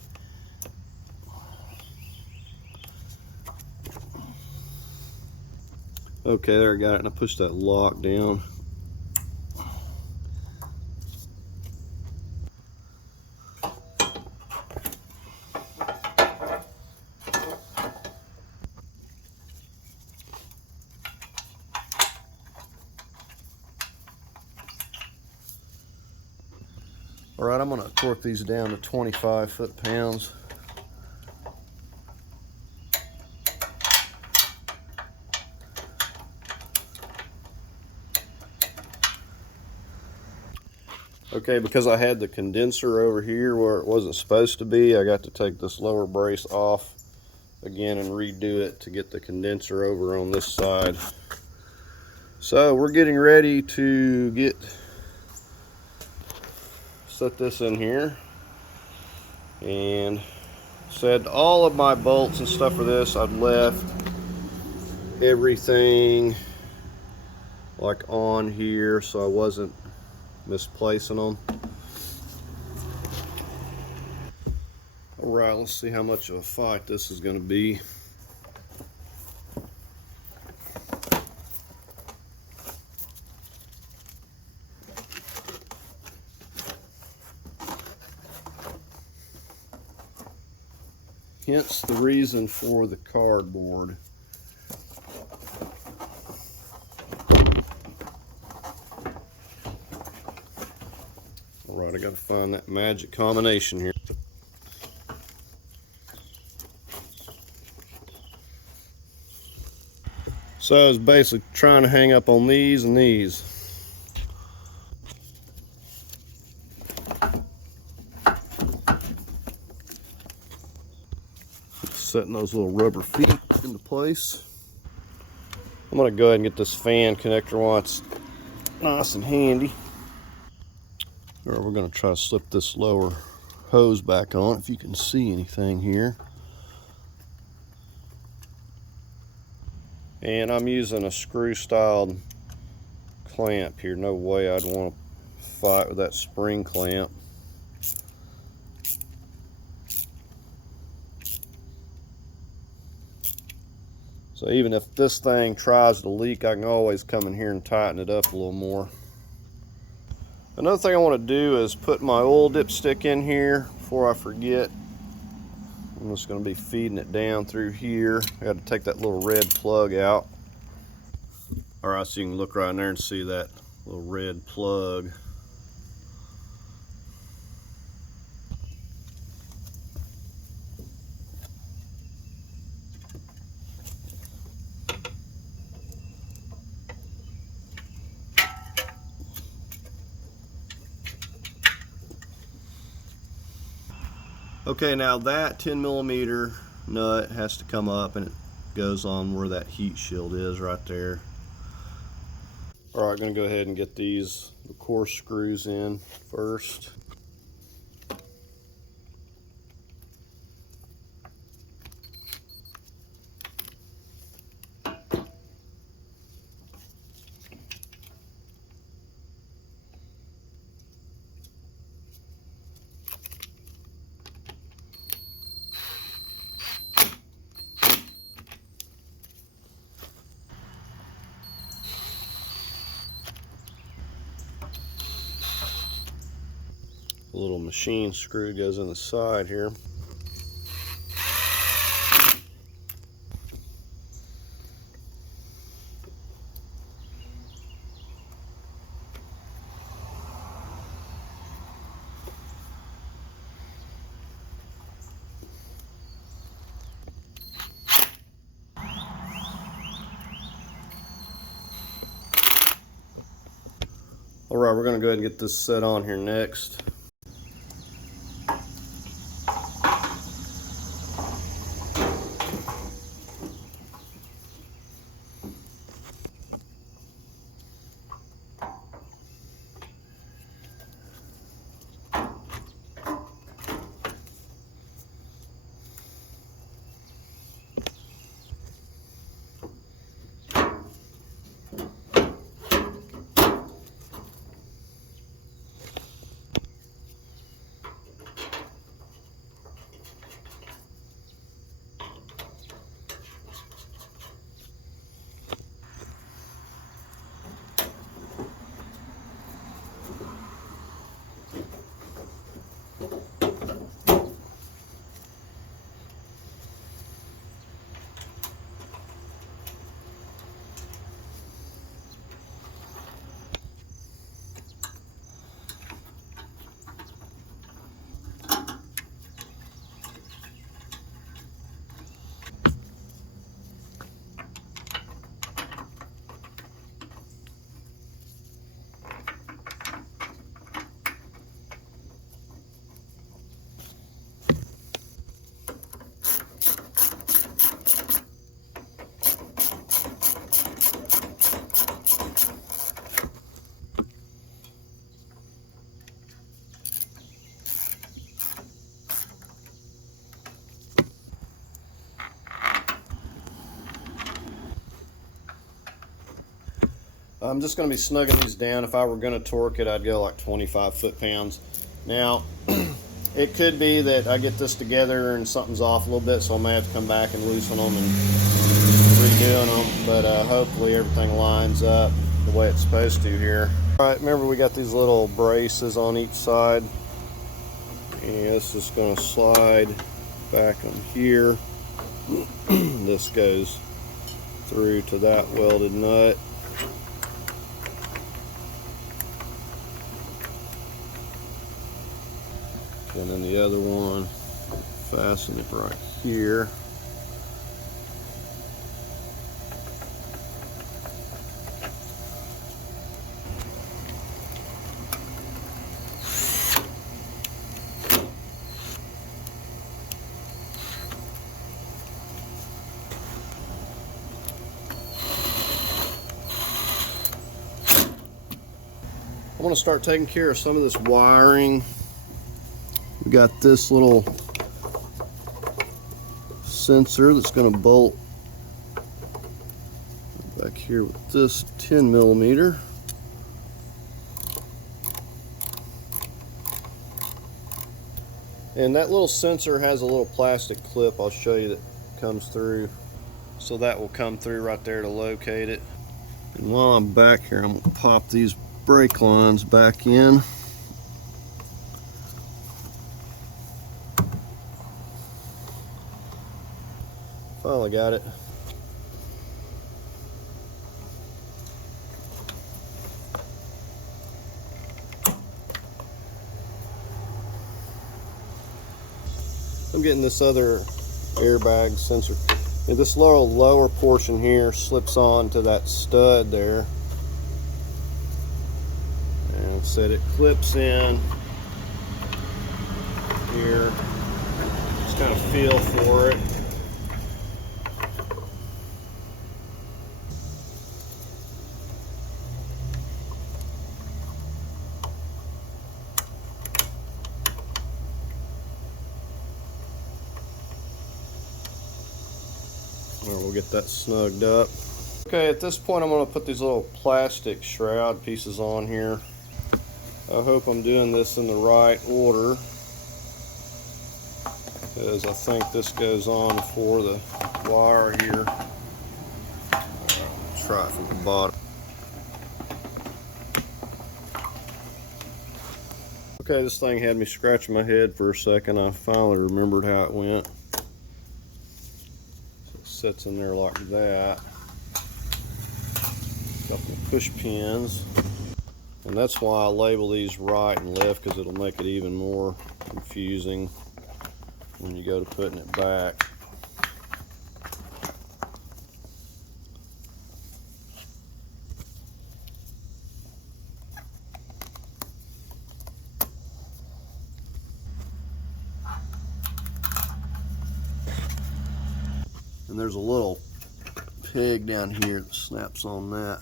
Okay, there I got it, and I pushed that lock down. All right, I'm gonna torque these down to 25 foot-pounds. Okay, because I had the condenser over here where it wasn't supposed to be, I got to take this lower brace off again and redo it to get the condenser over on this side. So we're getting ready to set this in here, and said all of my bolts and stuff for this, I'd left everything like on here so I wasn't misplacing them. Alright, let's see how much of a fight this is going to be. Hence the reason for the cardboard. Alright, I got to find that magic combination here. So I was basically trying to hang up on these and these. Setting those little rubber feet into place. I'm going to go ahead and get this fan connector while it's nice and handy. Alright, we're going to try to slip this lower hose back on if you can see anything here. And I'm using a screw styled clamp here. No way I'd want to fight with that spring clamp. So even if this thing tries to leak, I can always come in here and tighten it up a little more. Another thing I want to do is put my oil dipstick in here before I forget. I'm just going to be feeding it down through here. I got to take that little red plug out. Alright, so you can look right in there and see that little red plug. Okay, now that 10mm nut has to come up and it goes on where that heat shield is right there. Alright, I'm going to go ahead and get these coarse screws in first. A little machine screw goes in the side here. Alright, we're going to go ahead and get this set on here next. I'm just going to be snugging these down. If I were going to torque it, I'd go like 25 foot-pounds. Now, It could be that I get this together and something's off a little bit, so I may have to come back and loosen them and redoing them, but hopefully everything lines up the way it's supposed to here. All right, remember we got these little braces on each side. And this is going to slide back on here. This goes through to that welded nut. And then the other one, fasten it right here. I'm going to start taking care of some of this wiring. We got this little sensor that's going to bolt back here with this 10 millimeter. And that little sensor has a little plastic clip I'll show you that comes through. So that will come through right there to locate it. And while I'm back here, I'm going to pop these brake lines back in. Finally got it. I'm getting this other airbag sensor. And this lower portion here slips on to that stud there. And said it clips in here. Just kind of feel for it. We'll get that snugged up. Okay, at this point I'm going to put these little plastic shroud pieces on here. I hope I'm doing this in the right order, because I think this goes on for the wire here. Try it from the bottom. Okay, this thing had me scratching my head for a second. I finally remembered how it went. Sits in there like that. Got the push pins, and that's why I label these right and left, because it'll make it even more confusing when you go to putting it back. And there's a little peg down here that snaps on that.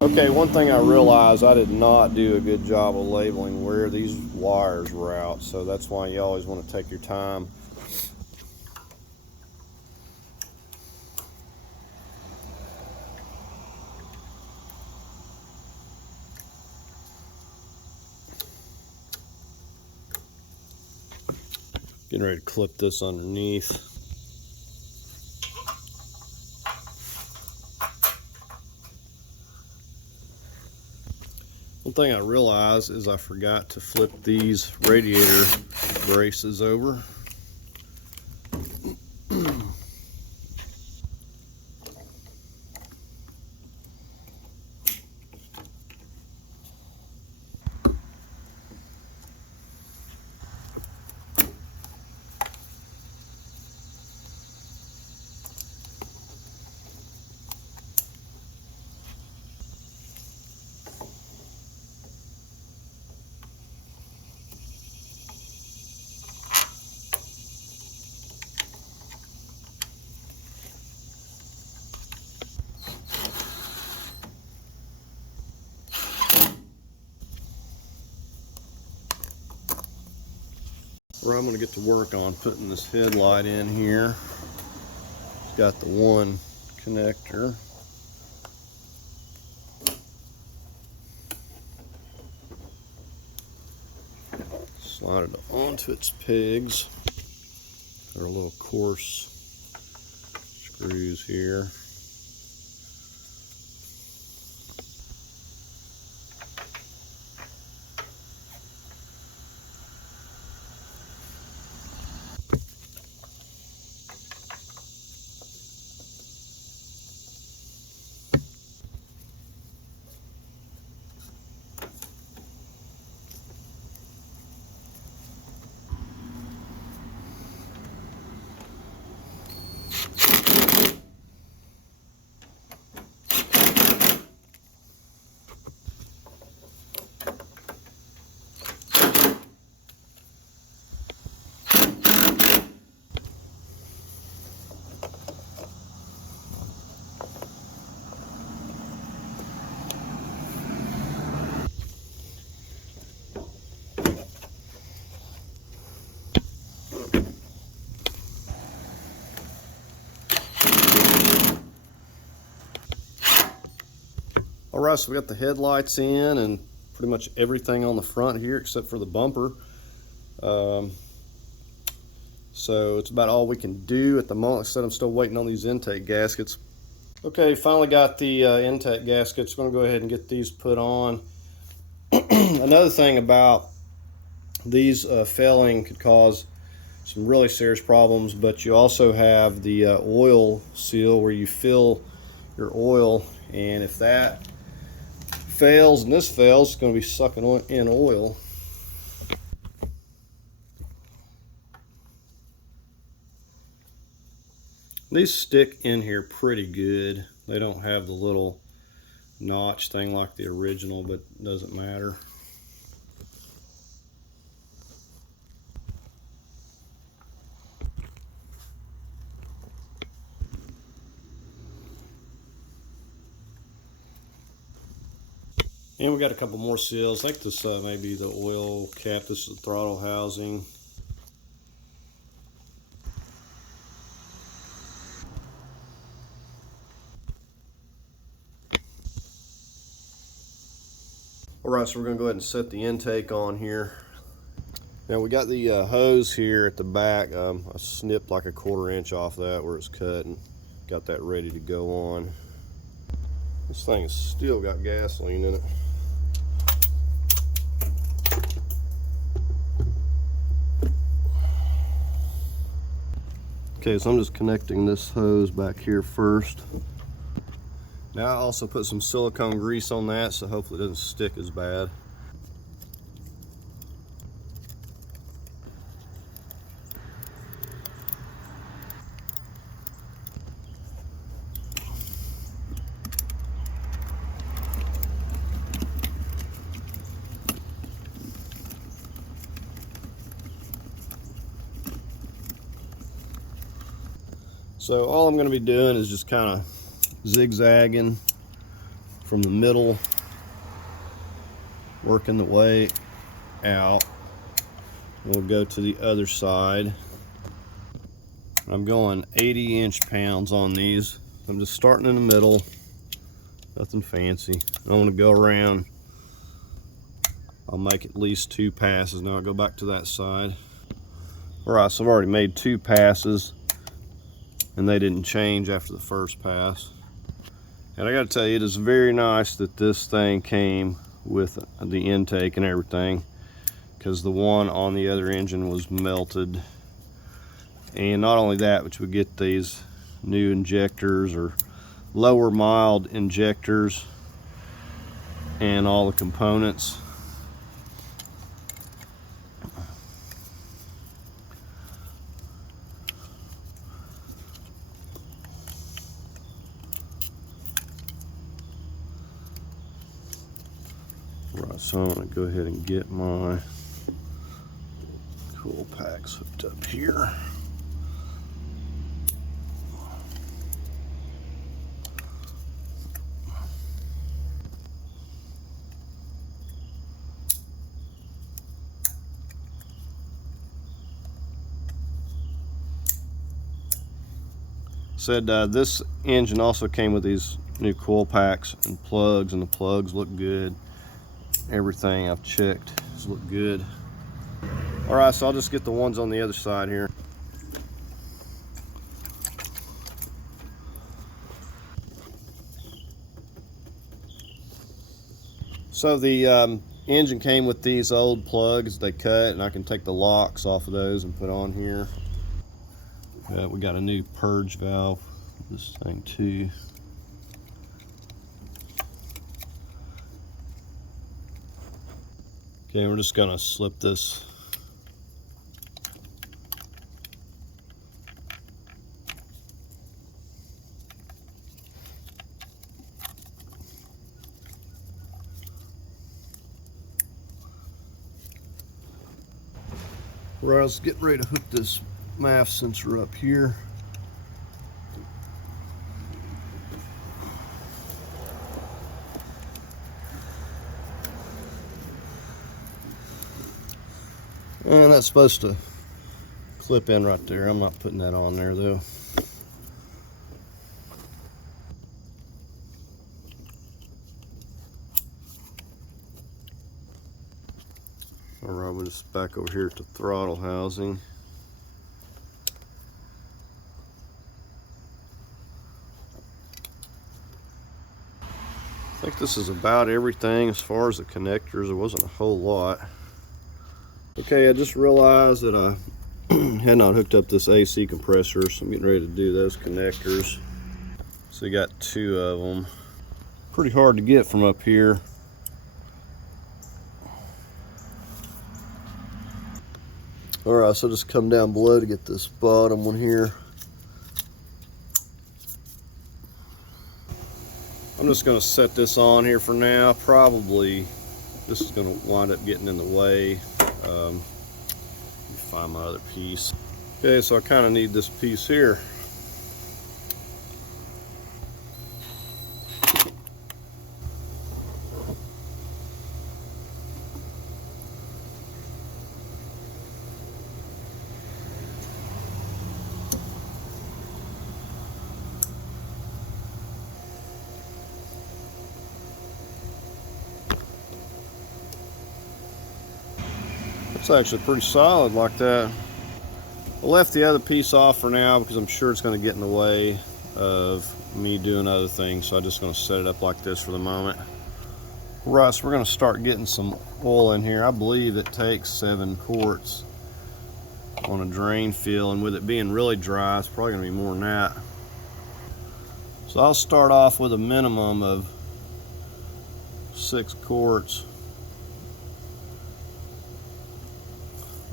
Okay, one thing I realized, I did not do a good job of labeling where these wires route, so that's why you always want to take your time. Getting ready to clip this underneath. One thing I realized is I forgot to flip these radiator braces over. Where I'm going to get to work on putting this headlight in here. It's got the one connector. Slide it onto its pegs. There are little coarse screws here. All right, so we got the headlights in and pretty much everything on the front here except for the bumper. So it's about all we can do at the moment. Like I said, I'm still waiting on these intake gaskets. Okay, finally got the intake gaskets. Going to go ahead and get these put on. Another thing about these failing could cause some really serious problems, but you also have the oil seal where you fill your oil, and if that fails and this fails, it's going to be sucking in oil. These stick in here pretty good. They don't have the little notch thing like the original, but it doesn't matter. And we got a couple more seals. I think this may be the oil cap. This is the throttle housing. All right, so we're gonna go ahead and set the intake on here. Now we got the hose here at the back. I snipped like a 1/4 inch off that where it's cut and got that ready to go on. This thing has still got gasoline in it. Okay, so I'm just connecting this hose back here first. Now I also put some silicone grease on that, so hopefully it doesn't stick as bad. So all I'm going to be doing is just kind of zigzagging from the middle, working the way out. We'll go to the other side. I'm going 80 inch-pounds on these. I'm just starting in the middle, nothing fancy. I want to go around. I'll make at least 2 passes. Now I'll go back to that side. All right, so I've already made 2 passes, and they didn't change after the first pass. And I gotta tell you, it is very nice that this thing came with the intake and everything, because the one on the other engine was melted. And not only that, but we get these new injectors or lower mild injectors and all the components. Right, so I'm going to go ahead and get my cool packs hooked up here. Said this engine also came with these new coil packs and the plugs look good. Everything I've checked has looked good. All right, so I'll just get the ones on the other side here. So the engine came with these old plugs they cut, and I can take the locks off of those and put on here. We got a new purge valve, this thing too. Okay, we're just gonna slip this. Right, let's get ready to hook this MAF sensor up here. And that's supposed to clip in right there. I'm not putting that on there though. All right, we're just back over here at the throttle housing. I think this is about everything as far as the connectors. There wasn't a whole lot. Okay, I just realized that I had not hooked up this AC compressor, so I'm getting ready to do those connectors. So you got two of them. Pretty hard to get from up here. All right, so just come down below to get this bottom one here. I'm just gonna set this on here for now. Probably this is gonna wind up getting in the way. Let me find my other piece. Okay, so I kind of need this piece here. It's actually pretty solid like that. I left the other piece off for now because I'm sure it's going to get in the way of me doing other things, so I'm just going to set it up like this for the moment. Right, so we're going to start getting some oil in here. I believe it takes 7 quarts on a drain fill, and with it being really dry, it's probably going to be more than that. So I'll start off with a minimum of 6 quarts.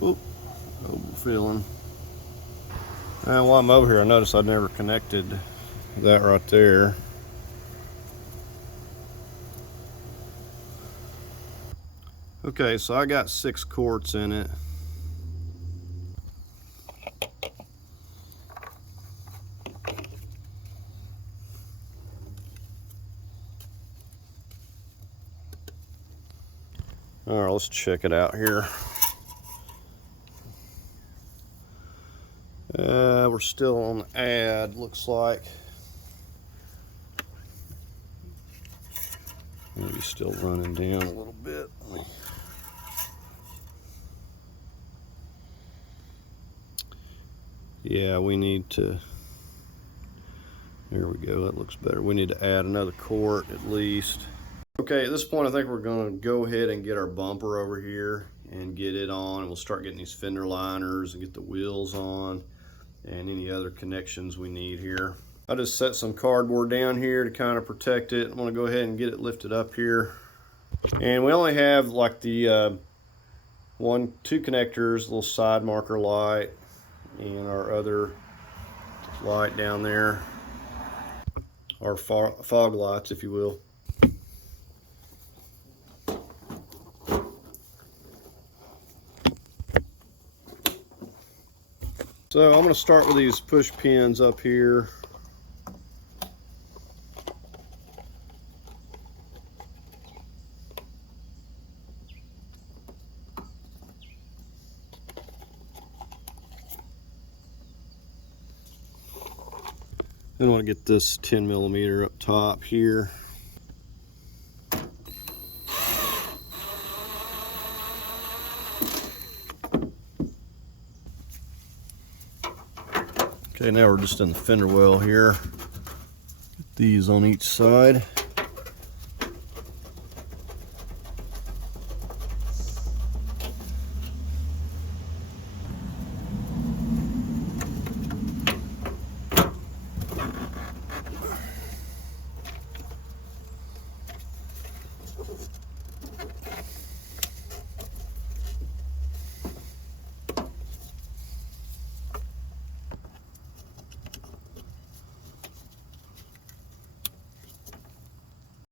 Oop, overfilling. And while I'm over here, I noticed I never connected that right there. Okay, so I got 6 quarts in it. All right, let's check it out here. We're still on the ad, looks like. Maybe still running down a little bit. Yeah, we need to, there we go, that looks better. We need to add another quart at least. Okay, at this point I think we're gonna go ahead and get our bumper over here and get it on, and we'll start getting these fender liners and get the wheels on and any other connections we need here. I just set some cardboard down here to kind of protect it. I'm gonna go ahead and get it lifted up here. And we only have like the 2 connectors, little side marker light, and our other light down there, our fog lights, if you will. So I'm going to start with these push pins up here. Then I want to get this 10mm up top here. Okay, now we're just in the fender well here. Get these on each side.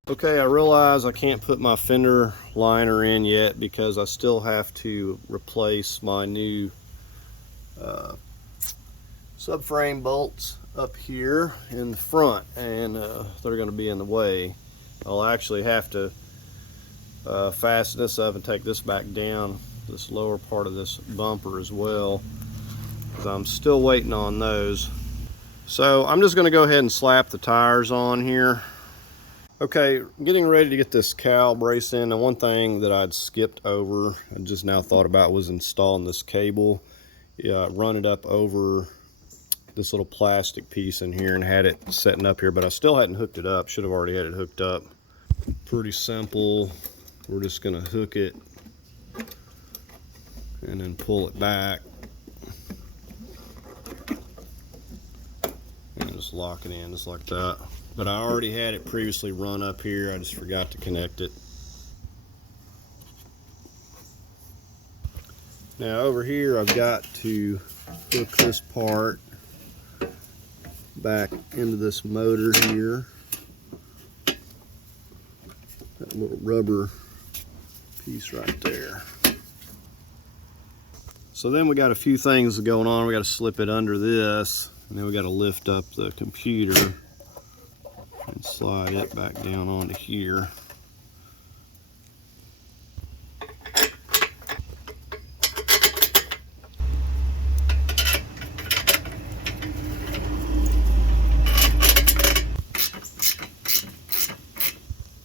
Okay, I realize I can't put my fender liner in yet because I still have to replace my new subframe bolts up here in the front, and they're going to be in the way. I'll actually have to fasten this up and take this back down, this lower part of this bumper as well, because I'm still waiting on those. So I'm just going to go ahead and slap the tires on here. Okay, getting ready to get this cowl brace in. And one thing that I'd skipped over, I just now thought about, was installing this cable. Run it up over this little plastic piece in here and had it setting up here, but I still hadn't hooked it up. Should have already had it hooked up. Pretty simple. We're just gonna hook it and then pull it back and just lock it in just like that. But I already had it previously run up here. I just forgot to connect it. Now over here I've got to hook this part back into this motor here. That little rubber piece right there. So then we got a few things going on. We got to slip it under this, and then we got to lift up the computer and slide it back down onto here.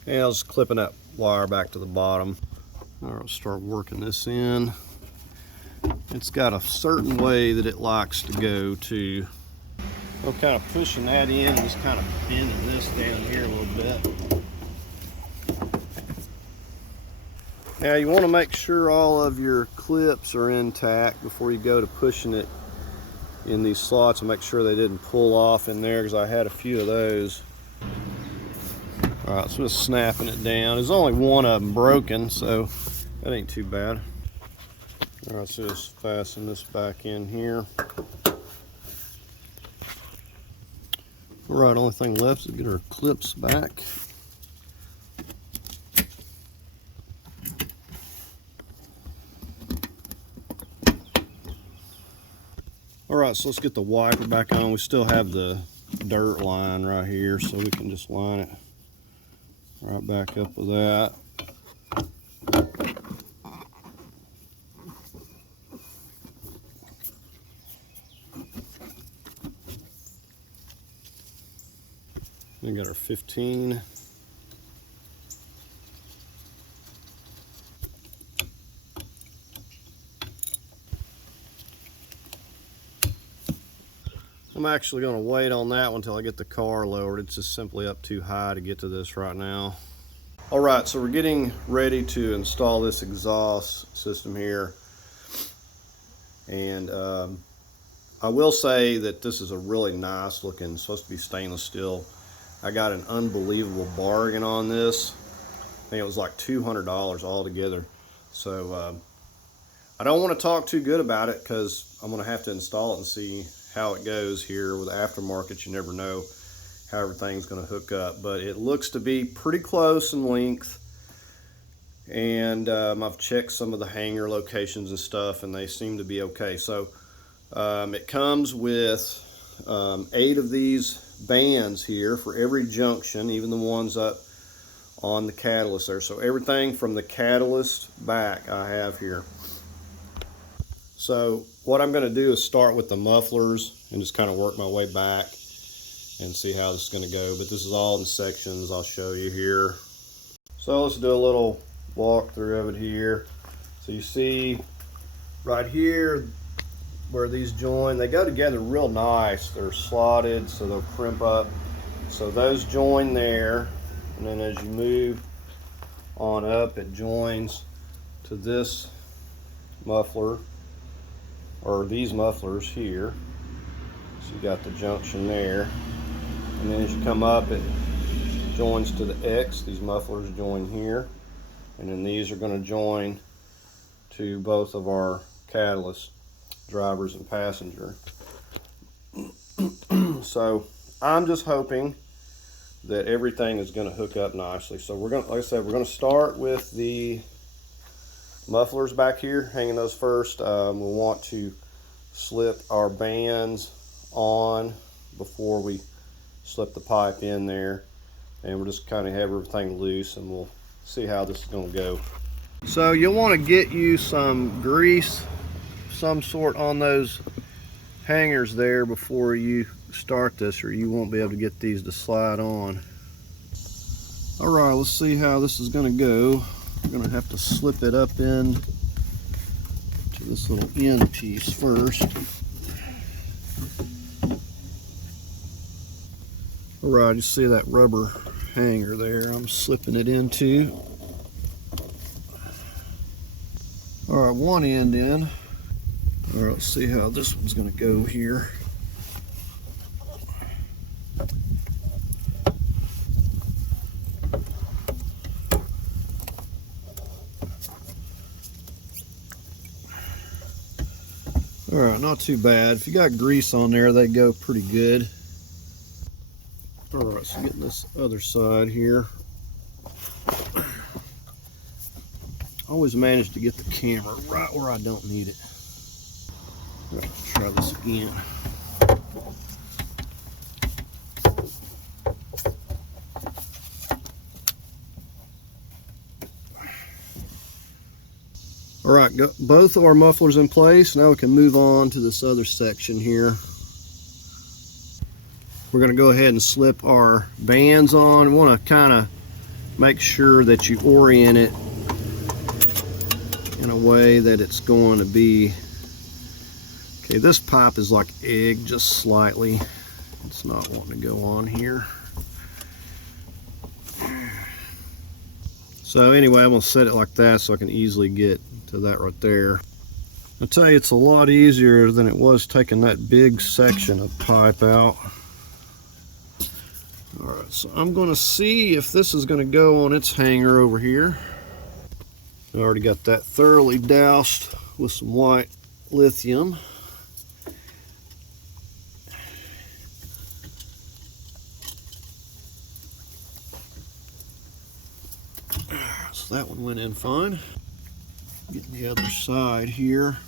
And I was clipping that wire back to the bottom. I'll start working this in. It's got a certain way that it likes to go to. I'm kind of pushing that in, just kind of bending this down here a little bit. Now you want to make sure all of your clips are intact before you go to pushing it in these slots, and make sure they didn't pull off in there, because I had a few of those. Alright, so just snapping it down. There's only one of them broken, so that ain't too bad. Alright, so just fasten this back in here. Alright, only thing left is to get our clips back. Alright, so let's get the wiper back on. We still have the dirt line right here, so we can just line it right back up with that. We got our 15. I'm actually going to wait on that one until I get the car lowered. It's just simply up too high to get to this right now. Alright, so we're getting ready to install this exhaust system here. And I will say that this is a really nice looking, supposed to be stainless steel. I got an unbelievable bargain on this. I think it was like $200 altogether. So I don't want to talk too good about it, because I'm going to have to install it and see how it goes here. With aftermarket, you never know how everything's going to hook up, but it looks to be pretty close in length. And I've checked some of the hanger locations and stuff, and they seem to be okay. So it comes with 8 of these bands here for every junction, even the ones up on the catalyst there. So everything from the catalyst back I have here. So what I'm going to do is start with the mufflers and just kind of work my way back and see how this is going to go. But this is all in sections I'll show you here. So let's do a little walkthrough of it here. So you see right here, where these join, they go together real nice. They're slotted so they'll crimp up. So those join there, and then as you move on up, it joins to this muffler, or these mufflers here. So you got the junction there, and then as you come up, it joins to the X. These mufflers join here, and then these are going to join to both of our catalyst, drivers and passenger. So I'm just hoping that everything is going to hook up nicely. So we're going to, like I said, we're going to start with the mufflers back here, hanging those first. We'll want to slip our bands on before we slip the pipe in there, and we'll just kind of have everything loose, and we'll see how this is going to go. So you'll want to get you some grease, some sort, on those hangers there before you start this, or you won't be able to get these to slide on. All right, let's see how this is going to go. We're going to have to slip it up in to this little end piece first. All right, you see that rubber hanger there? I'm slipping it into. All right, one end in. All right, let's see how this one's going to go here. All right, not too bad. If you got grease on there, they go pretty good. All right, so getting this other side here. Always manage to get the camera right where I don't need it. All right, let's try this again. All right, got both our mufflers in place. Now we can move on to this other section here. We're going to go ahead and slip our bands on. We want to kind of make sure that you orient it in a way that it's going to be. Okay, this pipe is like egg, just slightly. It's not wanting to go on here. So anyway, I'm going to set it like that so I can easily get to that right there. I'll tell you, it's a lot easier than it was taking that big section of pipe out. All right, so I'm going to see if this is going to go on its hanger over here. I already got that thoroughly doused with some white lithium. So that one went in fine. Getting the other side here.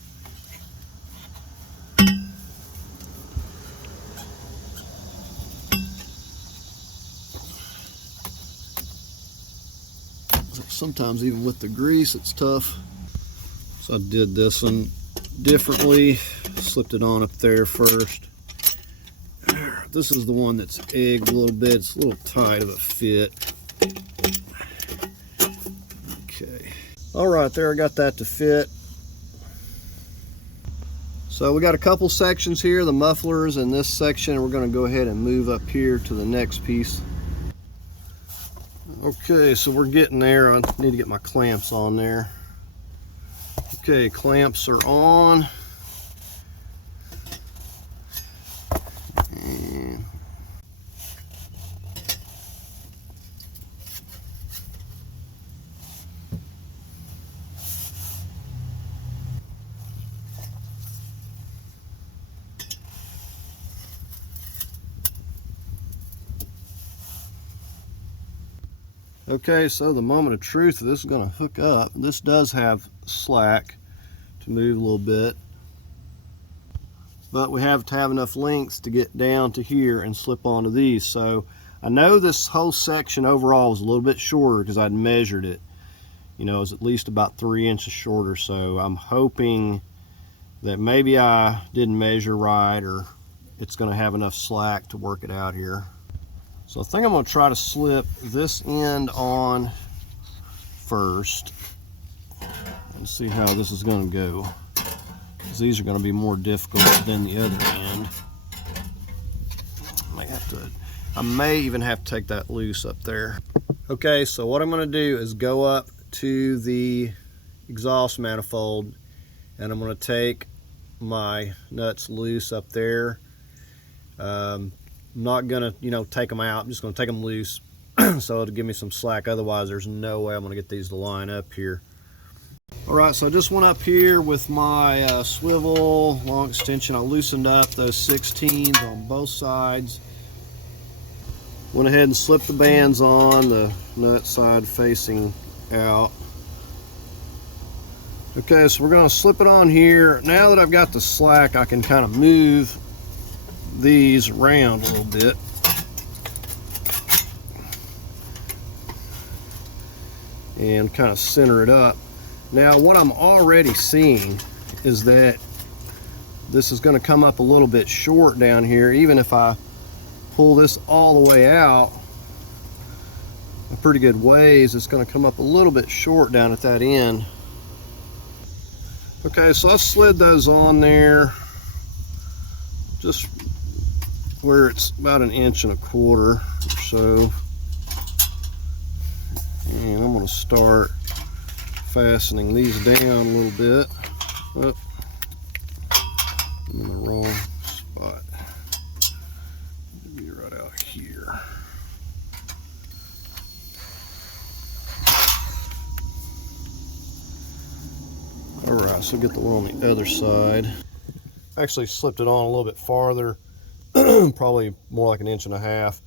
Sometimes even with the grease it's tough. So I did this one differently. Slipped it on up there first. This is the one that's egged a little bit. It's a little tight of a fit. Okay. All right, there, I got that to fit. So we got a couple sections here, the mufflers and this section. We're going to go ahead and move up here to the next piece. Okay, so we're getting there. I need to get my clamps on there. Okay, clamps are on. And okay, so the moment of truth, this is going to hook up. This does have slack to move a little bit, but we have to have enough length to get down to here and slip onto these. So I know this whole section overall was a little bit shorter because I'd measured it. You know, it was at least about 3 inches shorter. So I'm hoping that maybe I didn't measure right, or it's going to have enough slack to work it out here. So I think I'm going to try to slip this end on first and see how this is going to go. because these are going to be more difficult than the other end. I may even have to take that loose up there. Okay, so what I'm going to do is go up to the exhaust manifold, and I'm going to take my nuts loose up there. I'm not going to, take them out. I'm just going to take them loose so it'll give me some slack. Otherwise, there's no way I'm going to get these to line up here. All right, so I just went up here with my swivel long extension. I loosened up those 16s on both sides. Went ahead and slipped the bands on, the nut side facing out. Okay, so we're going to slip it on here. Now that I've got the slack, I can kind of move these around a little bit. And kind of center it up. Now what I'm already seeing is that this is going to come up a little bit short down here. Even if I pull this all the way out a pretty good ways, it's going to come up a little bit short down at that end. Okay, so I slid those on there just where it's about 1.25 inches or so, and I'm going to start fastening these down a little bit. Oh, I'm in the wrong spot. Be right out here. All right, so get the one on the other side. Actually slipped it on a little bit farther, probably more like 1.5 inches.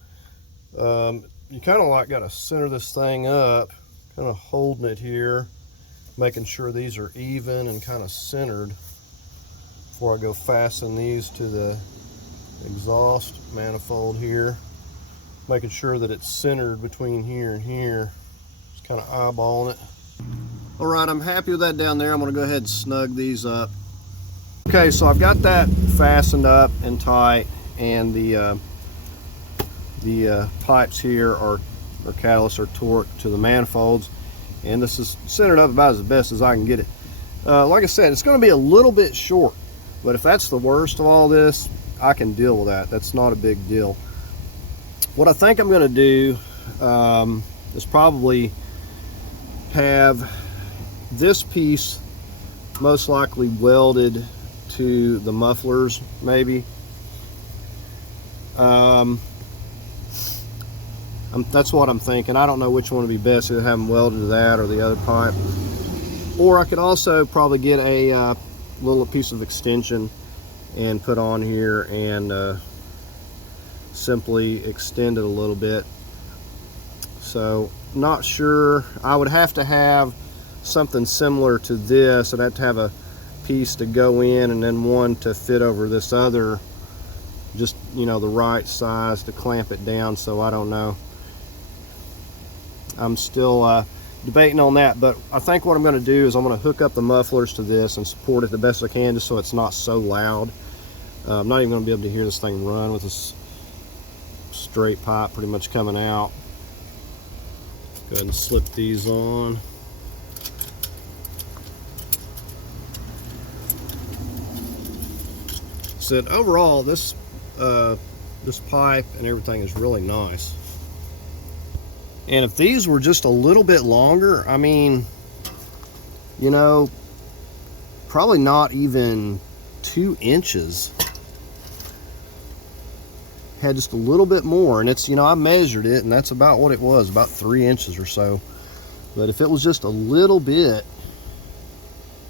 You kind of like got to center this thing up, kind of holding it here, making sure these are even and kind of centered before I go fasten these to the exhaust manifold here. Making sure that it's centered between here and here. Just kind of eyeballing it. All right, I'm happy with that down there. I'm going to go ahead and snug these up. Okay, so I've got that fastened up and tight, and the pipes here are catalysts are torqued to the manifolds, and this is centered up about as best as I can get it. Like I said, it's going to be a little bit short, but if that's the worst of all this, I can deal with that. That's not a big deal. What I think I'm going to do is probably have this piece most likely welded to the mufflers, maybe. That's what I'm thinking. I don't know which one would be best, either have them welded to that or the other pipe. Or I could also probably get a little piece of extension and put on here and simply extend it a little bit. So, not sure. I would have to have something similar to this. I'd have to have a piece to go in and then one to fit over this other, just, the right size to clamp it down. So I don't know. I'm still debating on that, but I think what I'm going to do is I'm going to hook up the mufflers to this and support it the best I can, just so it's not so loud. I'm not even going to be able to hear this thing run with this straight pipe pretty much coming out. Go ahead and slip these on. So overall, this pipe and everything is really nice. And if these were just a little bit longer, I mean, probably not even 2 inches. Had just a little bit more, and it's, I measured it, and that's about what it was, about 3 inches or so. But if it was just a little bit,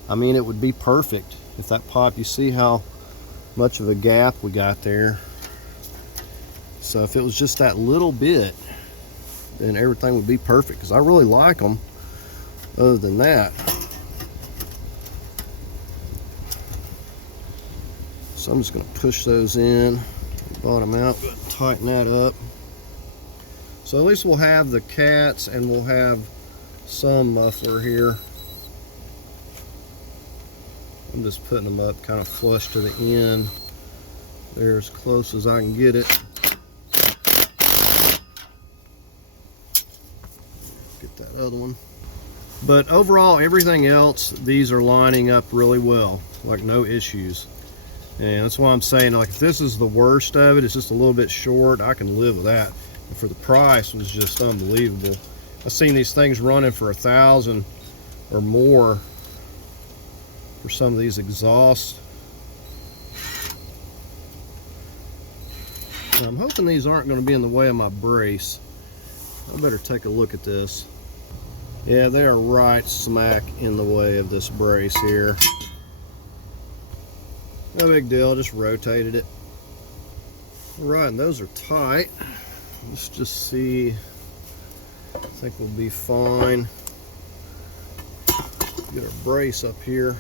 I mean, it would be perfect. If that pipe, you see how much of a gap we got there. So if it was just that little bit, then everything would be perfect, because I really like them. Other than that, so I'm just going to push those in, bottom out, tighten that up. So at least we'll have the cats and we'll have some muffler here. I'm just putting them up kind of flush to the end there, as close as I can get it. Get that other one. But overall, everything else, these are lining up really well, like no issues. And that's why I'm saying, like, if this is the worst of it, it's just a little bit short, I can live with that. But for the price, it was just unbelievable. I've seen these things running for $1,000 or more for some of these exhausts. And I'm hoping these aren't going to be in the way of my brace. I better take a look at this. Yeah, they are right smack in the way of this brace here. No big deal, just rotated it. Alright, and those are tight. Let's just see. I think we'll be fine. Get our brace up here.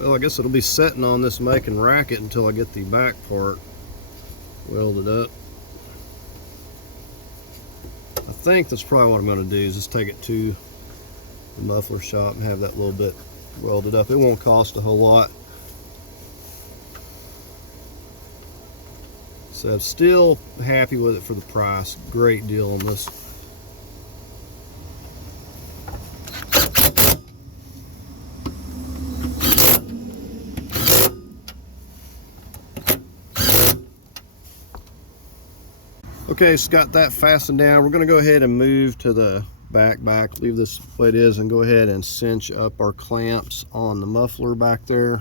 Well, I guess it'll be sitting on this making racket until I get the back part welded up. I think that's probably what I'm going to do, is just take it to the muffler shop and have that little bit welded up. It won't cost a whole lot. So I'm still happy with it for the price. Great deal on this. Okay, so got that fastened down. We're going to go ahead and move to the back, leave this the way it is, and go ahead and cinch up our clamps on the muffler back there.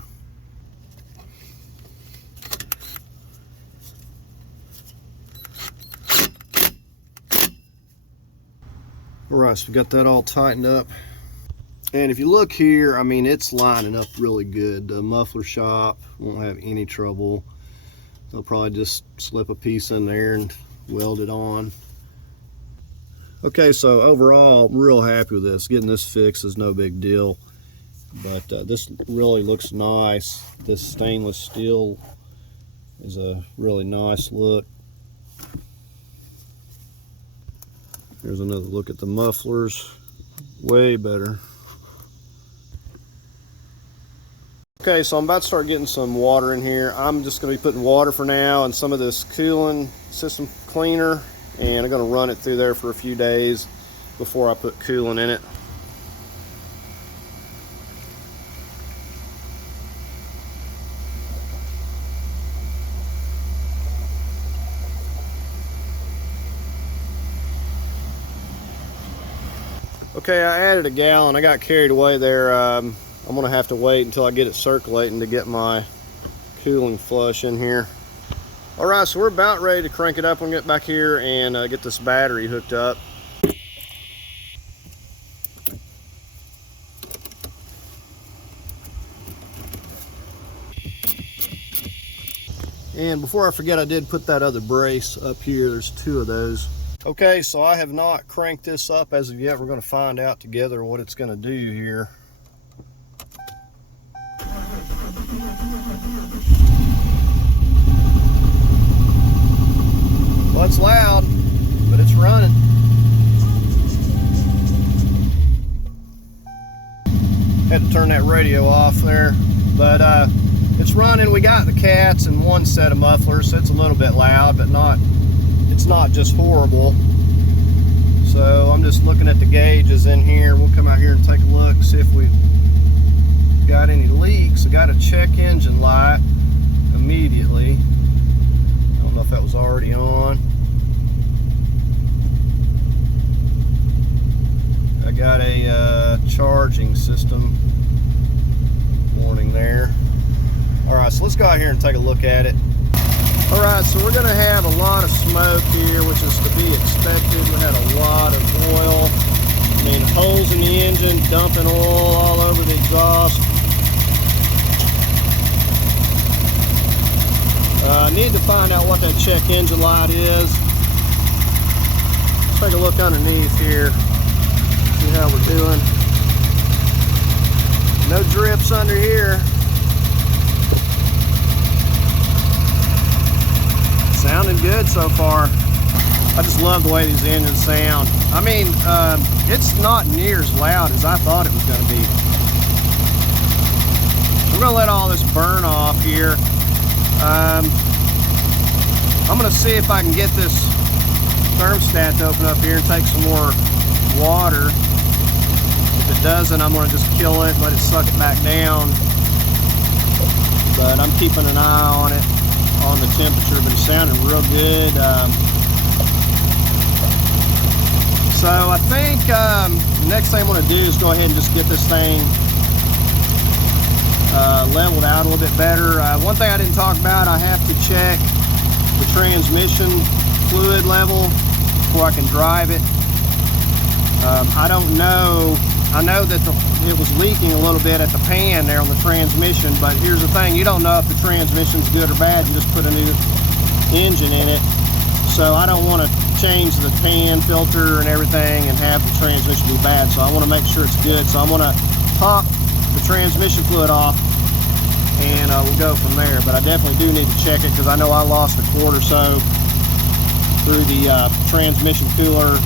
Alright, so we got that all tightened up. And if you look here, I mean, it's lining up really good. The muffler shop won't have any trouble. They'll probably just slip a piece in there and weld it on. Okay, so overall, I'm real happy with this. Getting this fixed is no big deal, but this really looks nice. This stainless steel is a really nice look. Here's another look at the mufflers. Way better. Okay, so I'm about to start getting some water in here. I'm just going to be putting water for now and some of this cooling system cleaner, and I'm going to run it through there for a few days before I put coolant in it. Okay, I added a gallon. I got carried away there. I'm going to have to wait until I get it circulating to get my cooling flush in here. Alright, so we're about ready to crank it up and get back here and get this battery hooked up. And before I forget, I did put that other brace up here. There's two of those. Okay, so I have not cranked this up as of yet. We're going to find out together what it's going to do here. Well, it's loud, but it's running. Had to turn that radio off there, but it's running. We got the cats and one set of mufflers, so it's a little bit loud, but it's not just horrible. So I'm just looking at the gauges in here. We'll come out here and take a look, see if we got any leaks. I got a check engine light immediately. I don't know if that was already on. I got a charging system warning there. Alright, so let's go out here and take a look at it. Alright, so we're going to have a lot of smoke here, which is to be expected. We had a lot of oil. I mean, holes in the engine, dumping oil all over the exhaust. I need to find out what that check engine light is. Let's take a look underneath here, see how we're doing. No drips under here. Sounding good so far. I just love the way these engines sound. I mean, it's not near as loud as I thought it was going to be. We're going to let all this burn off here. I'm going to see if I can get this thermostat to open up here and take some more water. If it doesn't, I'm going to just kill it and let it suck it back down. But I'm keeping an eye on it, on the temperature, but it's sounding real good. So I think the next thing I'm going to do is go ahead and just get this thing leveled out a little bit better. One thing I didn't talk about, I have to check the transmission fluid level before I can drive it. I don't know. I know that it was leaking a little bit at the pan there on the transmission, but here's the thing, you don't know if the transmission's good or bad. You just put a new engine in it. So I don't want to change the pan filter and everything and have the transmission be bad. So I want to make sure it's good. So I'm going to top the transmission fluid off and we'll go from there. But I definitely do need to check it because I know I lost a quart or so through the transmission cooler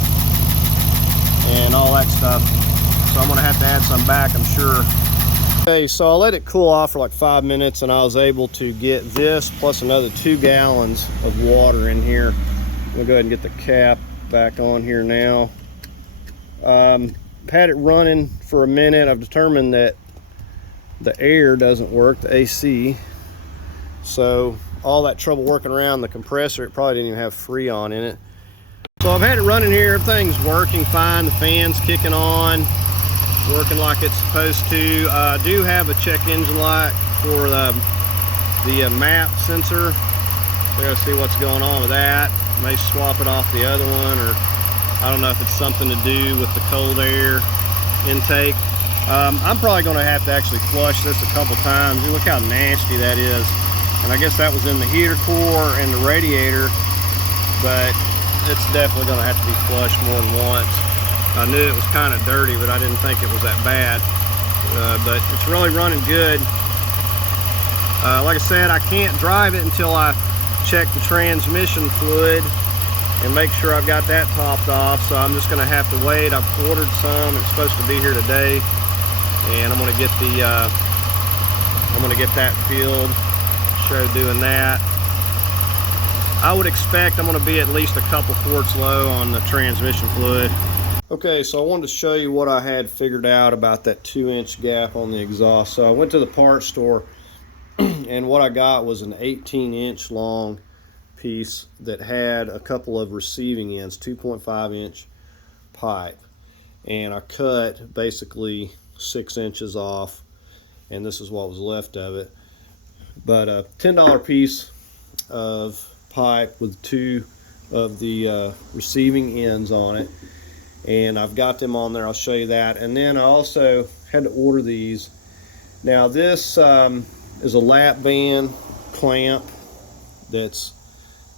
and all that stuff. So I'm gonna have to add some back, I'm sure. Okay, so I let it cool off for like 5 minutes and I was able to get this plus another 2 gallons of water in here. We'll go ahead and get the cap back on here now. Had it running for a minute. I've determined that the air doesn't work, the AC. So all that trouble working around the compressor, it probably didn't even have Freon in it. So I've had it running here, everything's working fine, the fan's kicking on, working like it's supposed to. I do have a check engine light for the map sensor. So I gotta see what's going on with that. May swap it off the other one, or I don't know if it's something to do with the cold air intake. I'm probably gonna have to actually flush this a couple times. Look how nasty that is. And I guess that was in the heater core and the radiator, but it's definitely gonna have to be flushed more than once. I knew it was kind of dirty, but I didn't think it was that bad. But it's really running good. Like I said, I can't drive it until I check the transmission fluid and make sure I've got that topped off. So I'm just gonna have to wait. I've ordered some. It's supposed to be here today, and I'm gonna get that filled. Show doing that. I would expect I'm gonna be at least a couple quarts low on the transmission fluid. Okay, so I wanted to show you what I had figured out about that 2-inch gap on the exhaust. So I went to the parts store and what I got was an 18-inch long piece that had a couple of receiving ends, 2.5-inch pipe. And I cut basically 6 inches off, and this is what was left of it. But a $10 piece of pipe with 2 of the receiving ends on it. And I've got them on there, I'll show you that. And then I also had to order these. Now this is a lap band clamp that's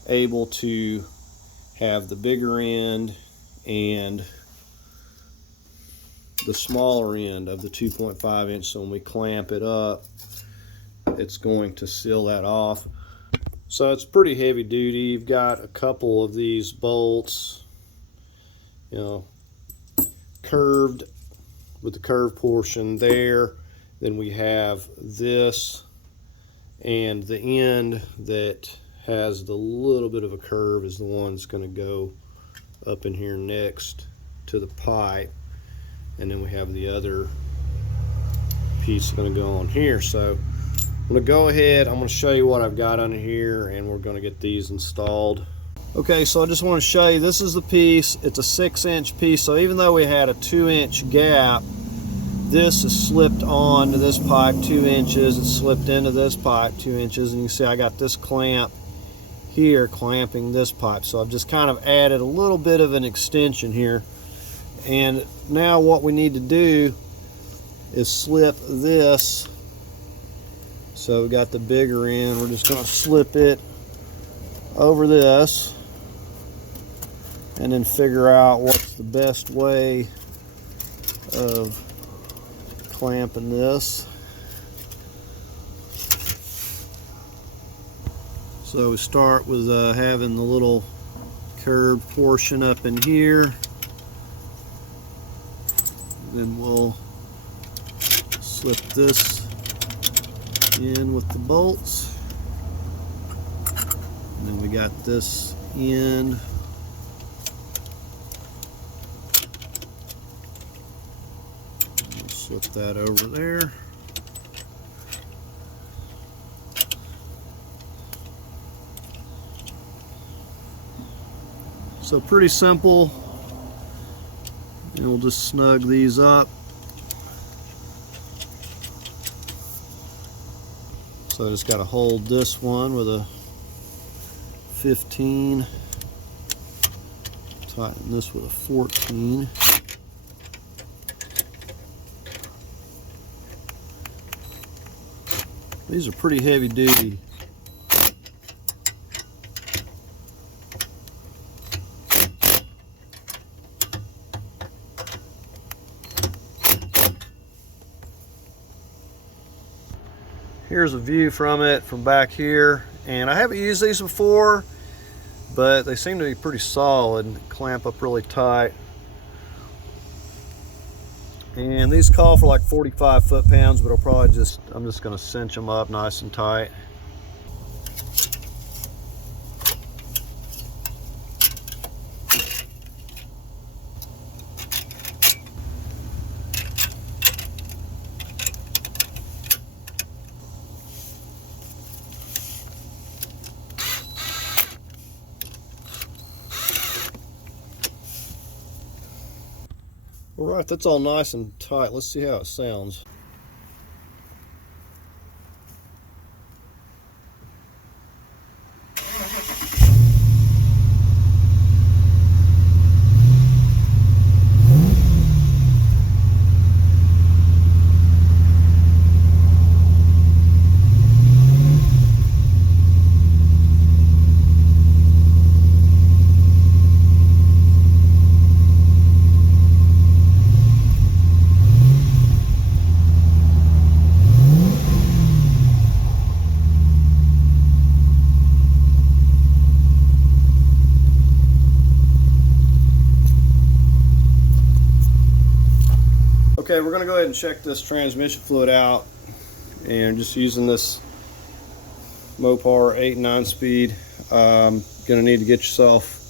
able to have the bigger end and the smaller end of the 2.5 inch. So when we clamp it up, it's going to seal that off. So it's pretty heavy duty. You've got a couple of these bolts, you know, curved with the curved portion there. Then we have this, and the end that has the little bit of a curve is the one that's going to go up in here next to the pipe. And then we have the other piece going to go on here. So I'm going to go ahead, I'm going to show you what I've got under here, and we're going to get these installed. Okay, so I just want to show you, this is the piece. It's a 6-inch piece, so even though we had a 2-inch gap, this is slipped on to this pipe 2 inches. It's slipped into this pipe 2 inches, and you see I got this clamp here clamping this pipe. So I've just kind of added a little bit of an extension here. And now what we need to do is slip this. So we got the bigger end. We're just going to slip it over this and then figure out what's the best way of clamping this. So we start with having the little curved portion up in here. Then we'll slip this in with the bolts. And then we got this end. We'll slip that over there. So pretty simple. And we'll just snug these up. So I just got to hold this one with a 15, tighten this with a 14. These are pretty heavy duty. Here's a view from it from back here, and I haven't used these before, but they seem to be pretty solid and clamp up really tight. And these call for like 45 foot-pounds, but I'm just going to cinch them up nice and tight. All right, that's all nice and tight. Let's see how it sounds. Okay, we're going to go ahead and check this transmission fluid out, and just using this Mopar 8 and 9 speed. Going to need to get yourself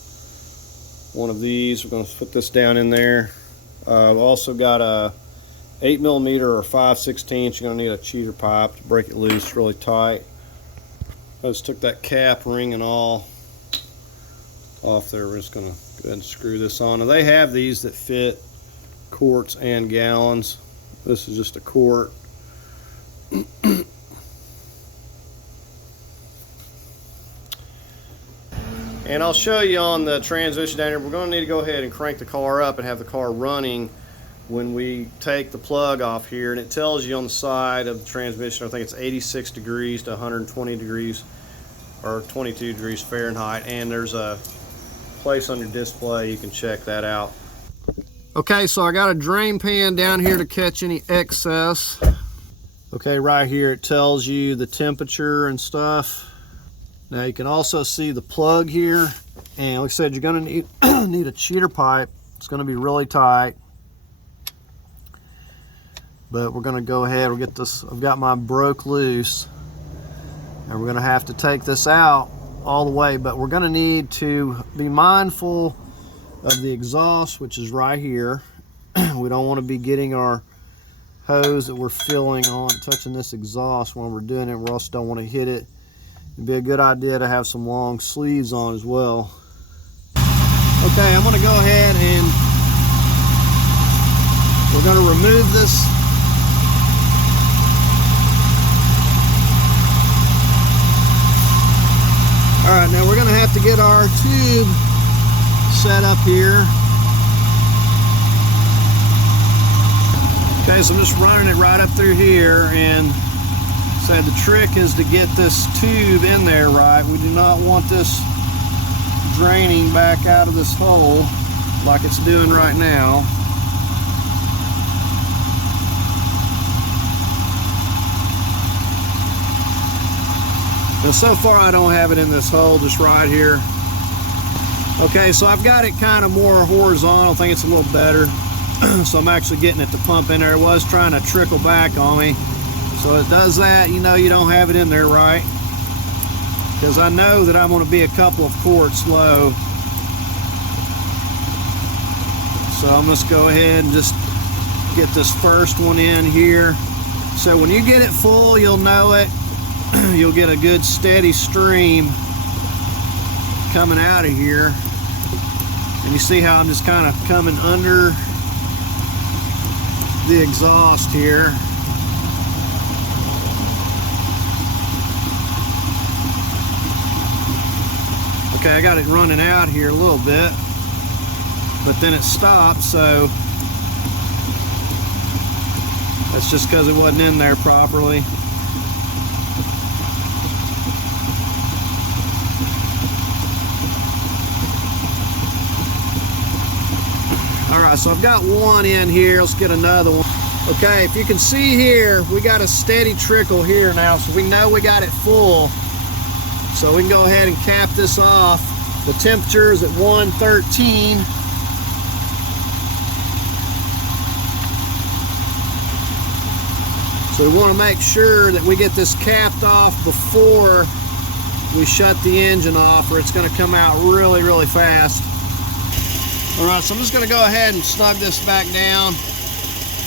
one of these. We're going to put this down in there. We've also got a 8mm or 5/16. You're going to need a cheater pipe to break it loose really tight. I just took that cap, ring and all off there. We're just going to go ahead and screw this on. And they have these that fit quarts and gallons. This is just a quart. And I'll show you on the transmission down here. We're going to need to go ahead and crank the car up and have the car running when we take the plug off here, and it tells you on the side of the transmission, I think it's 86 degrees to 120 degrees or 22 degrees Fahrenheit, and there's a place on your display you can check that out. Okay, so I got a drain pan down here to catch any excess. Okay, right here it tells you the temperature and stuff. Now you can also see the plug here, and like I said, you're gonna need need a cheater pipe. It's gonna be really tight, but we're gonna go ahead, we'll get this, I've got mine broke loose, and we're gonna have to take this out all the way, but we're gonna need to be mindful of the exhaust, which is right here. We don't want to be getting our hose that we're filling on touching this exhaust when we're doing it. We also don't want to hit it. It'd be a good idea to have some long sleeves on as well. Okay, I'm going to go ahead and we're going to remove this. All right, now we're going to have to get our tube set up here. Okay, so I'm just running it right up through here, and so the trick is to get this tube in there right. We do not want this draining back out of this hole like it's doing right now. And so far I don't have it in this hole, just right here. Okay, so I've got it kind of more horizontal. I think it's a little better. So I'm actually getting it to pump in there. It was trying to trickle back on me. So it does that, you know you don't have it in there right. Because I know that I'm going to be a couple of quarts low. So I'm just go ahead and just get this first one in here. So when you get it full, you'll know it. You'll get a good steady stream coming out of here. And you see how I'm just kind of coming under the exhaust here. Okay, I got it running out here a little bit, but then it stopped, so that's just because it wasn't in there properly. Alright, so I've got one in here. Let's get another one. Okay, if you can see here, we got a steady trickle here now, so we know we got it full. So we can go ahead and cap this off. The temperature is at 113. So we want to make sure that we get this capped off before we shut the engine off, or it's going to come out really, really fast. Alright, so I'm just going to go ahead and snug this back down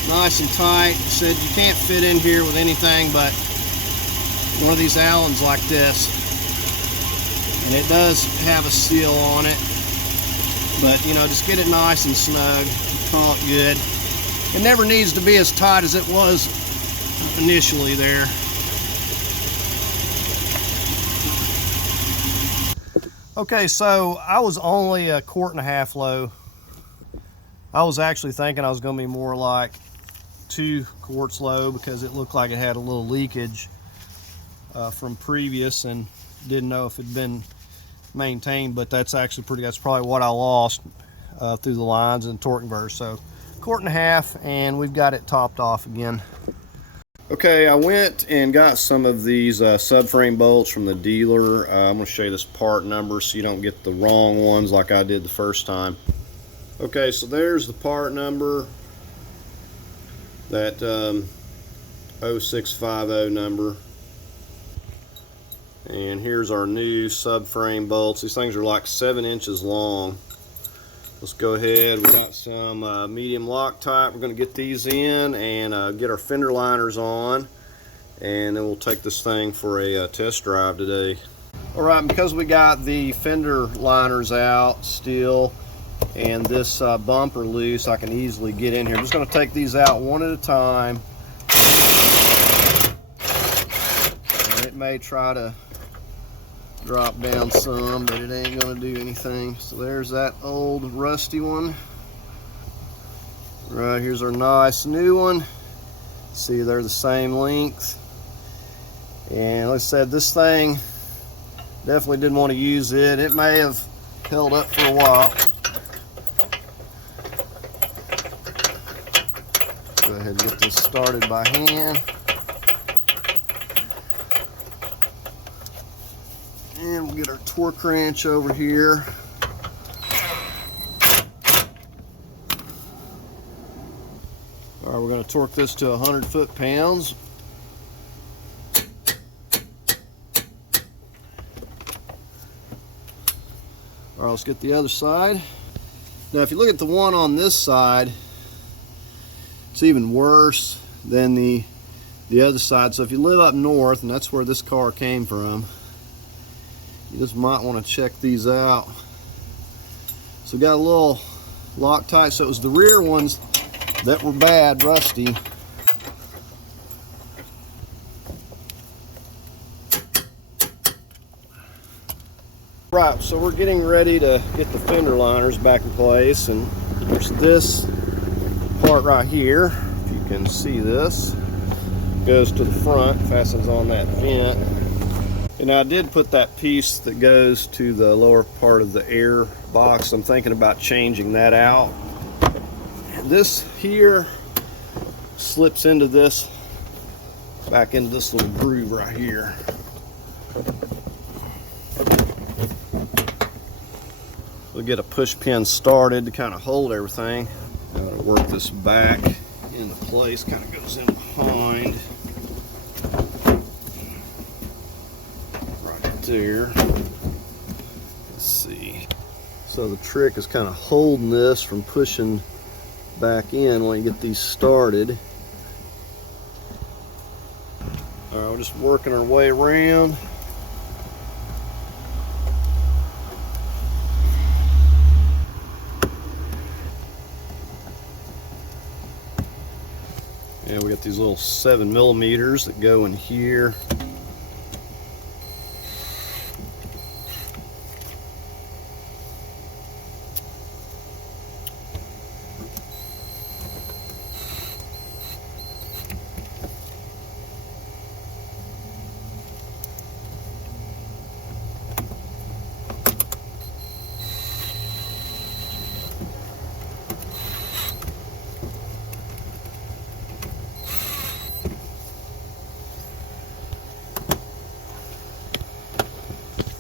nice and tight. I said you can't fit in here with anything but one of these Allens like this. And it does have a seal on it, but you know, just get it nice and snug, call it good. It never needs to be as tight as it was initially there. Okay, so I was only a quart and a half low. I was actually thinking I was going to be more like 2 quarts low because it looked like it had a little leakage from previous, and didn't know if it'd been maintained, but that's actually that's probably what I lost through the lines and torque converter. So quart and a half, and we've got it topped off again. Okay, I went and got some of these subframe bolts from the dealer. I'm going to show you this part number so you don't get the wrong ones like I did the first time. Okay, so there's the part number, that 0650 number. And here's our new subframe bolts. These things are like 7 inches long. Let's go ahead. We got some medium Loctite. We're going to get these in and get our fender liners on, and then we'll take this thing for a test drive today. Alright, because we got the fender liners out still and this bumper loose, I can easily get in here. I'm just going to take these out one at a time. And it may try to drop down some, but it ain't gonna do anything. So there's that old rusty one. Right, here's our nice new one. See, they're the same length. And like I said, this thing, definitely didn't want to use it. It may have held up for a while. Go ahead and get this started by hand. And we'll get our torque wrench over here. All right, we're going to torque this to 100 foot-pounds. All right, let's get the other side. Now, if you look at the one on this side, it's even worse than the other side. So if you live up north, and that's where this car came from, you just might want to check these out. So we got a little Loctite. So it was the rear ones that were bad, rusty. Right, so we're getting ready to get the fender liners back in place, and there's this part right here. If you can see this, goes to the front, fastens on that vent. And I did put that piece that goes to the lower part of the air box. I'm thinking about changing that out. And this here slips into this, back into this little groove right here. We'll get a push pin started to kind of hold everything. Now to work this back into place, kind of goes in behind. Right there. Let's see. So the trick is kind of holding this from pushing back in when you get these started. All right, we're just working our way around. Yeah, we got these little 7mm that go in here.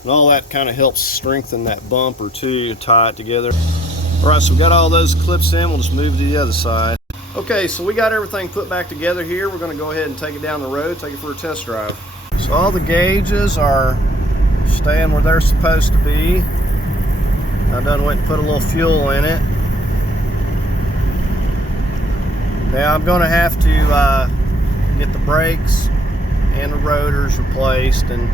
And all that kind of helps strengthen that bumper too, tie it together. All right, so we got all those clips in. We'll just move to the other side. Okay, so we got everything put back together here. We're going to go ahead and take it down the road, take it for a test drive. So all the gauges are staying where they're supposed to be. I done went and put a little fuel in it. Now I'm going to have to get the brakes and the rotors replaced, and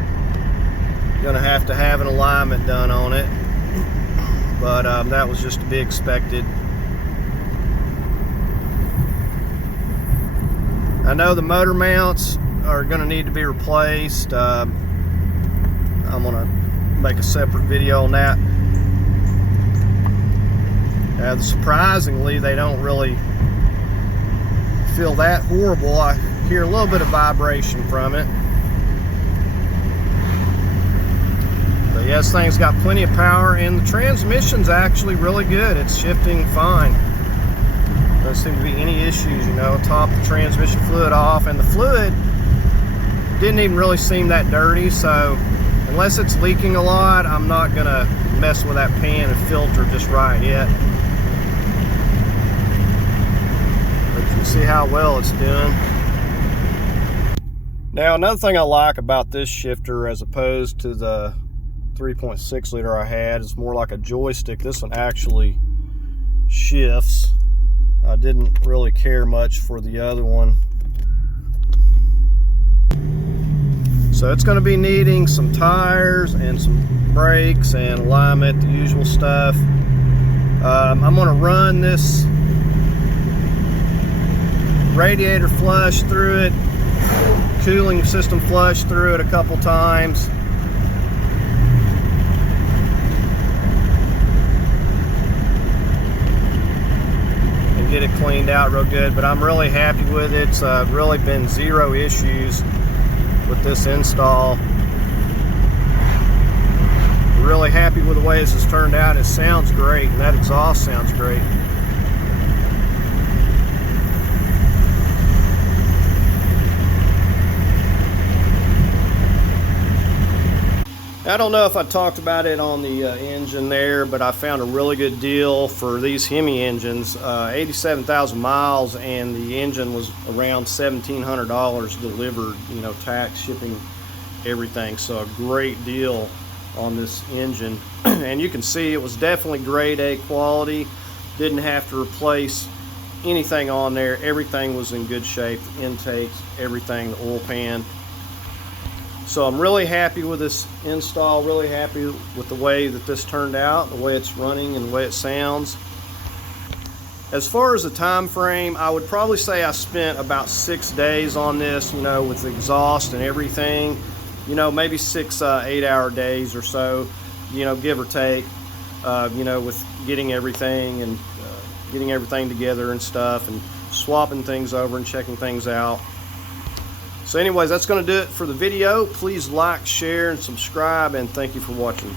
going to have an alignment done on it, but that was just to be expected. I know the motor mounts are going to need to be replaced. I'm going to make a separate video on that. Surprisingly, they don't really feel that horrible. I hear a little bit of vibration from it. Yeah, this thing's got plenty of power, and the transmission's actually really good. It's shifting fine. Doesn't seem to be any issues, you know. Top the transmission fluid off, and the fluid didn't even really seem that dirty, so unless it's leaking a lot, I'm not gonna mess with that pan and filter just right yet. But you can see how well it's doing. Now, another thing I like about this shifter as opposed to the 3.6 liter I had, it's more like a joystick. This one actually shifts. I didn't really care much for the other one. So it's going to be needing some tires and some brakes and alignment, the usual stuff. I'm going to run this radiator flush through it, cooling system flush through it a couple times. Get it cleaned out real good, but I'm really happy with it. It's really been zero issues with this install. Really happy with the way this has turned out. It sounds great, and that exhaust sounds great. I don't know if I talked about it on the engine there, but I found a really good deal for these Hemi engines. 87,000 miles, and the engine was around $1,700 delivered, you know, tax, shipping, everything. So a great deal on this engine. And you can see it was definitely grade A quality. Didn't have to replace anything on there. Everything was in good shape. The intakes, everything, the oil pan. So I'm really happy with this install, really happy with the way that this turned out, the way it's running and the way it sounds. As far as the time frame, I would probably say I spent about 6 days on this, you know, with the exhaust and everything. You know, maybe 6 8-hour days or so, you know, give or take, you know, with getting everything and getting everything together and stuff, and swapping things over and checking things out. So anyways, that's going to do it for the video. Please like, share, and subscribe, and thank you for watching.